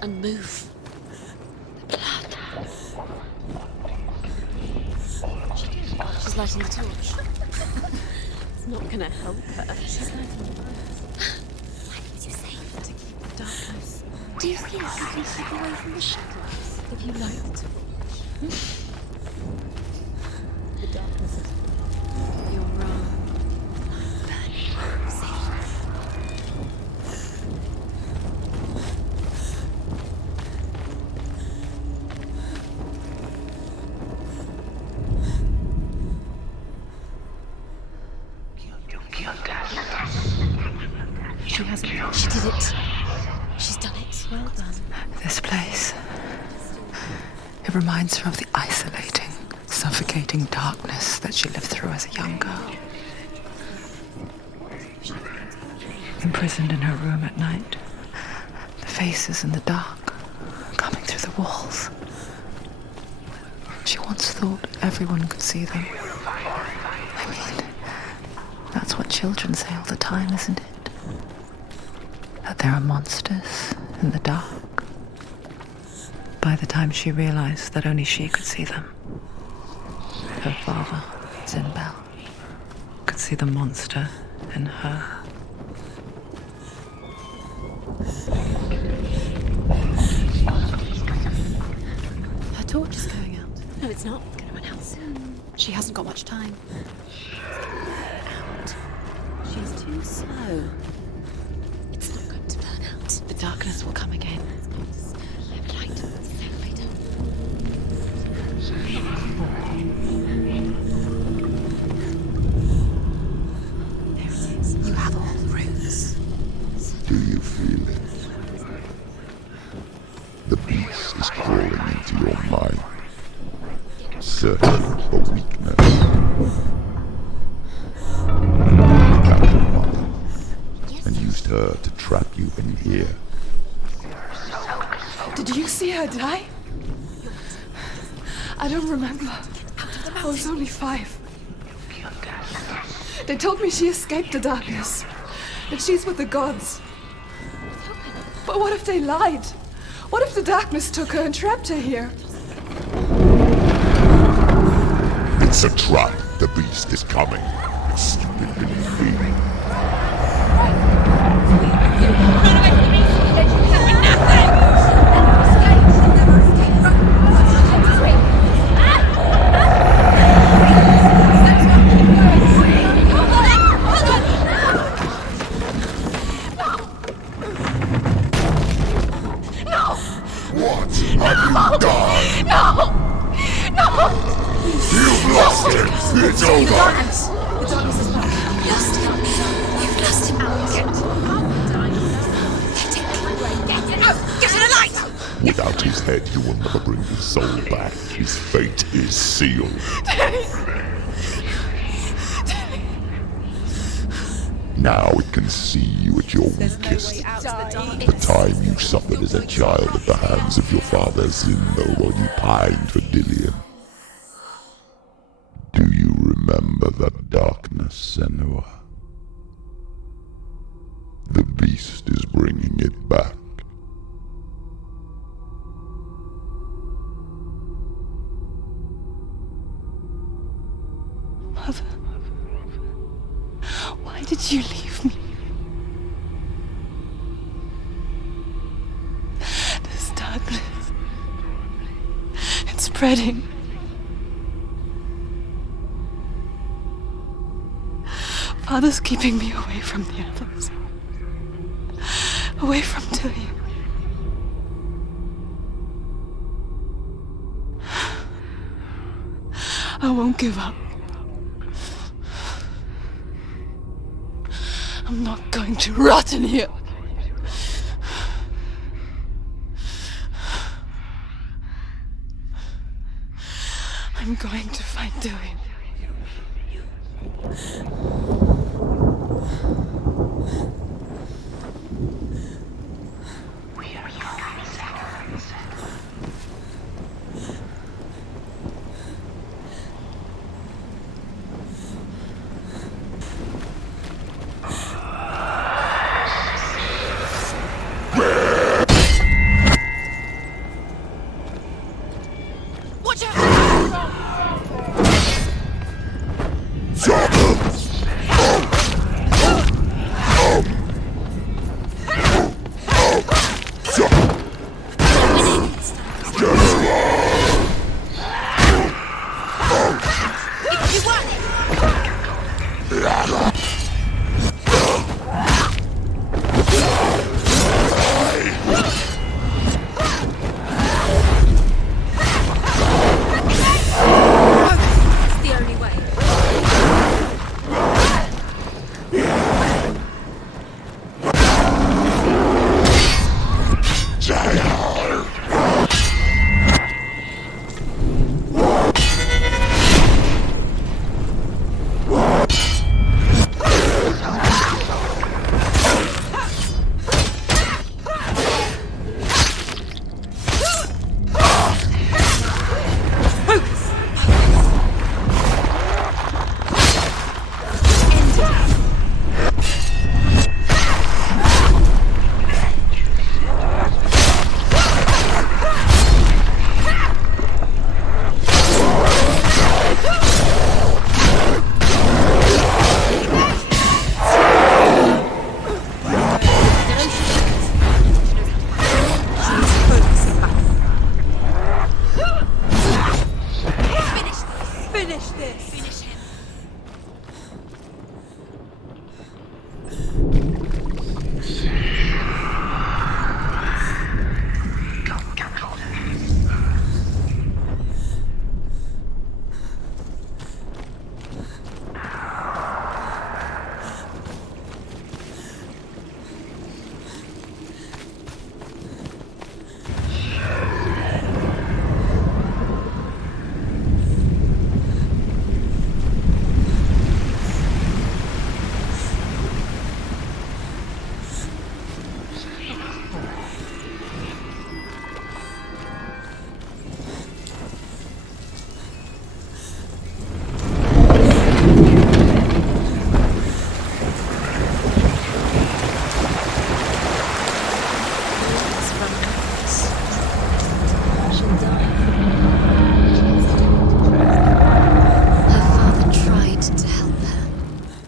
And move. The blood. She's lighting the torch. It's not gonna help her. She's lighting the torch. Why did you say to keep the darkness? Do you think you can keep away from the shadows if you light the torch? The darkness is... You're wrong. She did it. She's done it. Well done. This place. It reminds her of the isolating, suffocating darkness that she lived through as a young girl. Imprisoned in her room at night. The faces in the dark, coming through the walls. She once thought everyone could see them. I mean, that's what children say all the time, isn't it? That there are monsters in the dark. By the time she realized that only she could see them, her father, Zinbel, could see the monster in her. torch is going out. No, it's not going to run out soon. She hasn't got much time. Out. She's too slow. It's not going to burn out. The darkness will come again. Light. Later. There it is. You have all the roots. Do you feel it? The beast is crawling into your mind, searching for weakness. You found your mother and used her to trap you in here. Did you see her die? I don't remember. I was only 5. They told me she escaped the darkness, that she's with the gods. But what if they lied? What if the darkness took her and trapped her here? It's a trap. The beast is coming. Stupid little thing. You've lost him! It's over! The darkness is back. You've lost him. Get to the light! Without his head, you will never bring his soul back. His fate is sealed. Now it can see you at your weakest. The time you suffered as a child at the hands of your father Zindo while you pined for Dillion. Do you remember that darkness, Senua? The beast is bringing it back. Mother, why did you leave me? This darkness, it's spreading. Father's keeping me away from the others. Away from Dillion. I won't give up. I'm not going to rot in here. I'm going to find Dillion. Stop him!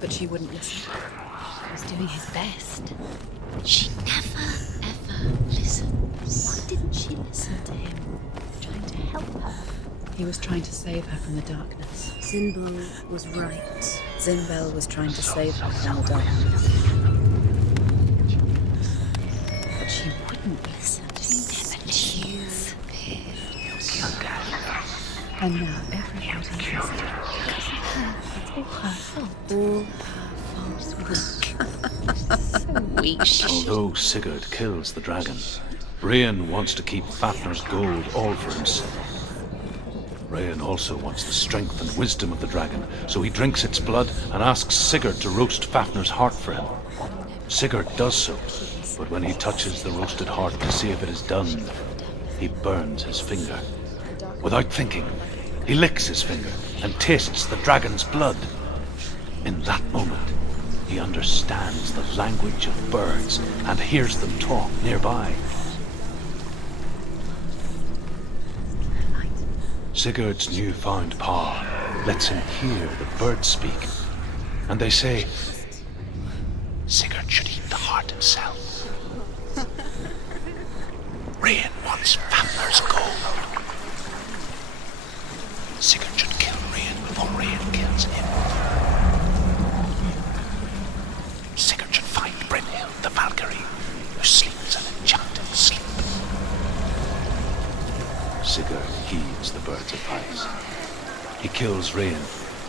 but she wouldn't listen. He was doing his best. She never, ever listens. Why didn't she listen to him? Trying to help her. He was trying to save her from the darkness. Zinbel was right. Zinbel was trying to save her from the darkness. But she wouldn't listen. She never leaves. And now everybody is Because of her. It's all her fault. All her fault. So weak. Although Sigurd kills the dragon, Rain wants to keep Fafnir's gold all for himself. Rain also wants the strength and wisdom of the dragon, so he drinks its blood and asks Sigurd to roast Fafnir's heart for him. Sigurd does so, but when he touches the roasted heart to see if it is done, he burns his finger. Without thinking, he licks his finger and tastes the dragon's blood. In that moment, he understands the language of birds and hears them talk nearby. Sigurd's newfound power lets him hear the birds speak, and they say, Sigurd should eat the heart himself. Rain wants Fafnir's gold. Sigurd should kill Rain before Rain kills him. Sigurd should find Brynhild the Valkyrie, who sleeps an enchanted sleep. Sigurd heeds the bird's advice. He kills Rain,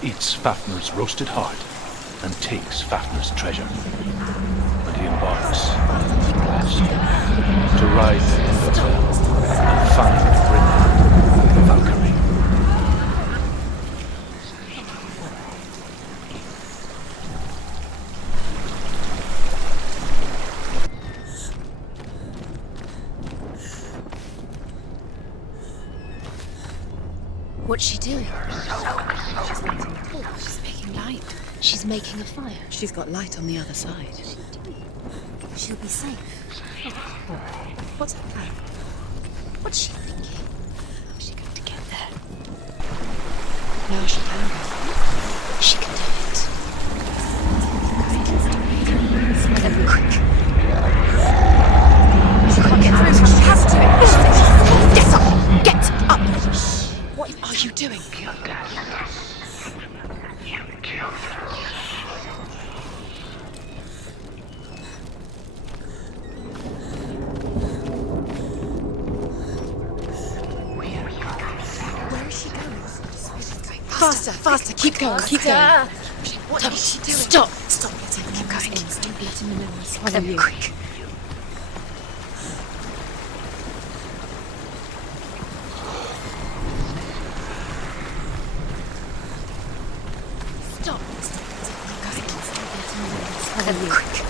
eats Fafnir's roasted heart, and takes Fafnir's treasure. And he embarks on a new quest to ride to Winterfell and find Brynhild the Valkyrie. What's she doing? She's lighting a torch. She's making light. She's making a fire. She's got light on the other side. She'll be safe. What's her plan? What's she thinking? How's she going to get there? Now she can go. She can do it. Quick. She can't get through. She has to. Get up! Get up! What are you doing? Where is she going? Faster, faster, keep going, keep going. What is she doing? Stop! Stop. Keep going. Don't get in the middle. Swallow Then you. quick. Stop. Then quick.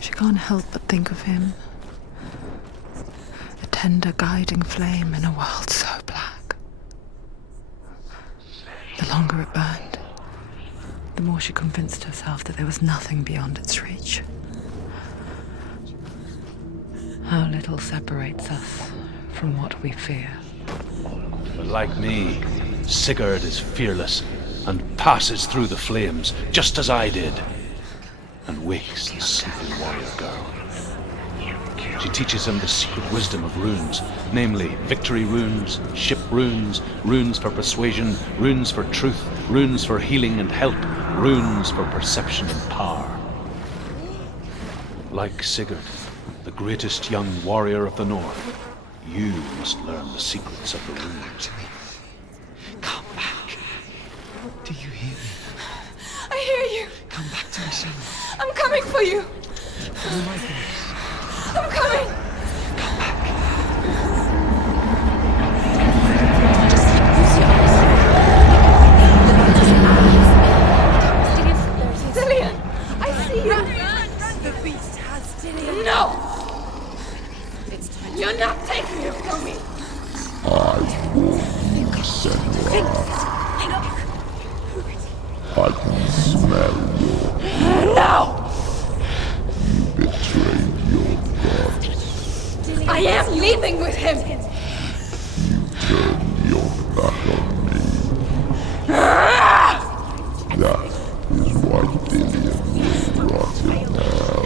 She can't help but think of him. A tender guiding flame in a world so black. The longer it burned, the more she convinced herself that there was nothing beyond its reach. How little separates us from what we fear. But like me, Sigurd is fearless and passes through the flames, just as I did, and wakes the sleeping warrior girl. She teaches him the secret wisdom of runes, namely victory runes, ship runes, runes for persuasion, runes for truth, runes for healing and help, runes for perception and power. Like Sigurd, the greatest young warrior of the North, you must learn the secrets of the runes. Come back. Do you hear me? I hear you. Come back to me, son. I'm coming for you. Follow my voice. I'm coming. Come back. Dillian, I see you. The beast has Dillian. No. You're not taking him. kill me. I warn you, Senua. I can smell your No! You betrayed your gods. I am leaving with him. You turned your back on me. That is why Dillion will rot in hell.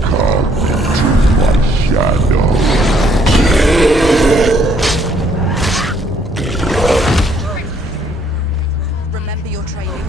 Come into my shadow. Remember your training.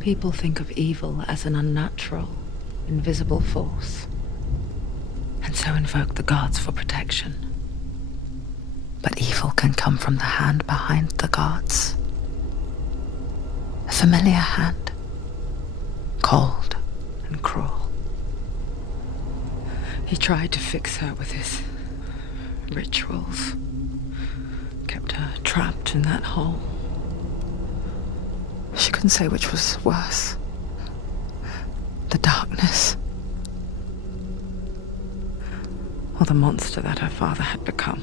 People think of evil as an unnatural, invisible force, and so invoke the gods for protection. But evil can come from the hand behind the gods. A familiar hand, cold and cruel. He tried to fix her with his rituals, kept her trapped in that hole. She couldn't say which was worse. The darkness, or the monster that her father had become.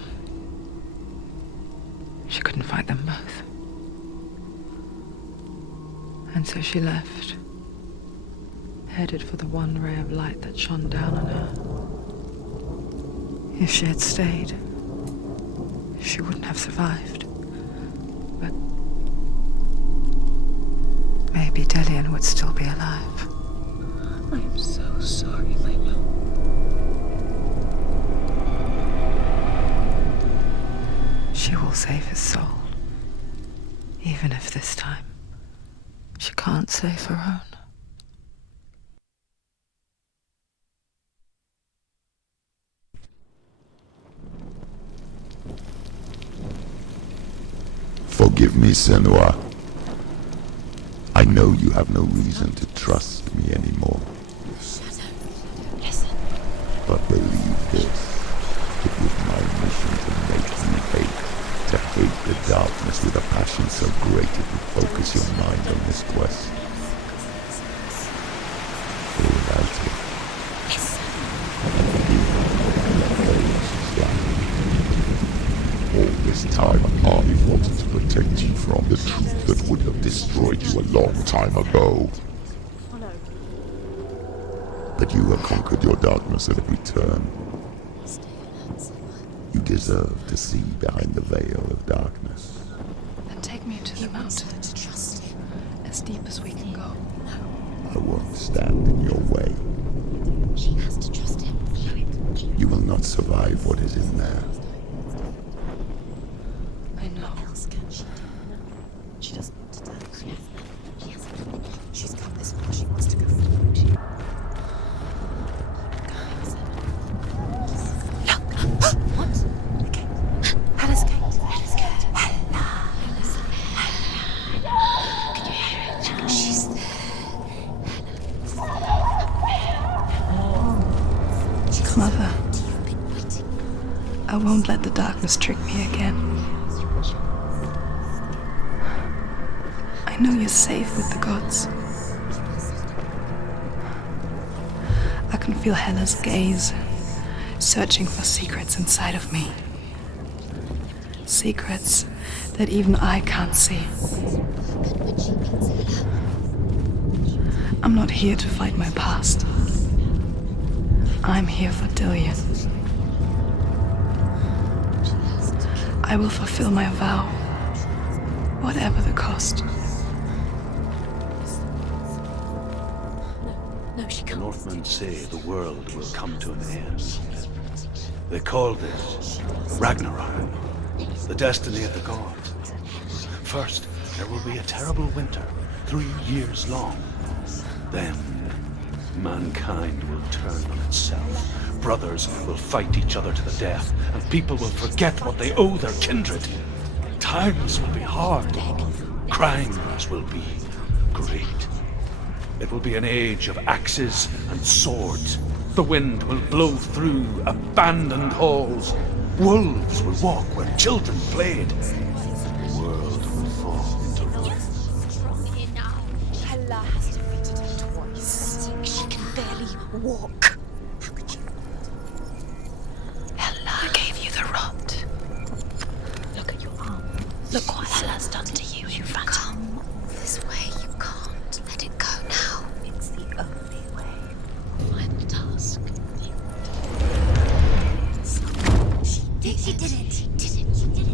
She couldn't fight them both. And so she left, headed for the one ray of light that shone down on her. If she had stayed, she wouldn't have survived. But maybe Dillion would still be alive. I'm so sorry, my love. She will save his soul, even if this time she can't save her own. Forgive me, Senua. I know you have no reason to trust me anymore. Shadow, listen. But believe this, it was my mission to make you hate. To hate the darkness with a passion so great it would focus your mind on this quest. Without it, All this time, Arnie wanted to protect you from the truth that would have destroyed you a long time ago. But you have conquered your darkness at every turn. You deserve to see behind the veil of darkness. Then take me to the mountain. As deep as we can go. I won't stand in your way. She has to trust him. You will not survive what is in there. I know. What else can she do? She doesn't want to die. She hasn't done it. She's come this far. She wants to go forward. Look! What? Okay. Hella's gate. Hella's gate. Hella. Can you hear it? She's there. Mother, I won't let the darkness trick me again. I know you're safe with the gods. I can feel Hella's gaze, searching for secrets inside of me. Secrets that even I can't see. I'm not here to fight my past. I'm here for Dillion. I will fulfill my vow, whatever the cost. No, she The can't. Northmen say the world will come to an end. They call this Ragnarok, the destiny of the gods. First, there will be a terrible winter, 3 years long. Then, mankind will turn on itself. Brothers will fight each other to the death, and people will forget what they owe their kindred. Times will be hard. Crimes will be great. It will be an age of axes and swords. The wind will blow through abandoned halls. Wolves will walk where children played. The world will fall into ruin. Hella has defeated him twice. She can barely walk. How could you? Hella gave you the rot. Look at your arm. Look what Hella's done to you, you rat. Come this way. You can't let it go now. It's the only way. Find the task. She did it. She did it. She did it.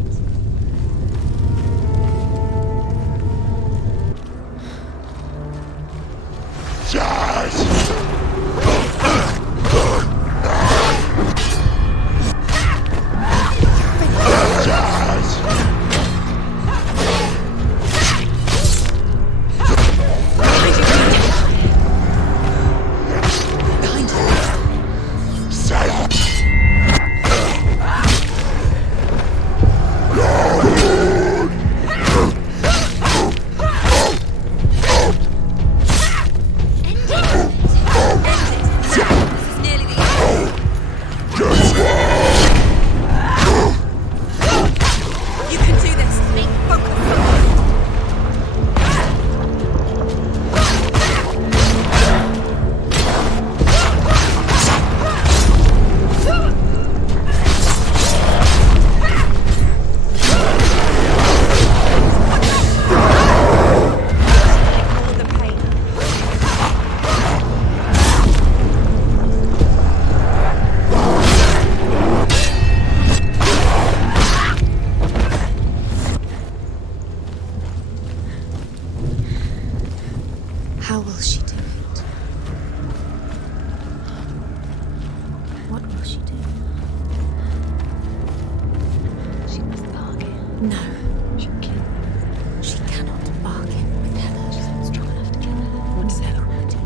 How will she do it? What will she do? She must bargain. No, she'll kill. She cannot bargain with Hella. She's not strong enough to kill her. What does Hella want to do?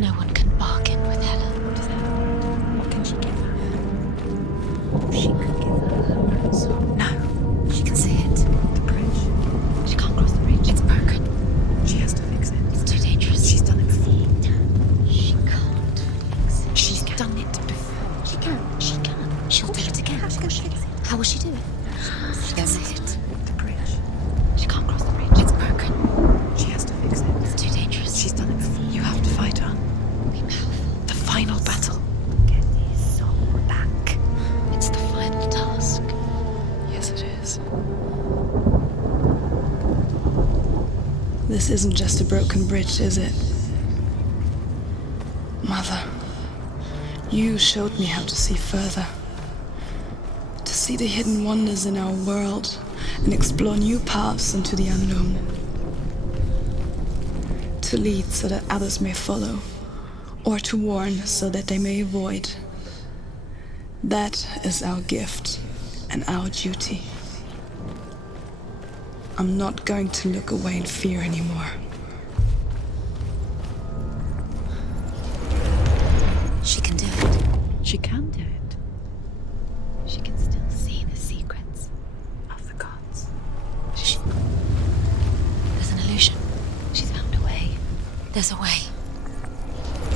No one can bargain with Hella. What does Hella want to do? What can she give her? She could give her her own soul. No, she can see it. The bridge. She can't cross the bridge. It's broken. She has to fix it. It's too dangerous. She's done it before. She can't fix it. She's done it before. She can. She can. She'll do it again. How she fix it? How will she do it? She can see it. The bridge. She can't cross the bridge. It's broken. She has to fix it. It's too dangerous. She's done it before. You have to fight her. Be powerful. The final battle. Get his soul back. It's the final task. This isn't just a broken bridge, is it? Mother, you showed me how to see further. To see the hidden wonders in our world and explore new paths into the unknown. To lead so that others may follow, or to warn so that they may avoid. That is our gift and our duty. I'm not going to look away in fear anymore. She can do it. She can do it. She can still see the secrets of the gods. There's an illusion. She's found a way. There's a way.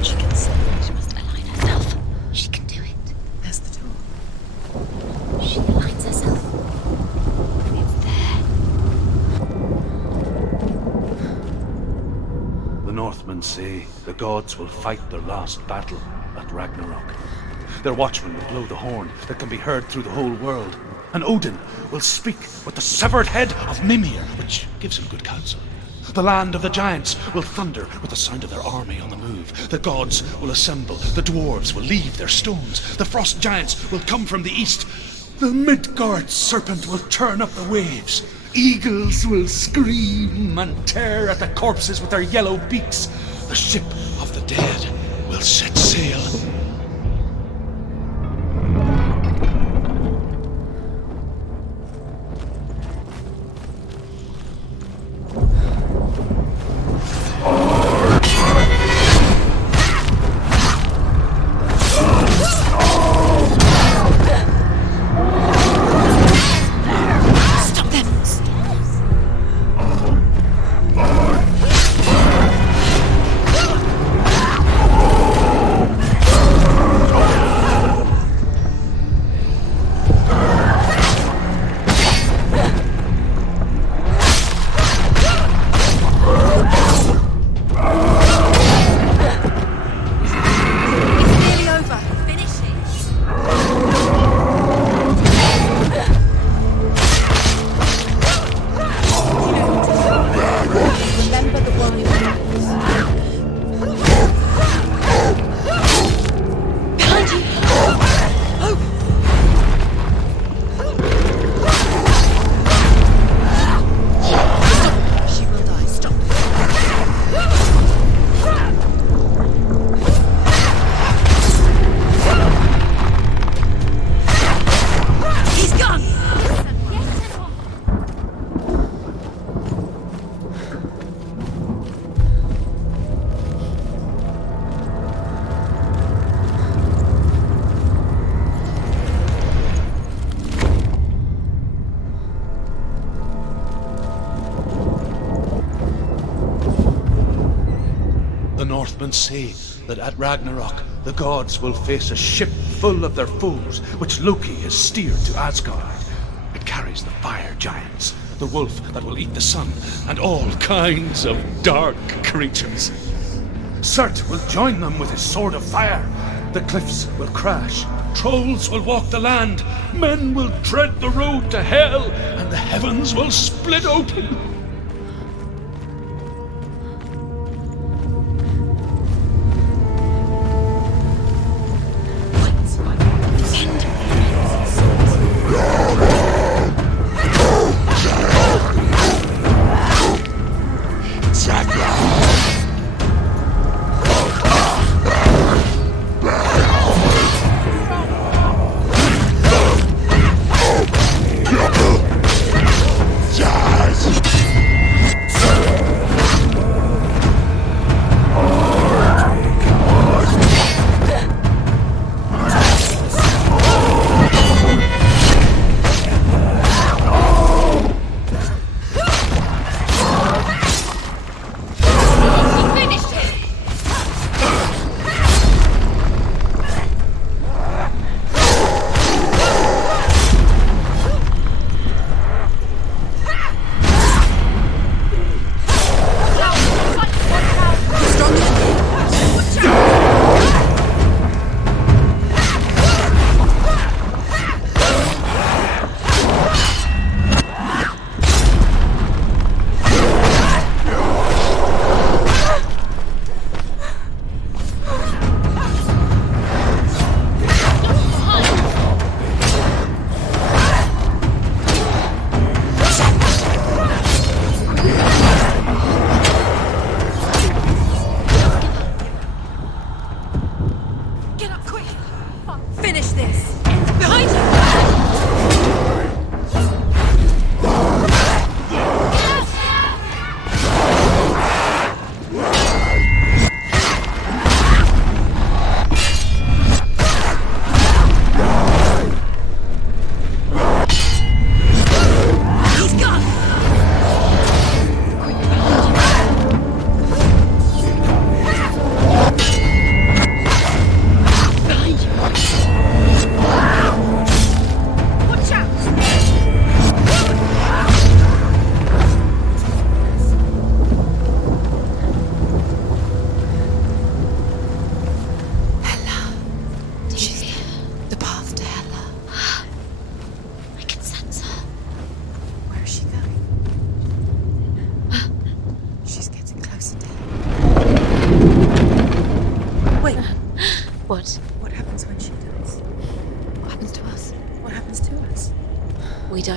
She can see. She must align herself. She can do it. There's the door. She aligns herself. It's there. The Northmen say the gods will fight their last battle at Ragnarok. Their watchmen will blow the horn that can be heard through the whole world. And Odin will speak with the severed head of Mimir, which gives him good counsel. The land of the giants will thunder with the sound of their army on the move. The gods will assemble. The dwarves will leave their stones. The frost giants will come from the east. The Midgard serpent will turn up the waves. Eagles will scream and tear at the corpses with their yellow beaks. The ship of the dead will set sail. Northmen say that at Ragnarok, the gods will face a ship full of their foes, which Loki has steered to Asgard. It carries the fire giants, the wolf that will eat the sun, and all kinds of dark creatures. Surt will join them with his sword of fire. The cliffs will crash, trolls will walk the land, men will tread the road to hell, and the heavens will split open.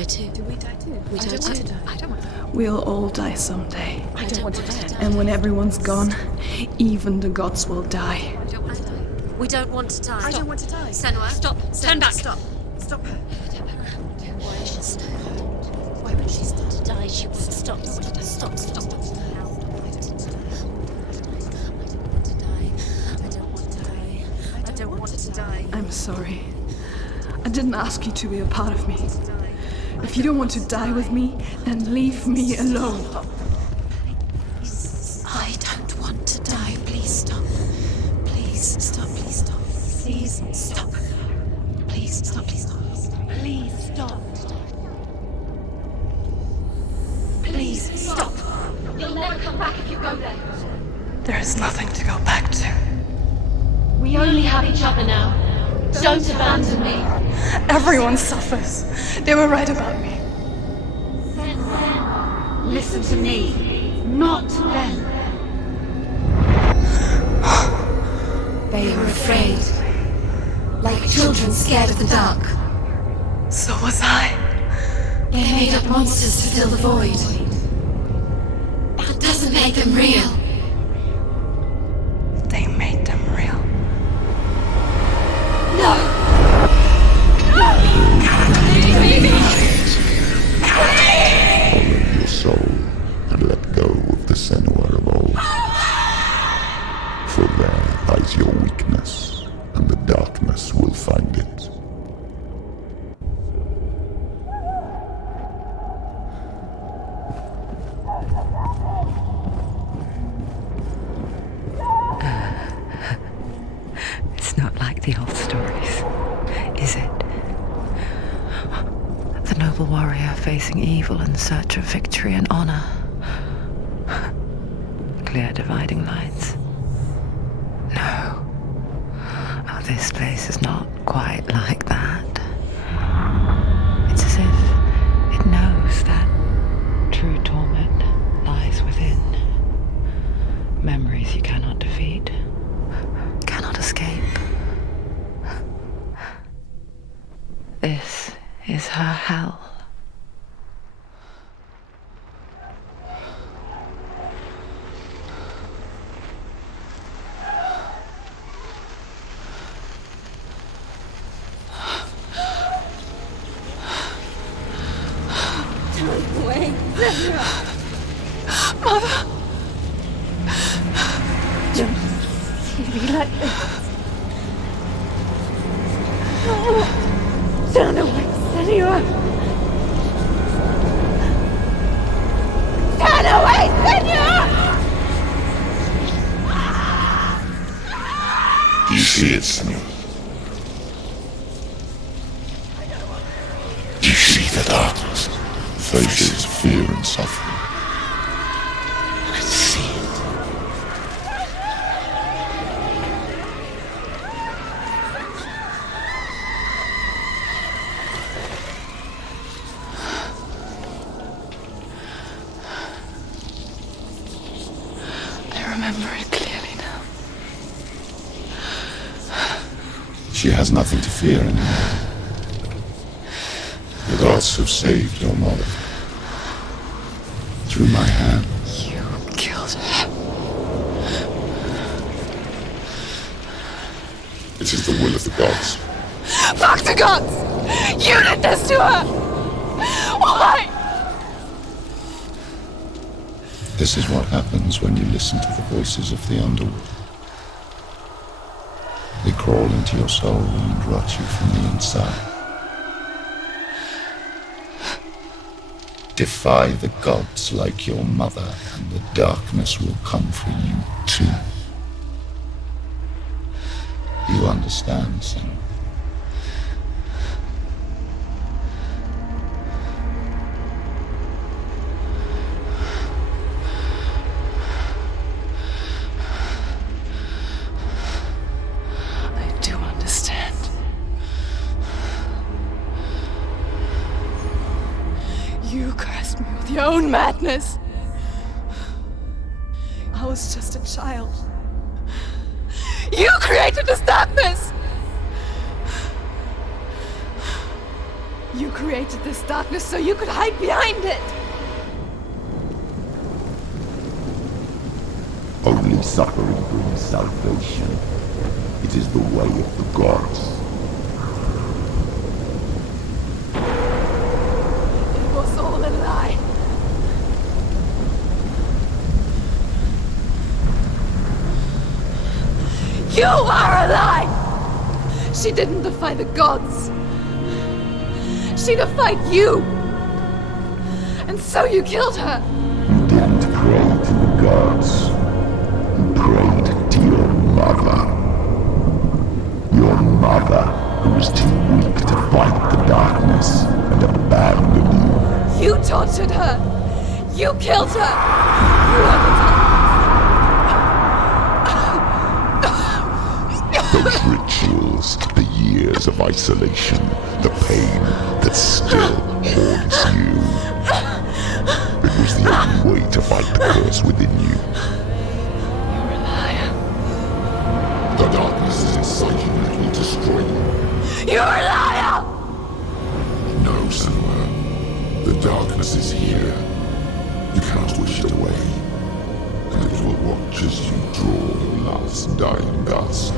die too. Do we die too? We die too. I don't want to die. We'll all die someday. I don't want to die. And when everyone's gone, even the gods will die. I don't want to die. We don't want to die. I don't want to die. Senua, Stop. Turn back. Stop. Stop her. Why is she so Why would she stop to die? She won't stop. Stop. I don't want to die. I'm sorry. I didn't ask you to be a part of me. If you don't want to die with me, then leave me alone. I don't want to die. Please stop. Please stop. Please stop. Please stop. Please stop. Please stop. Please stop. Please stop. You'll never come back if you go there. There is nothing to go back to. We only have each other now. Don't abandon me. Everyone suffers. They were right about me. Listen to me, not them. They were afraid, like children scared of the dark. So was I. They made up monsters to fill the void. That doesn't make them real. They made them real. No! Follow your soul and let go of the Senua of old. For there lies your weakness, and the darkness will find it. It's not like the old stories, is it? The noble warrior facing evil in search of victory and honor. Clear dividing lines. No. Oh, this place is not quite like that. It's as if it knows that true torment lies within. Memories you cannot defeat, cannot escape. This is her hell. Wait, Mother! Don't see me like this. Turn away, Senua! Turn away, Senua! Do you see it, Senua? Do you see the darkness? Faces fear and suffering. You can see it. I remember it clearly now. She has nothing to fear anymore. The gods have saved your mother. Through my hand. You killed her. It is the will of the gods. Fuck the gods! You did this to her! Why? This is what happens when you listen to the voices of the underworld. They crawl into your soul and rot you from the inside. Defy the gods like your mother, and the darkness will come for you too. You understand, Senua? I do understand. You cursed me with your own madness. I was just a child. You created this darkness! You created this darkness so you could hide behind it! Only suffering brings salvation. It is the way of the gods. It was all a lie. You are a lie! She didn't defy the gods. She defied you! And so you killed her! You didn't pray to the gods. You prayed to your mother. Your mother, who was too weak to fight the darkness and abandon you. You tortured her! You killed her! You are the Those rituals, the years of isolation, the pain that still haunts you. It was the only way to fight the curse within you. You're a liar. The darkness is inside you and it will destroy you. You're a liar! No, Senua. The darkness is here. You cannot wish it away. And it will watch as you draw your last dying gasp.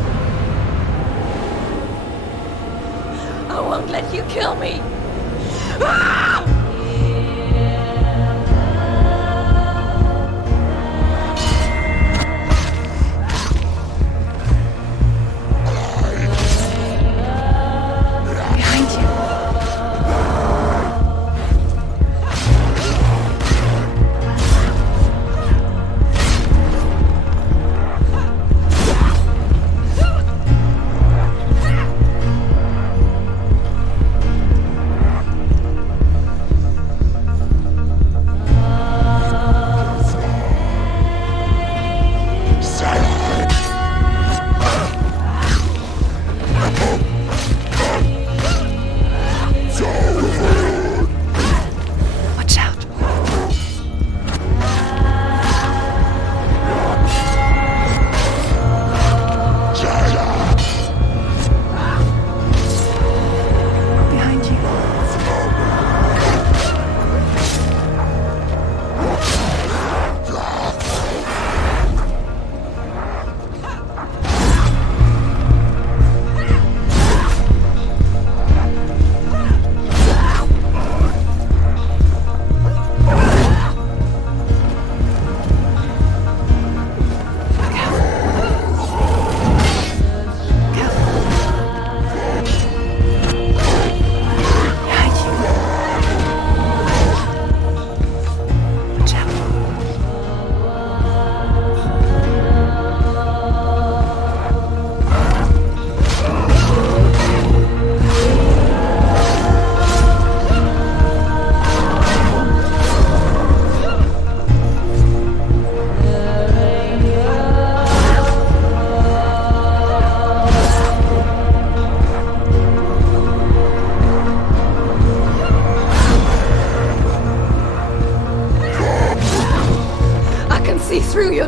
I won't let you kill me! Ah!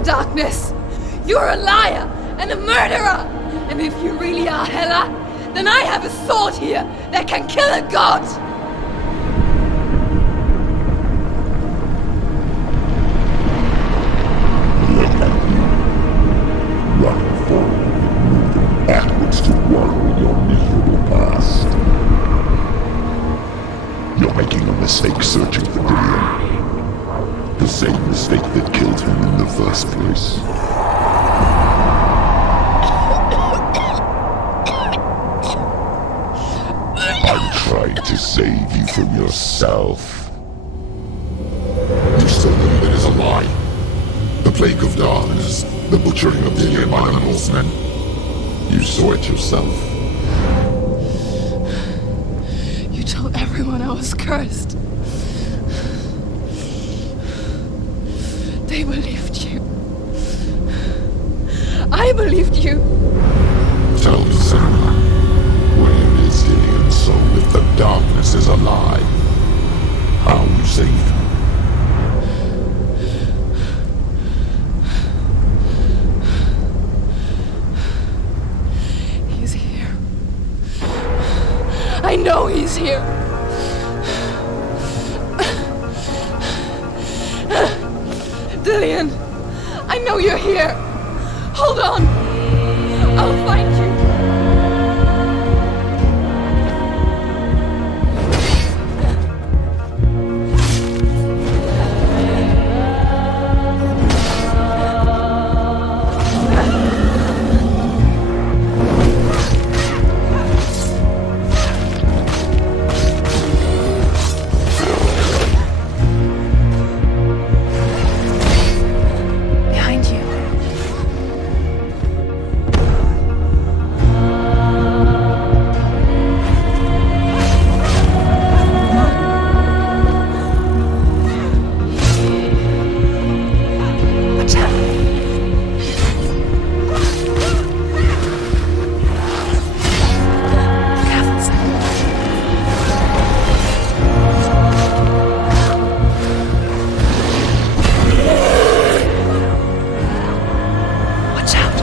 Darkness! You're a liar and a murderer! And if you really are Hela, then I have a sword here that can kill a god! Look at you. Running forward, moving backwards to wallow your miserable past. You're making a mistake searching for Dillion. The same mistake that killed him in the first place. I'm trying to save you from yourself. You still believe it is a lie. The plague of darkness, the butchering of Dillion by the Northmen. You saw it yourself. You told everyone I was cursed. They believed you. I believed you. Tell me, Senua, where is Dillion's soul if the darkness is a lie? How you saved him? He's here. I know he's here. Dillian, I know you're here. Hold on. I'll find you. Behind you. Watch out. Careful, Senua. Watch out.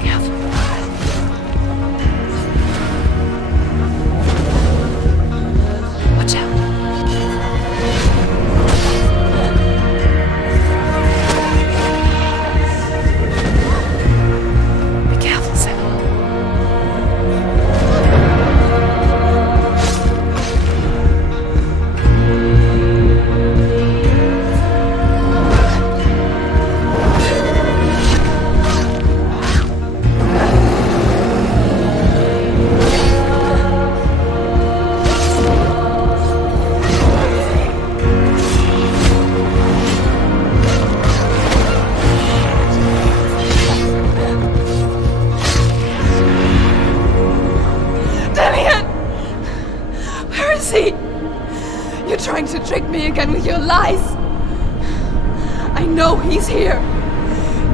Careful. Watch out. Be careful, Senua. Dillian! Where is he? You're trying to trick me again with your lies. I know he's here.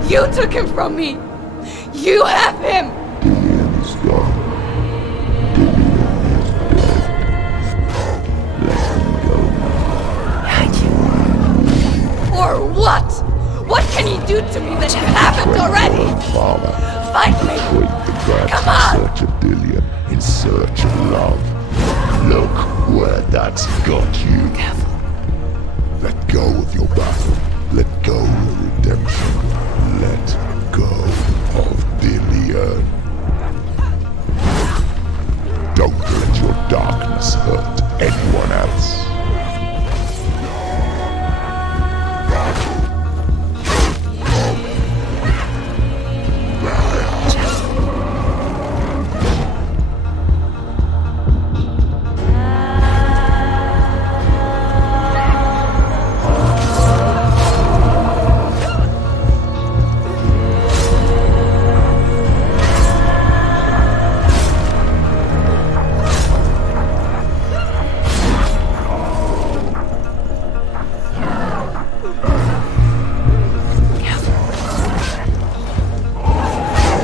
You took him from me. You have him. Dillian is gone. Dillian is dead. Let him go now. Behind you. Or what? What can you do to me that you haven't already? Father, Fight me. wait the gods Come on. in search of Dillian, in search of love. Look where that's got you. Careful. Let go of your battle. Let go of redemption. Let go of Dillian. Don't let your darkness hurt anyone else.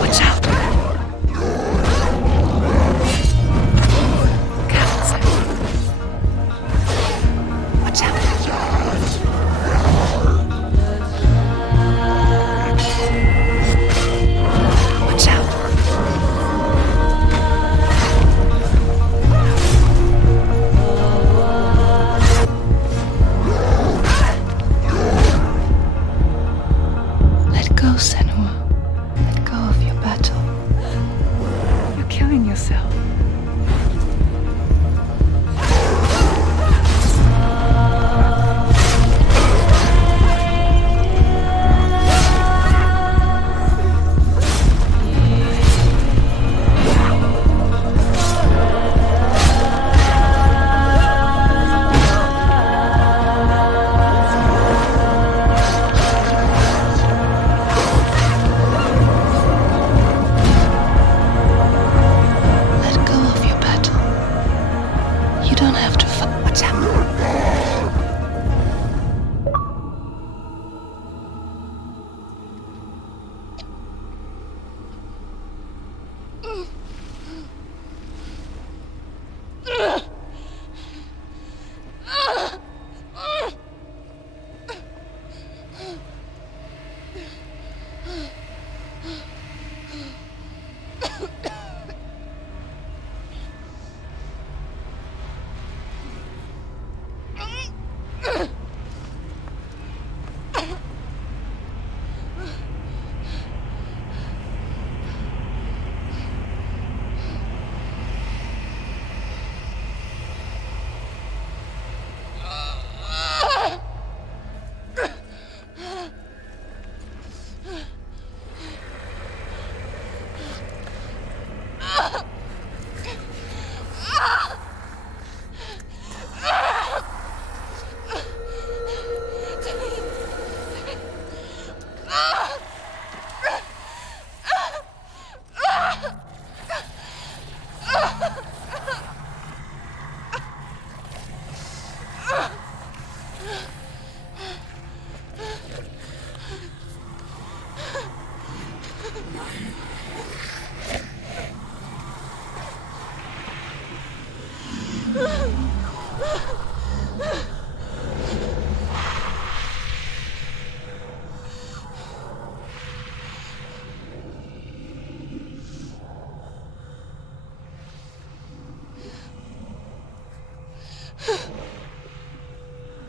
Watch out. Careful, Senua. Watch out. Watch out. Let go, Senua. Let go of your battle. You're killing yourself. Let go of your battle. You don't have to fight. Watch out.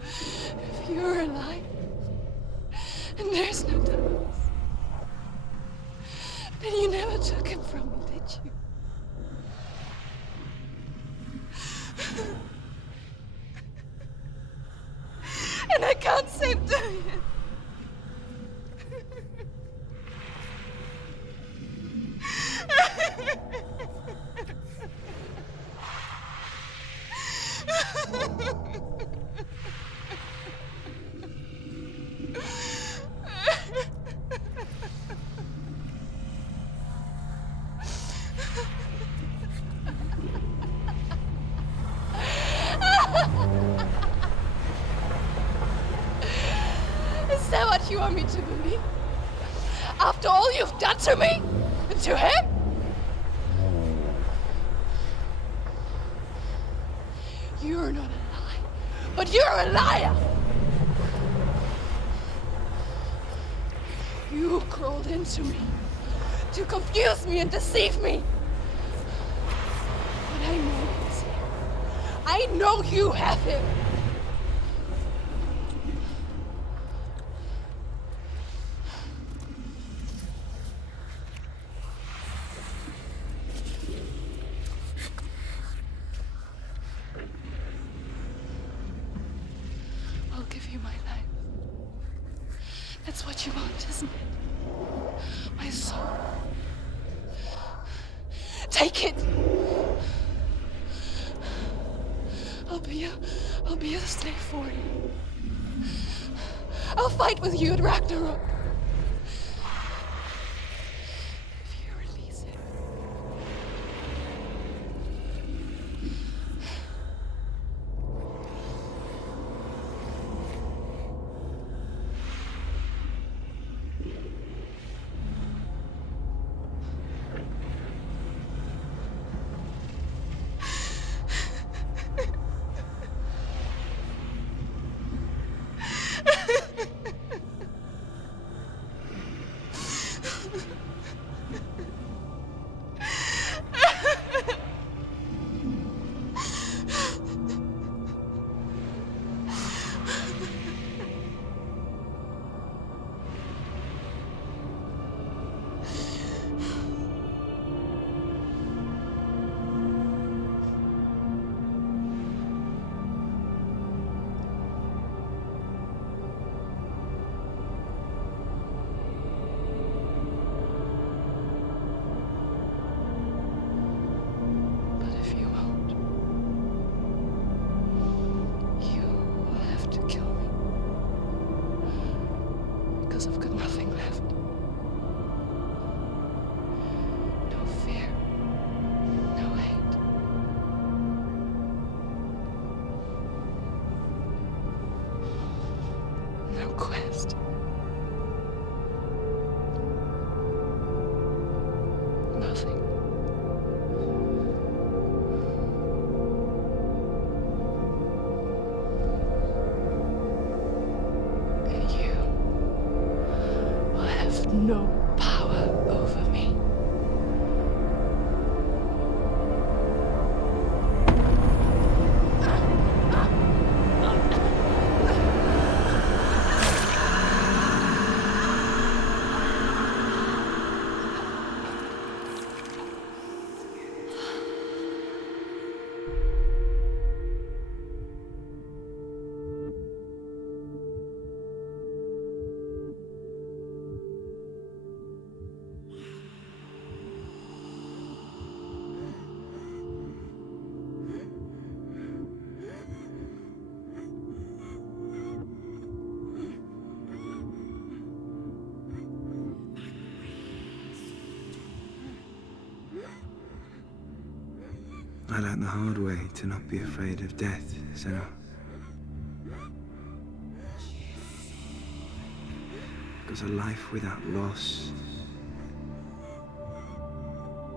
If you're alive, and there's no tunnels, then you never took him from me, did you? And I can't save Darian. Is that what you want me to believe? After all you've done to me? And to him? You're not a lie, but you're a liar! You crawled into me to confuse me and deceive me. But I know he's here. I know you have him. I'll give you my life. That's what you want, isn't it? My soul. Take it. I'll be a slave for you. I'll fight with you at Ragnarok. If you release it. I've got nothing left. No fear. No hate. No quest. Nothing. No power over me. I learned the hard way to not be afraid of death, Senua. Because a life without loss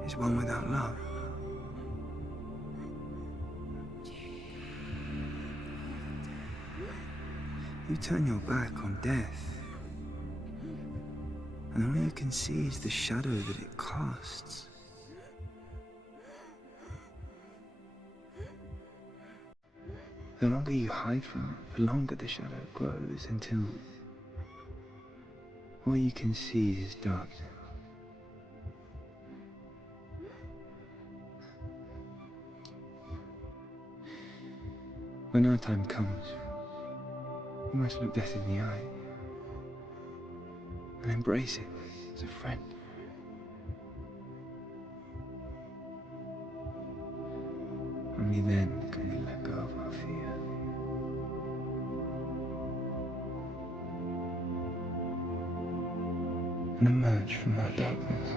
is one without love. You turn your back on death, and all you can see is the shadow that it casts. The longer you hide from it, the longer the shadow grows until all you can see is darkness. When our time comes, we must look death in the eye and embrace it as a friend. Only then can we let go of our fear. And emerge from our darkness.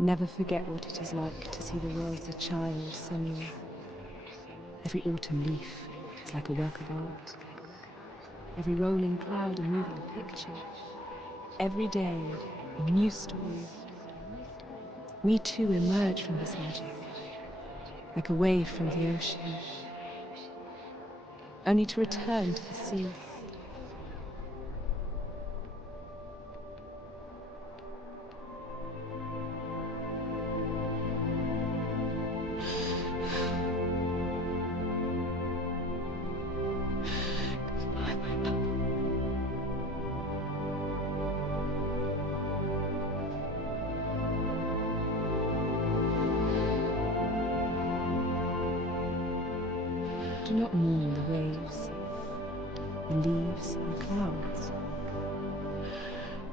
Never forget what it is like to see the world as a child, Senua. Every autumn leaf is like a work of art. Every rolling cloud a moving picture. Every day a new story. We too emerge from this magic, like a wave from the ocean, only to return to the sea. Do not mourn the waves, the leaves and clouds.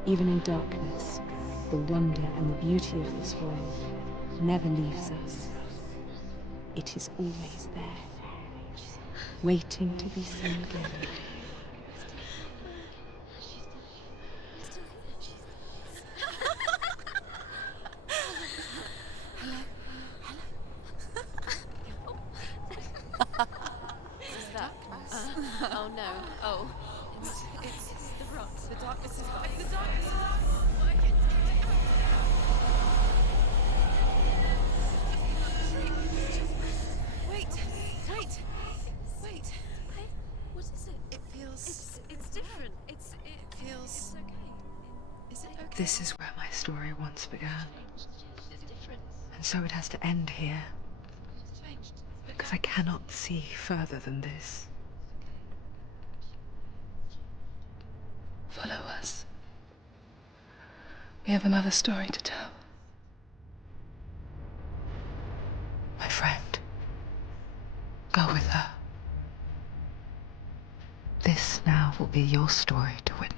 Even in darkness, the wonder and the beauty of this world never leaves us. It is always there, waiting to be seen again. Oh no. Oh. It's the rot. The darkness is working. The darkness is working. Wait. What is it? It feels... It's different. It feels... It's okay. Is it okay? This is where my story once began. And so it has to end here. Because I cannot see further than this. Follow us. We have another story to tell. My friend, go with her. This now will be your story to witness.